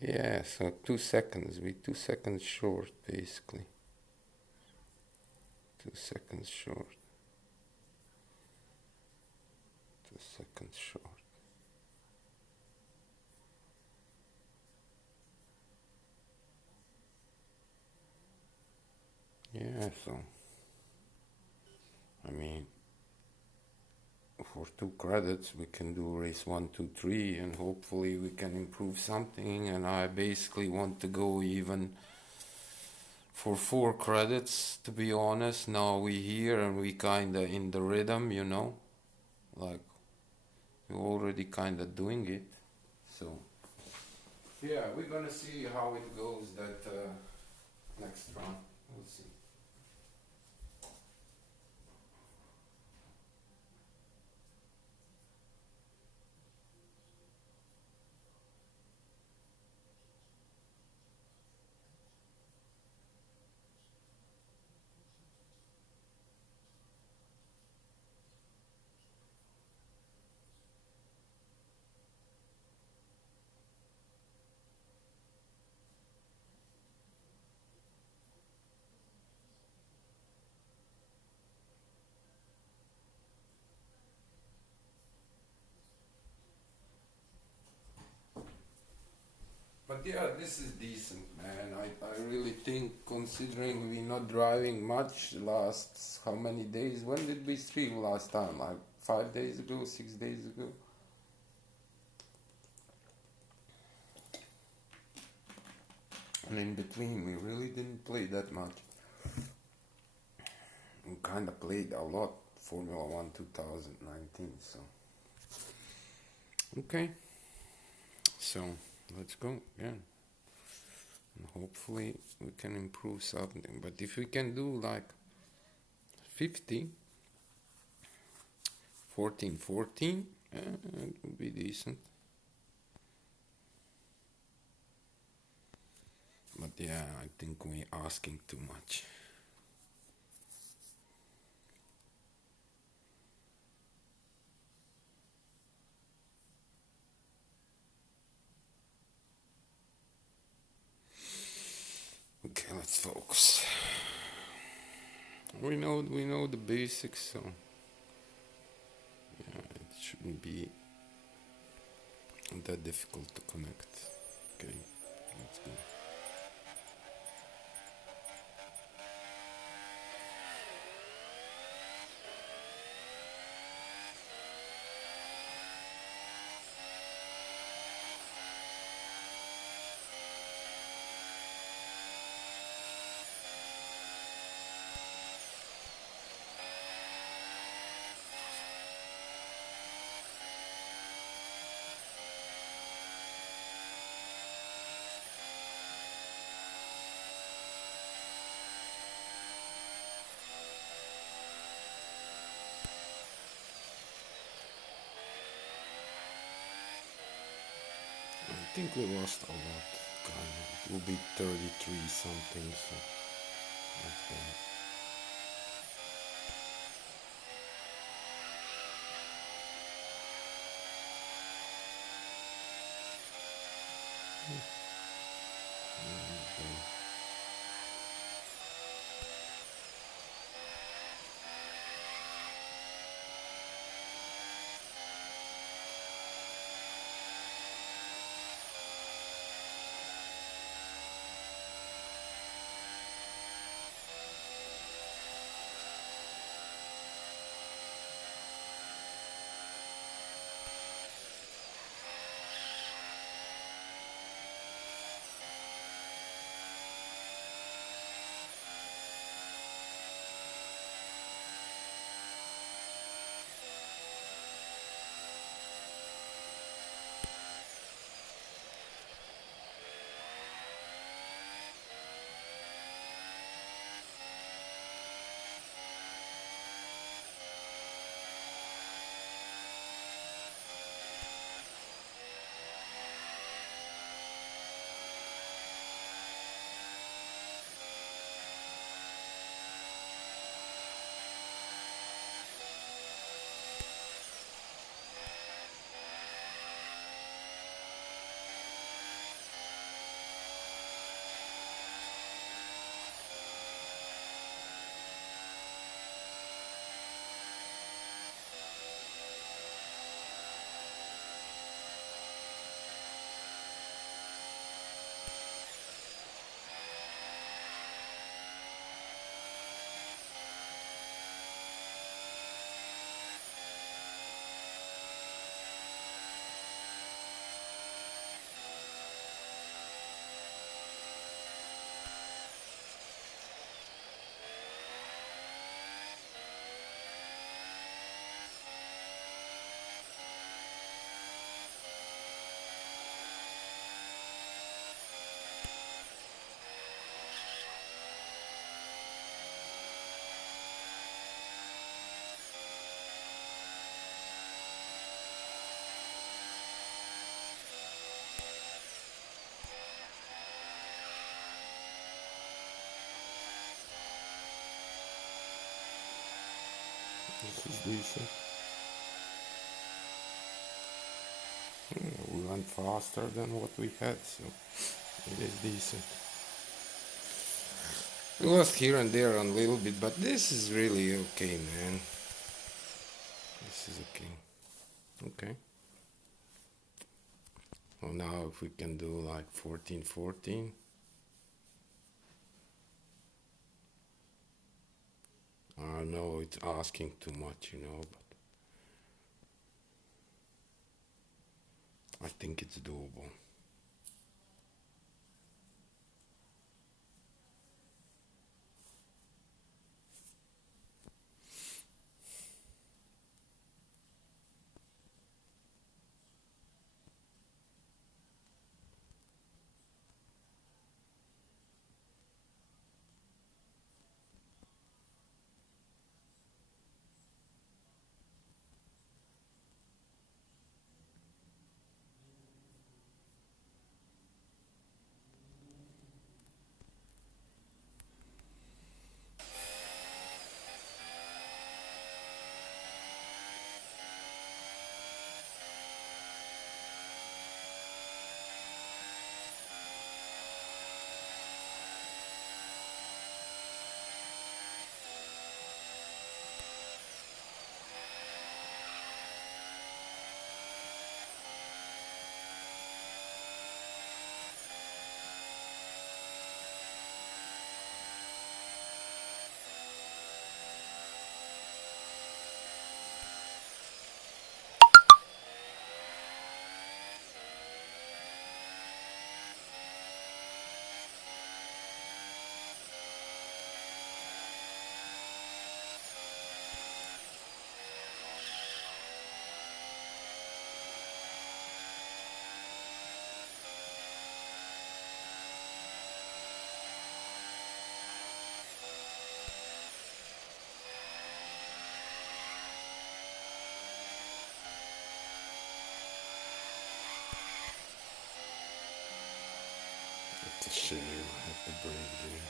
Yeah, so 2 seconds. We 2 seconds short, basically. 2 seconds short. 2 seconds short. Yeah, so I mean, for 2 credits we can do race 1, 2, 3, and hopefully we can improve something. And I basically want to go even for 4 credits, to be honest. Now we here and we kinda in the rhythm, you know, like we're already kinda doing it. So yeah, we're gonna see how it goes that next round. We'll see. But yeah, this is decent, man. I really think, considering we're not driving much last how many days? When did we stream last time? Like 5 days ago, 6 days ago? And in between, we really didn't play that much. We kind of played a lot Formula 1 2019, so. Okay, so let's go again. And hopefully we can improve something. But if we can do like 50, 14, 14, it would be decent. But yeah, I think we're asking too much. Okay, let's focus. We know the basics, so yeah, it shouldn't be that difficult to connect. Okay, let's go. I think we lost a lot, kind of. It will be 33 something, so that's bad. This is decent. We went faster than what we had, so it is decent. We lost here and there a little bit, but this is really okay, man. This is okay. Okay. Well, now if we can do like 14-14. I know it's asking too much, but I think it's doable. It's a shame I have to break there.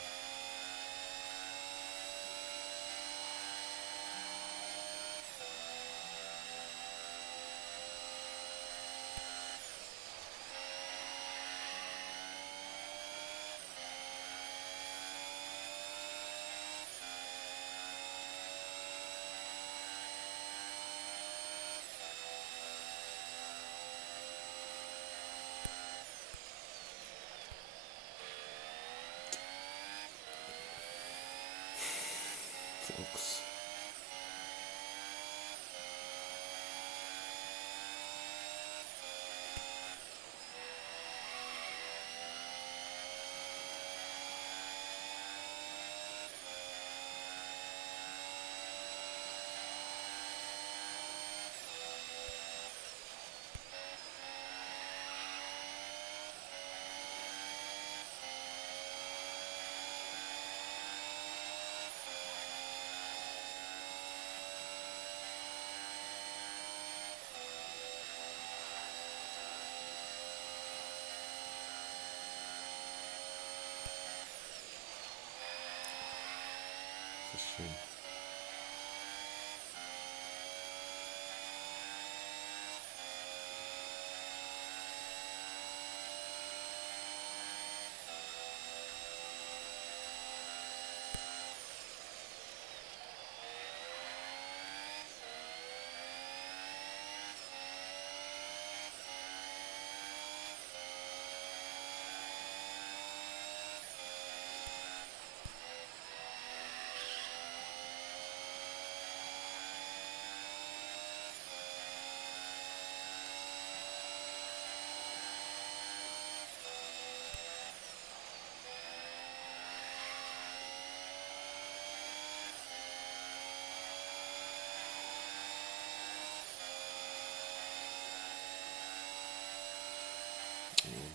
Folks. It's a shame.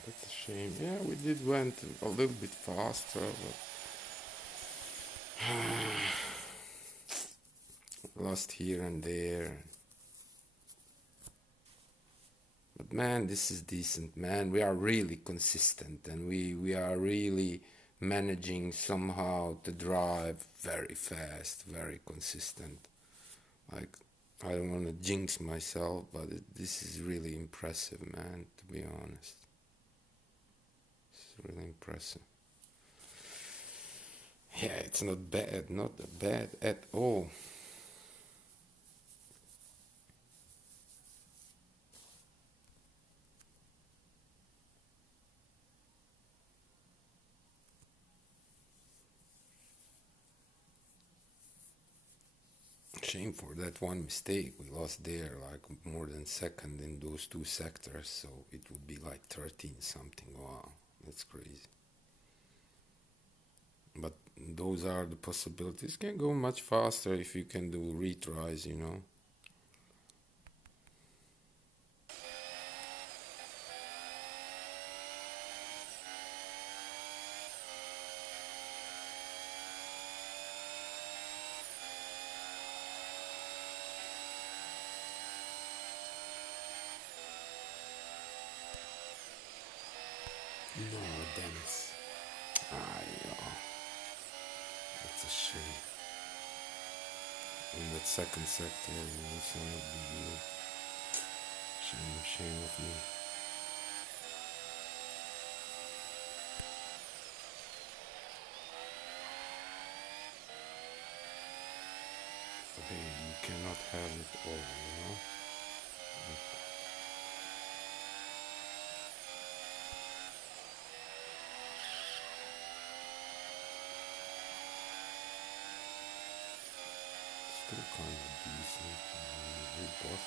That's a shame. Yeah, we did went a little bit faster, but lost here and there. But man, this is decent, man. We are really consistent, and we are really managing somehow to drive very fast, very consistent. Like, I don't want to jinx myself, but this is really impressive, man, to be honest. It's really impressive. Yeah, it's not bad, not bad at all. Shame for that one mistake. We lost there like more than second in those two sectors, so it would be like 13 something. Wow, that's crazy. But those are the possibilities. Can go much faster if you can do retries, you know. No, Dennis. Ah, yeah. That's a shame. In that second sector, it's not be good. Shame of me. But hey, you cannot have it all, you know. Still kind of decent. Good boss.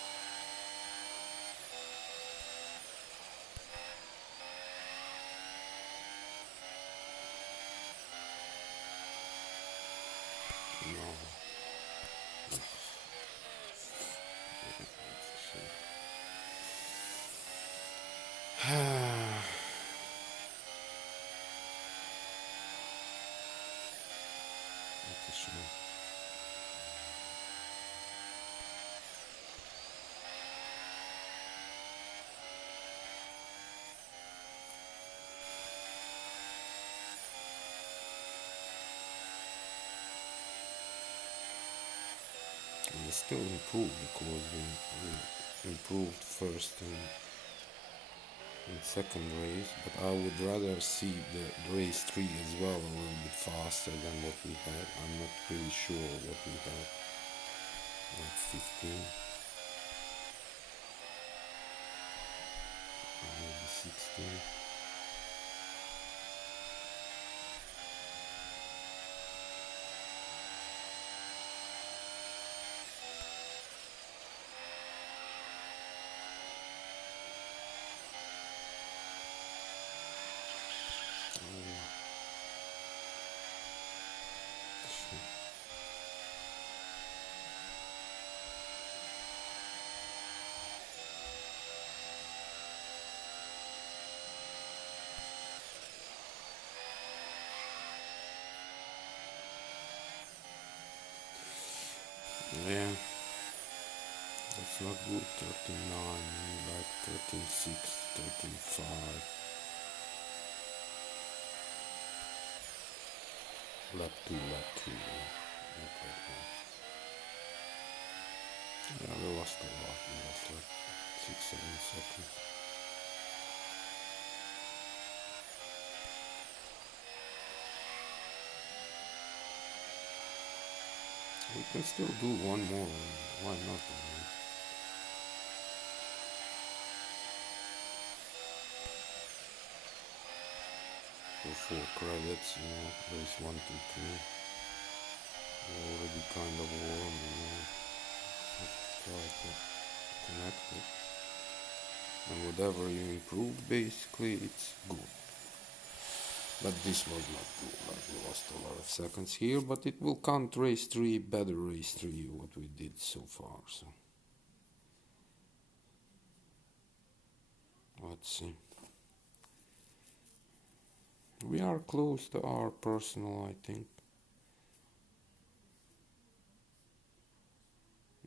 No, it's a shame. It's a shame. We still improved because we improved first and second race, but I would rather see the race 3 as well a little bit faster than what we had. I'm not really sure what we had, like 15, maybe 16. Yeah, that's not good. 39, like 13.6, 13.5. Lap 2, lap 3. Not that one. Yeah, we lost a lot. We lost like 6, 7 seconds. We can still do one more. Why not? For 4 credits, you know, race 1, 2, 3. We're already kind of warm, you know. Just try to connect it. And whatever you improve, basically, it's good. But this was not good. Like, we lost a lot of seconds here, but it will count race 3, better race 3, what we did so far. So let's see. We are close to our personal, I think.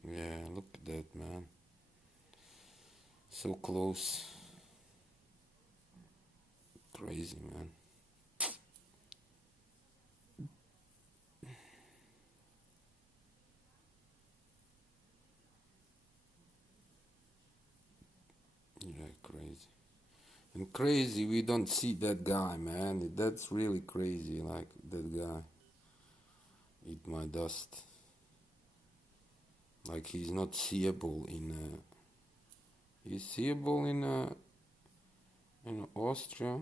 Yeah, look at that, man. So close. Crazy, man. And crazy, we don't see that guy, man. That's really crazy, like that guy. Eat my dust. Like he's not seeable in. He's seeable in Austria.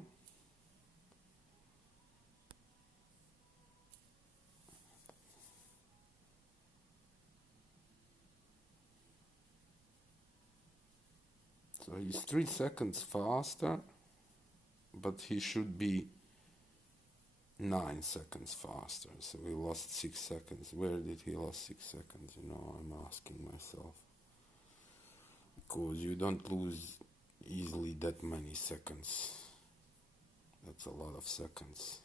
So he's 3 seconds faster, but he should be 9 seconds faster. So he lost 6 seconds. Where did he lost 6 seconds? I'm asking myself. Because you don't lose easily that many seconds. That's a lot of seconds.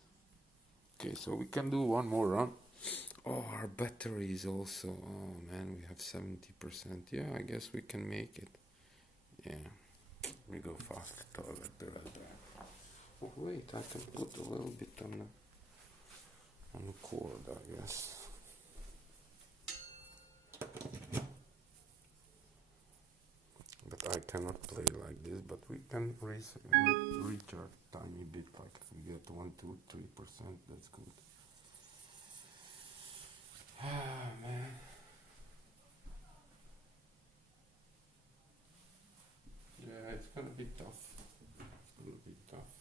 Okay, so we can do one more run. Oh, our battery is also. Oh man, we have 70%. Yeah, I guess we can make it. Yeah, we go fast. Oh wait, I can put a little bit on the cord, I guess. But I cannot play like this. But we can reach our tiny bit. Like if we get 1, 2, 3%, that's good. Ah man. Yeah, it's gonna be tough. It's gonna be tough.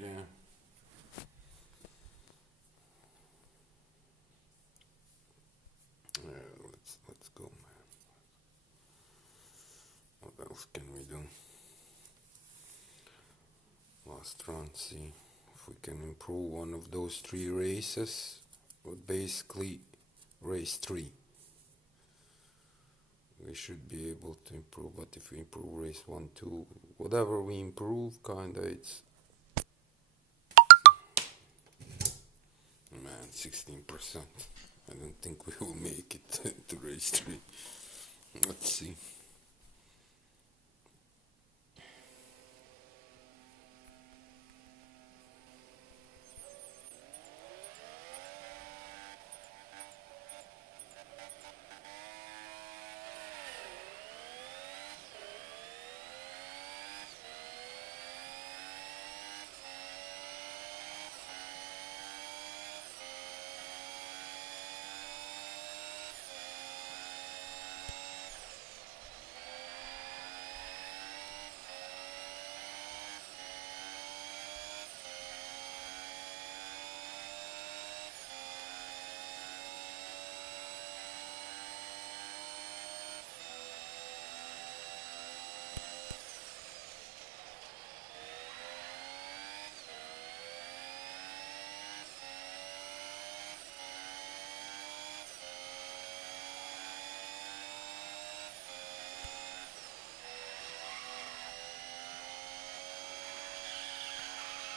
Yeah. Let's go, man. What else can we do? Last run, see if we can improve one of those 3 races. But basically, race 3. We should be able to improve, but if we improve race 1, 2, whatever we improve, kinda it's. Man, 16%. I don't think we will make it to race 3. Let's see.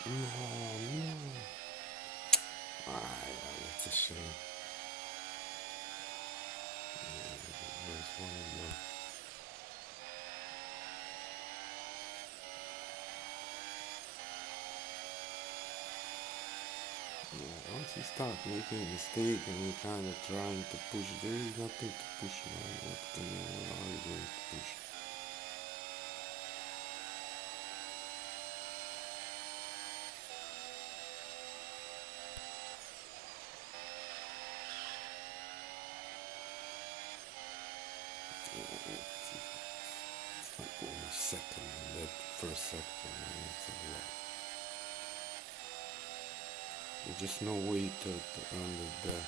No, no. That's a shame. There's one more. Yeah, once you start making a mistake and you're kind of trying to push, there is nothing to push, man. What are you going to push? It's like almost second in that first sector, man. It's a lot. There's just no way to earn it back.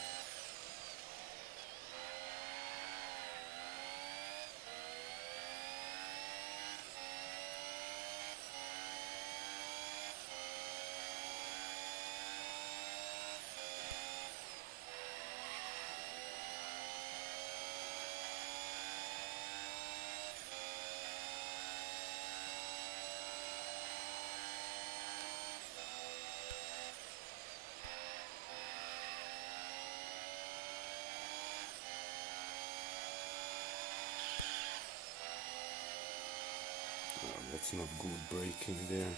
It's not good braking there.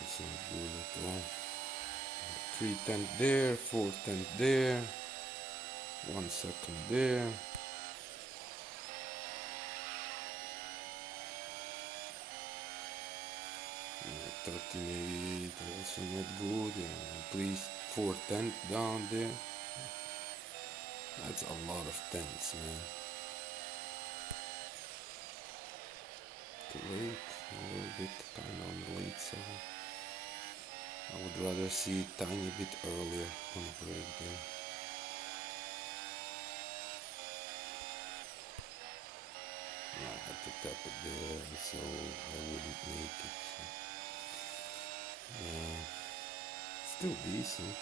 It's not good at all. 3/10 there, 4/10 there, 1 second there. 1388 also not good. Please 4/10 down there. That's a lot of tenths, man. Too late, a little bit, kind of on the late side. I would rather see it tiny bit earlier on the break there. Yeah, I had to tap it there, so I wouldn't make it. So. Yeah, still decent.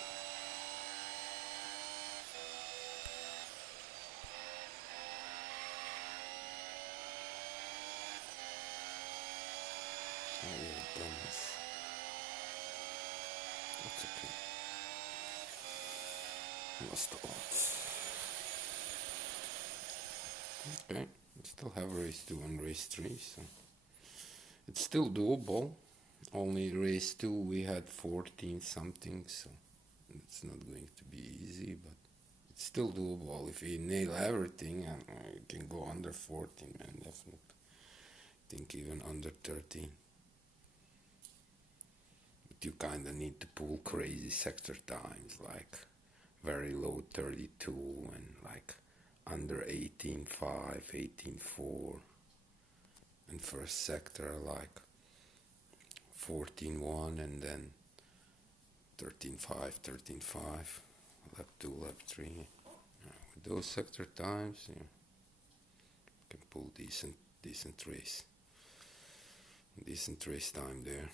Oh yeah, dumbass. That's okay. Lost a lot. Okay, we still have race 2 and race 3, so it's still doable. Only race 2 we had 14 something, so it's not going to be easy, but it's still doable. If we nail everything, you can go under 14, man, definitely. I think even under 13. But you kind of need to pull crazy sector times, like very low 32 and like under 18.5, 18.4. And first sector like 14.1 and then 13.5, 13.5, lap 2, lap 3. With those sector times, you can pull decent race time there.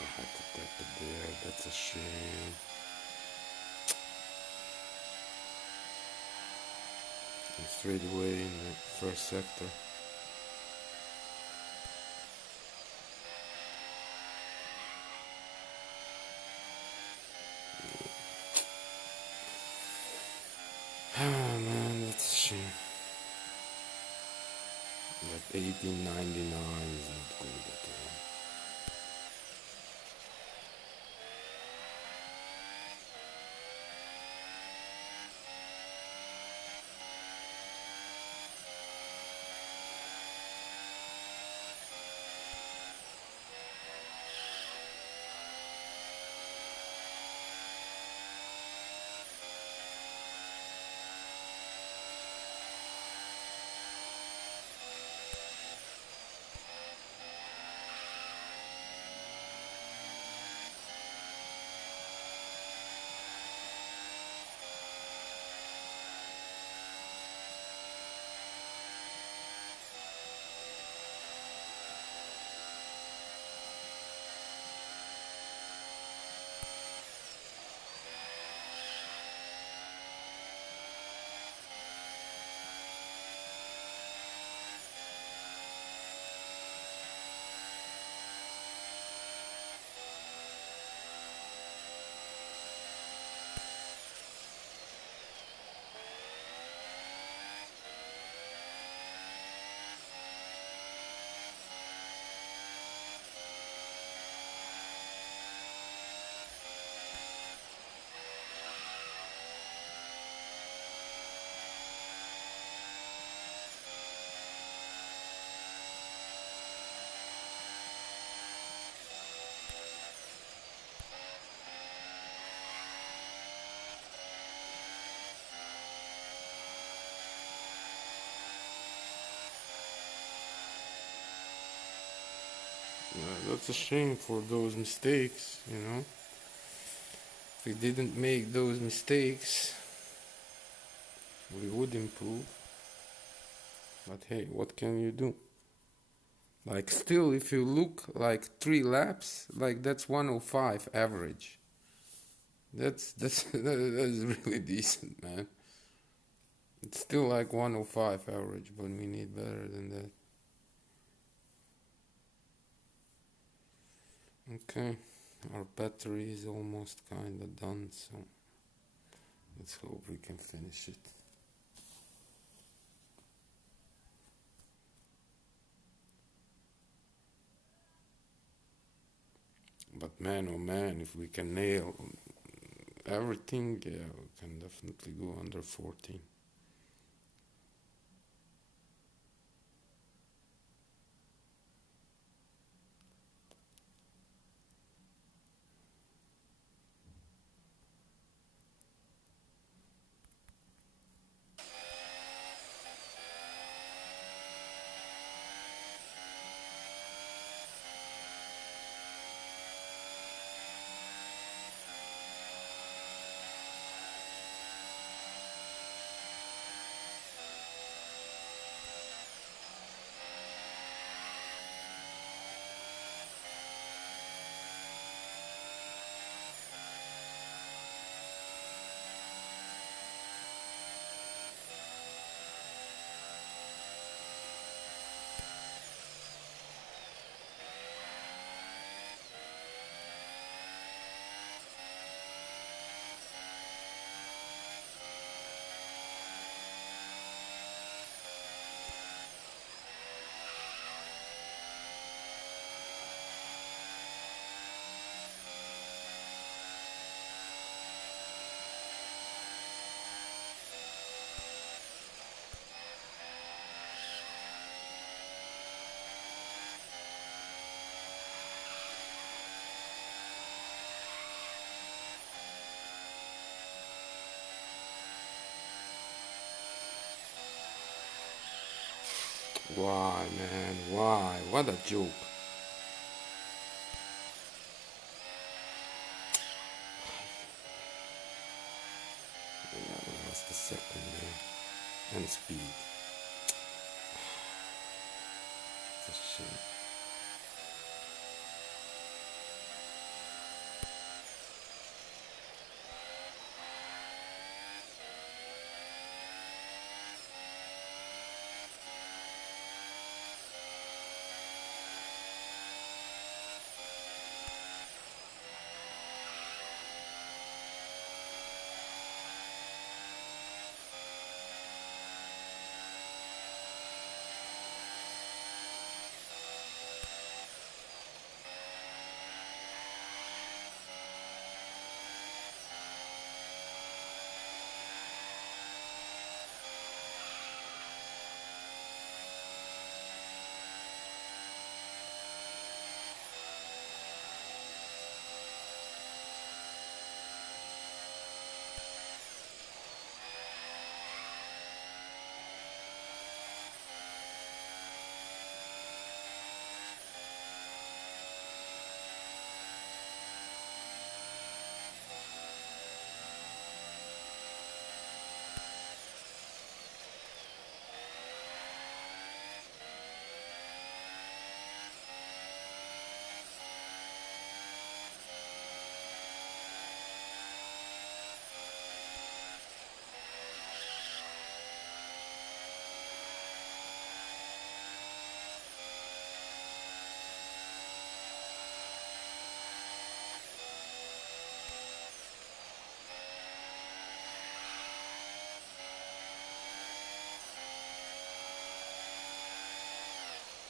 I had to tap it there, that's a shame. And straight away in the first sector. Ah man, that's a shame. That 1899 is not good at all. That's a shame for those mistakes, you know. If we didn't make those mistakes, we would improve. But hey, what can you do? Like, still, if you look like 3 laps, like that's 105 average. That's really decent, man. It's still like 105 average, but we need better than that. Okay, our battery is almost kinda done, so let's hope we can finish it. But man, oh man, if we can nail everything, yeah, we can definitely go under 14. Why, man? Why? What a joke. Yeah, we lost a second there. And speed. It's a shame.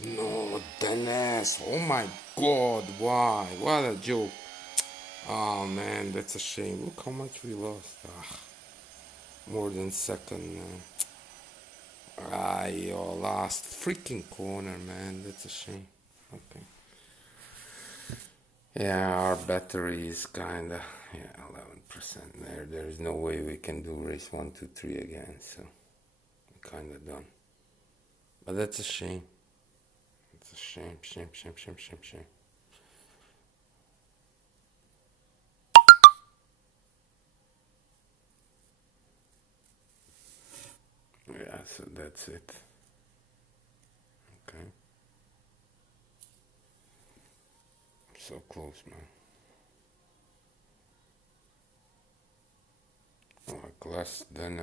No, Dennis. Oh my god, why? What a joke. Oh man, that's a shame. Look how much we lost. More than second, man. Yo, last freaking corner, man. That's a shame. Okay. Yeah, our battery is kinda, yeah, 11% there. There's no way we can do race 1, 2, 3 again, so we're kinda done. But that's a shame. It's a shame, shame, shame, shame, shame, shame. Yeah, so that's it. Okay. So close, man. Like less than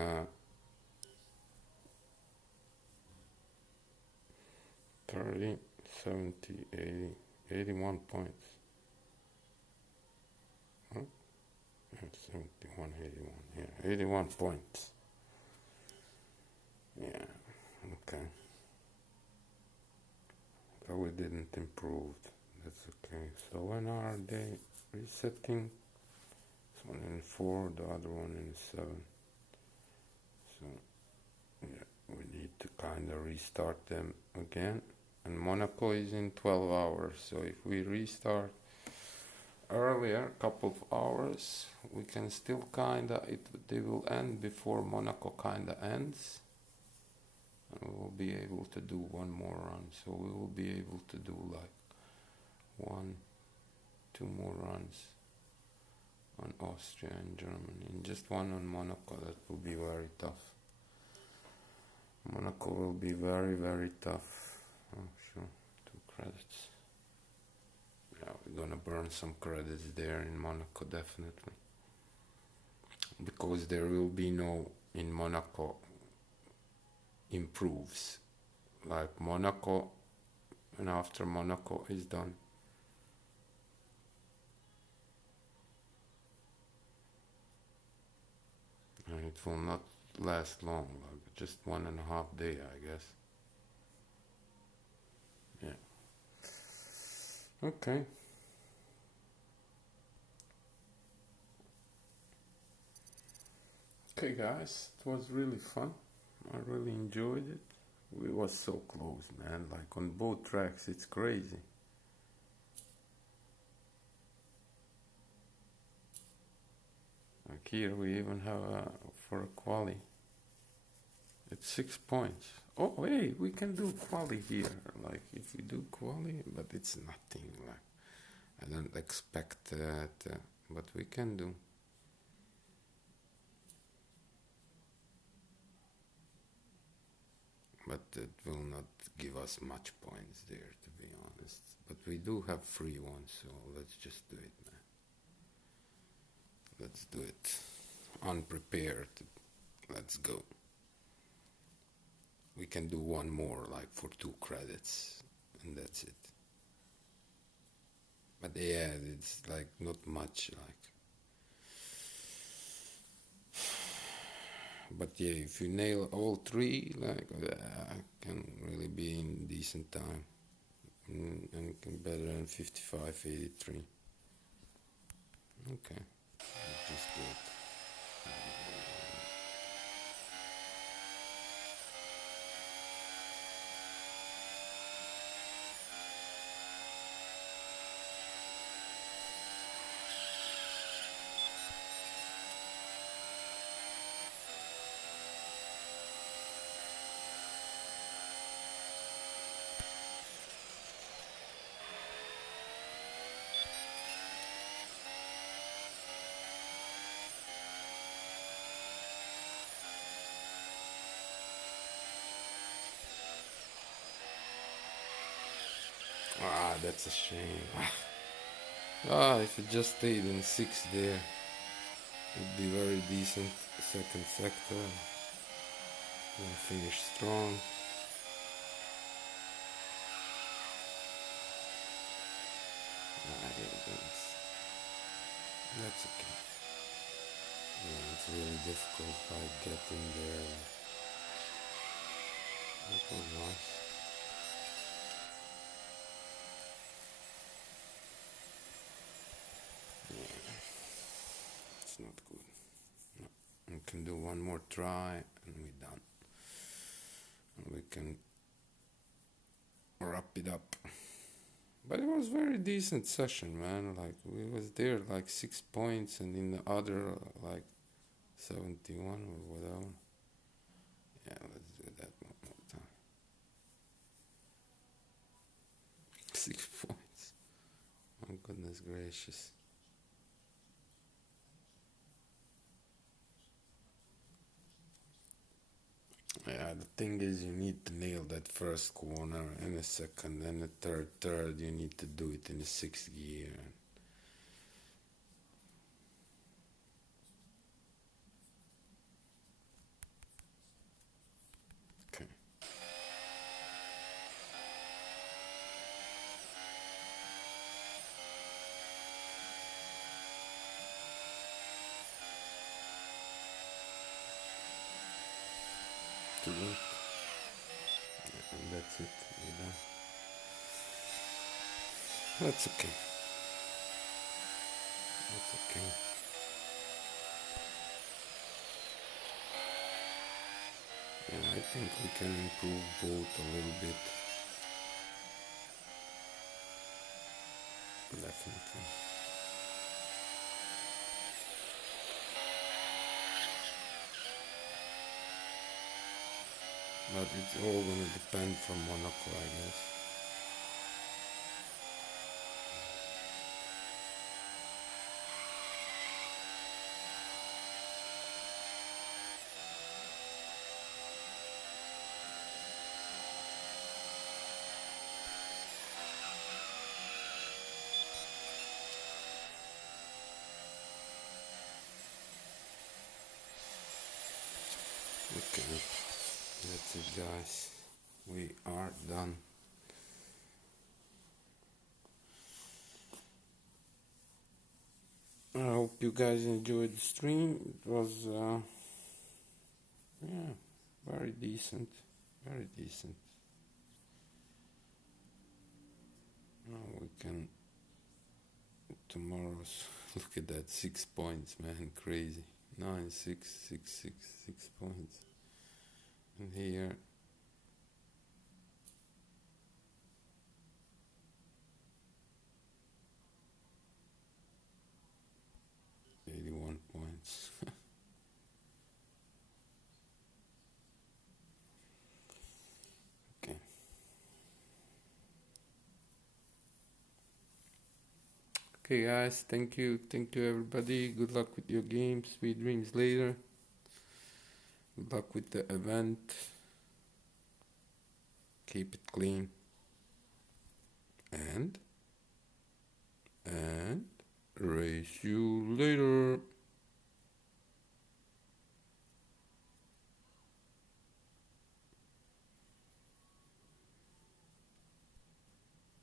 30, 70, 80, 81 points. Huh? Yeah, 71, 81. Yeah, 81 points. Yeah, okay. But we didn't improve. That's okay. So when are they resetting? This one in 4, the other one in 7. So yeah, we need to kind of restart them again. And Monaco is in 12 hours. So if we restart earlier, couple of hours, we can still they will end before Monaco kinda ends. And we will be able to do one more run. So we will be able to do like 1, 2 more runs on Austria and Germany, and just one on Monaco. That will be very tough. Monaco will be very, very tough. Oh, sure. 2 credits. Yeah, we're gonna burn some credits there in Monaco, definitely. Because there will be no, in Monaco, improves. Like Monaco, and after Monaco is done. And it will not last long, like just 1.5 days, I guess. Yeah. Okay. Okay, guys, it was really fun. I really enjoyed it. We was so close, man. Like on both tracks, it's crazy. Like here, we even have for a quali. It's 6 points. Oh, hey, we can do quali here. Like if we do quali, but it's nothing. Like I don't expect that, but we can do. But it will not give us much points there, to be honest. But we do have free ones, so let's just do it, man. Let's do it. Unprepared. Let's go. We can do one more, like for 2 credits, and that's it. But yeah, it's like not much, like. But yeah, if you nail all 3, like, can really be in decent time. And can better than 55.83. Okay, let's just do it. That's a shame. If it just stayed in 6 there, it'd be very decent. Second sector, we'll finish strong. That's okay. Yeah, it's really difficult, like getting there. That was nice. Yeah, it's not good. No. We can do one more try and we're done. And we can wrap it up. But it was very decent session, man. Like we was there like 6 points, and in the other like 71 or whatever. Yeah, let's do that one more time. 6 points. Oh goodness gracious. Yeah, the thing is, you need to nail that first corner, and a second, and a third. You need to do it in the sixth gear. Okay. To work. And that's it. We're done. That's okay. That's okay. Yeah, I think we can improve both a little bit. Definitely. But it's all gonna depend from Monaco, I guess. Okay, that's it, guys. We are done. I hope you guys enjoyed the stream. It was, yeah, very decent. Very decent. Now we can tomorrow's look at that, 6 points, man, crazy. 9, 6, 6, 6, 6 points. And here 81 points. Okay. Okay, guys, thank you everybody. Good luck with your game. Sweet dreams later. Good luck with the event. Keep it clean. And race you later.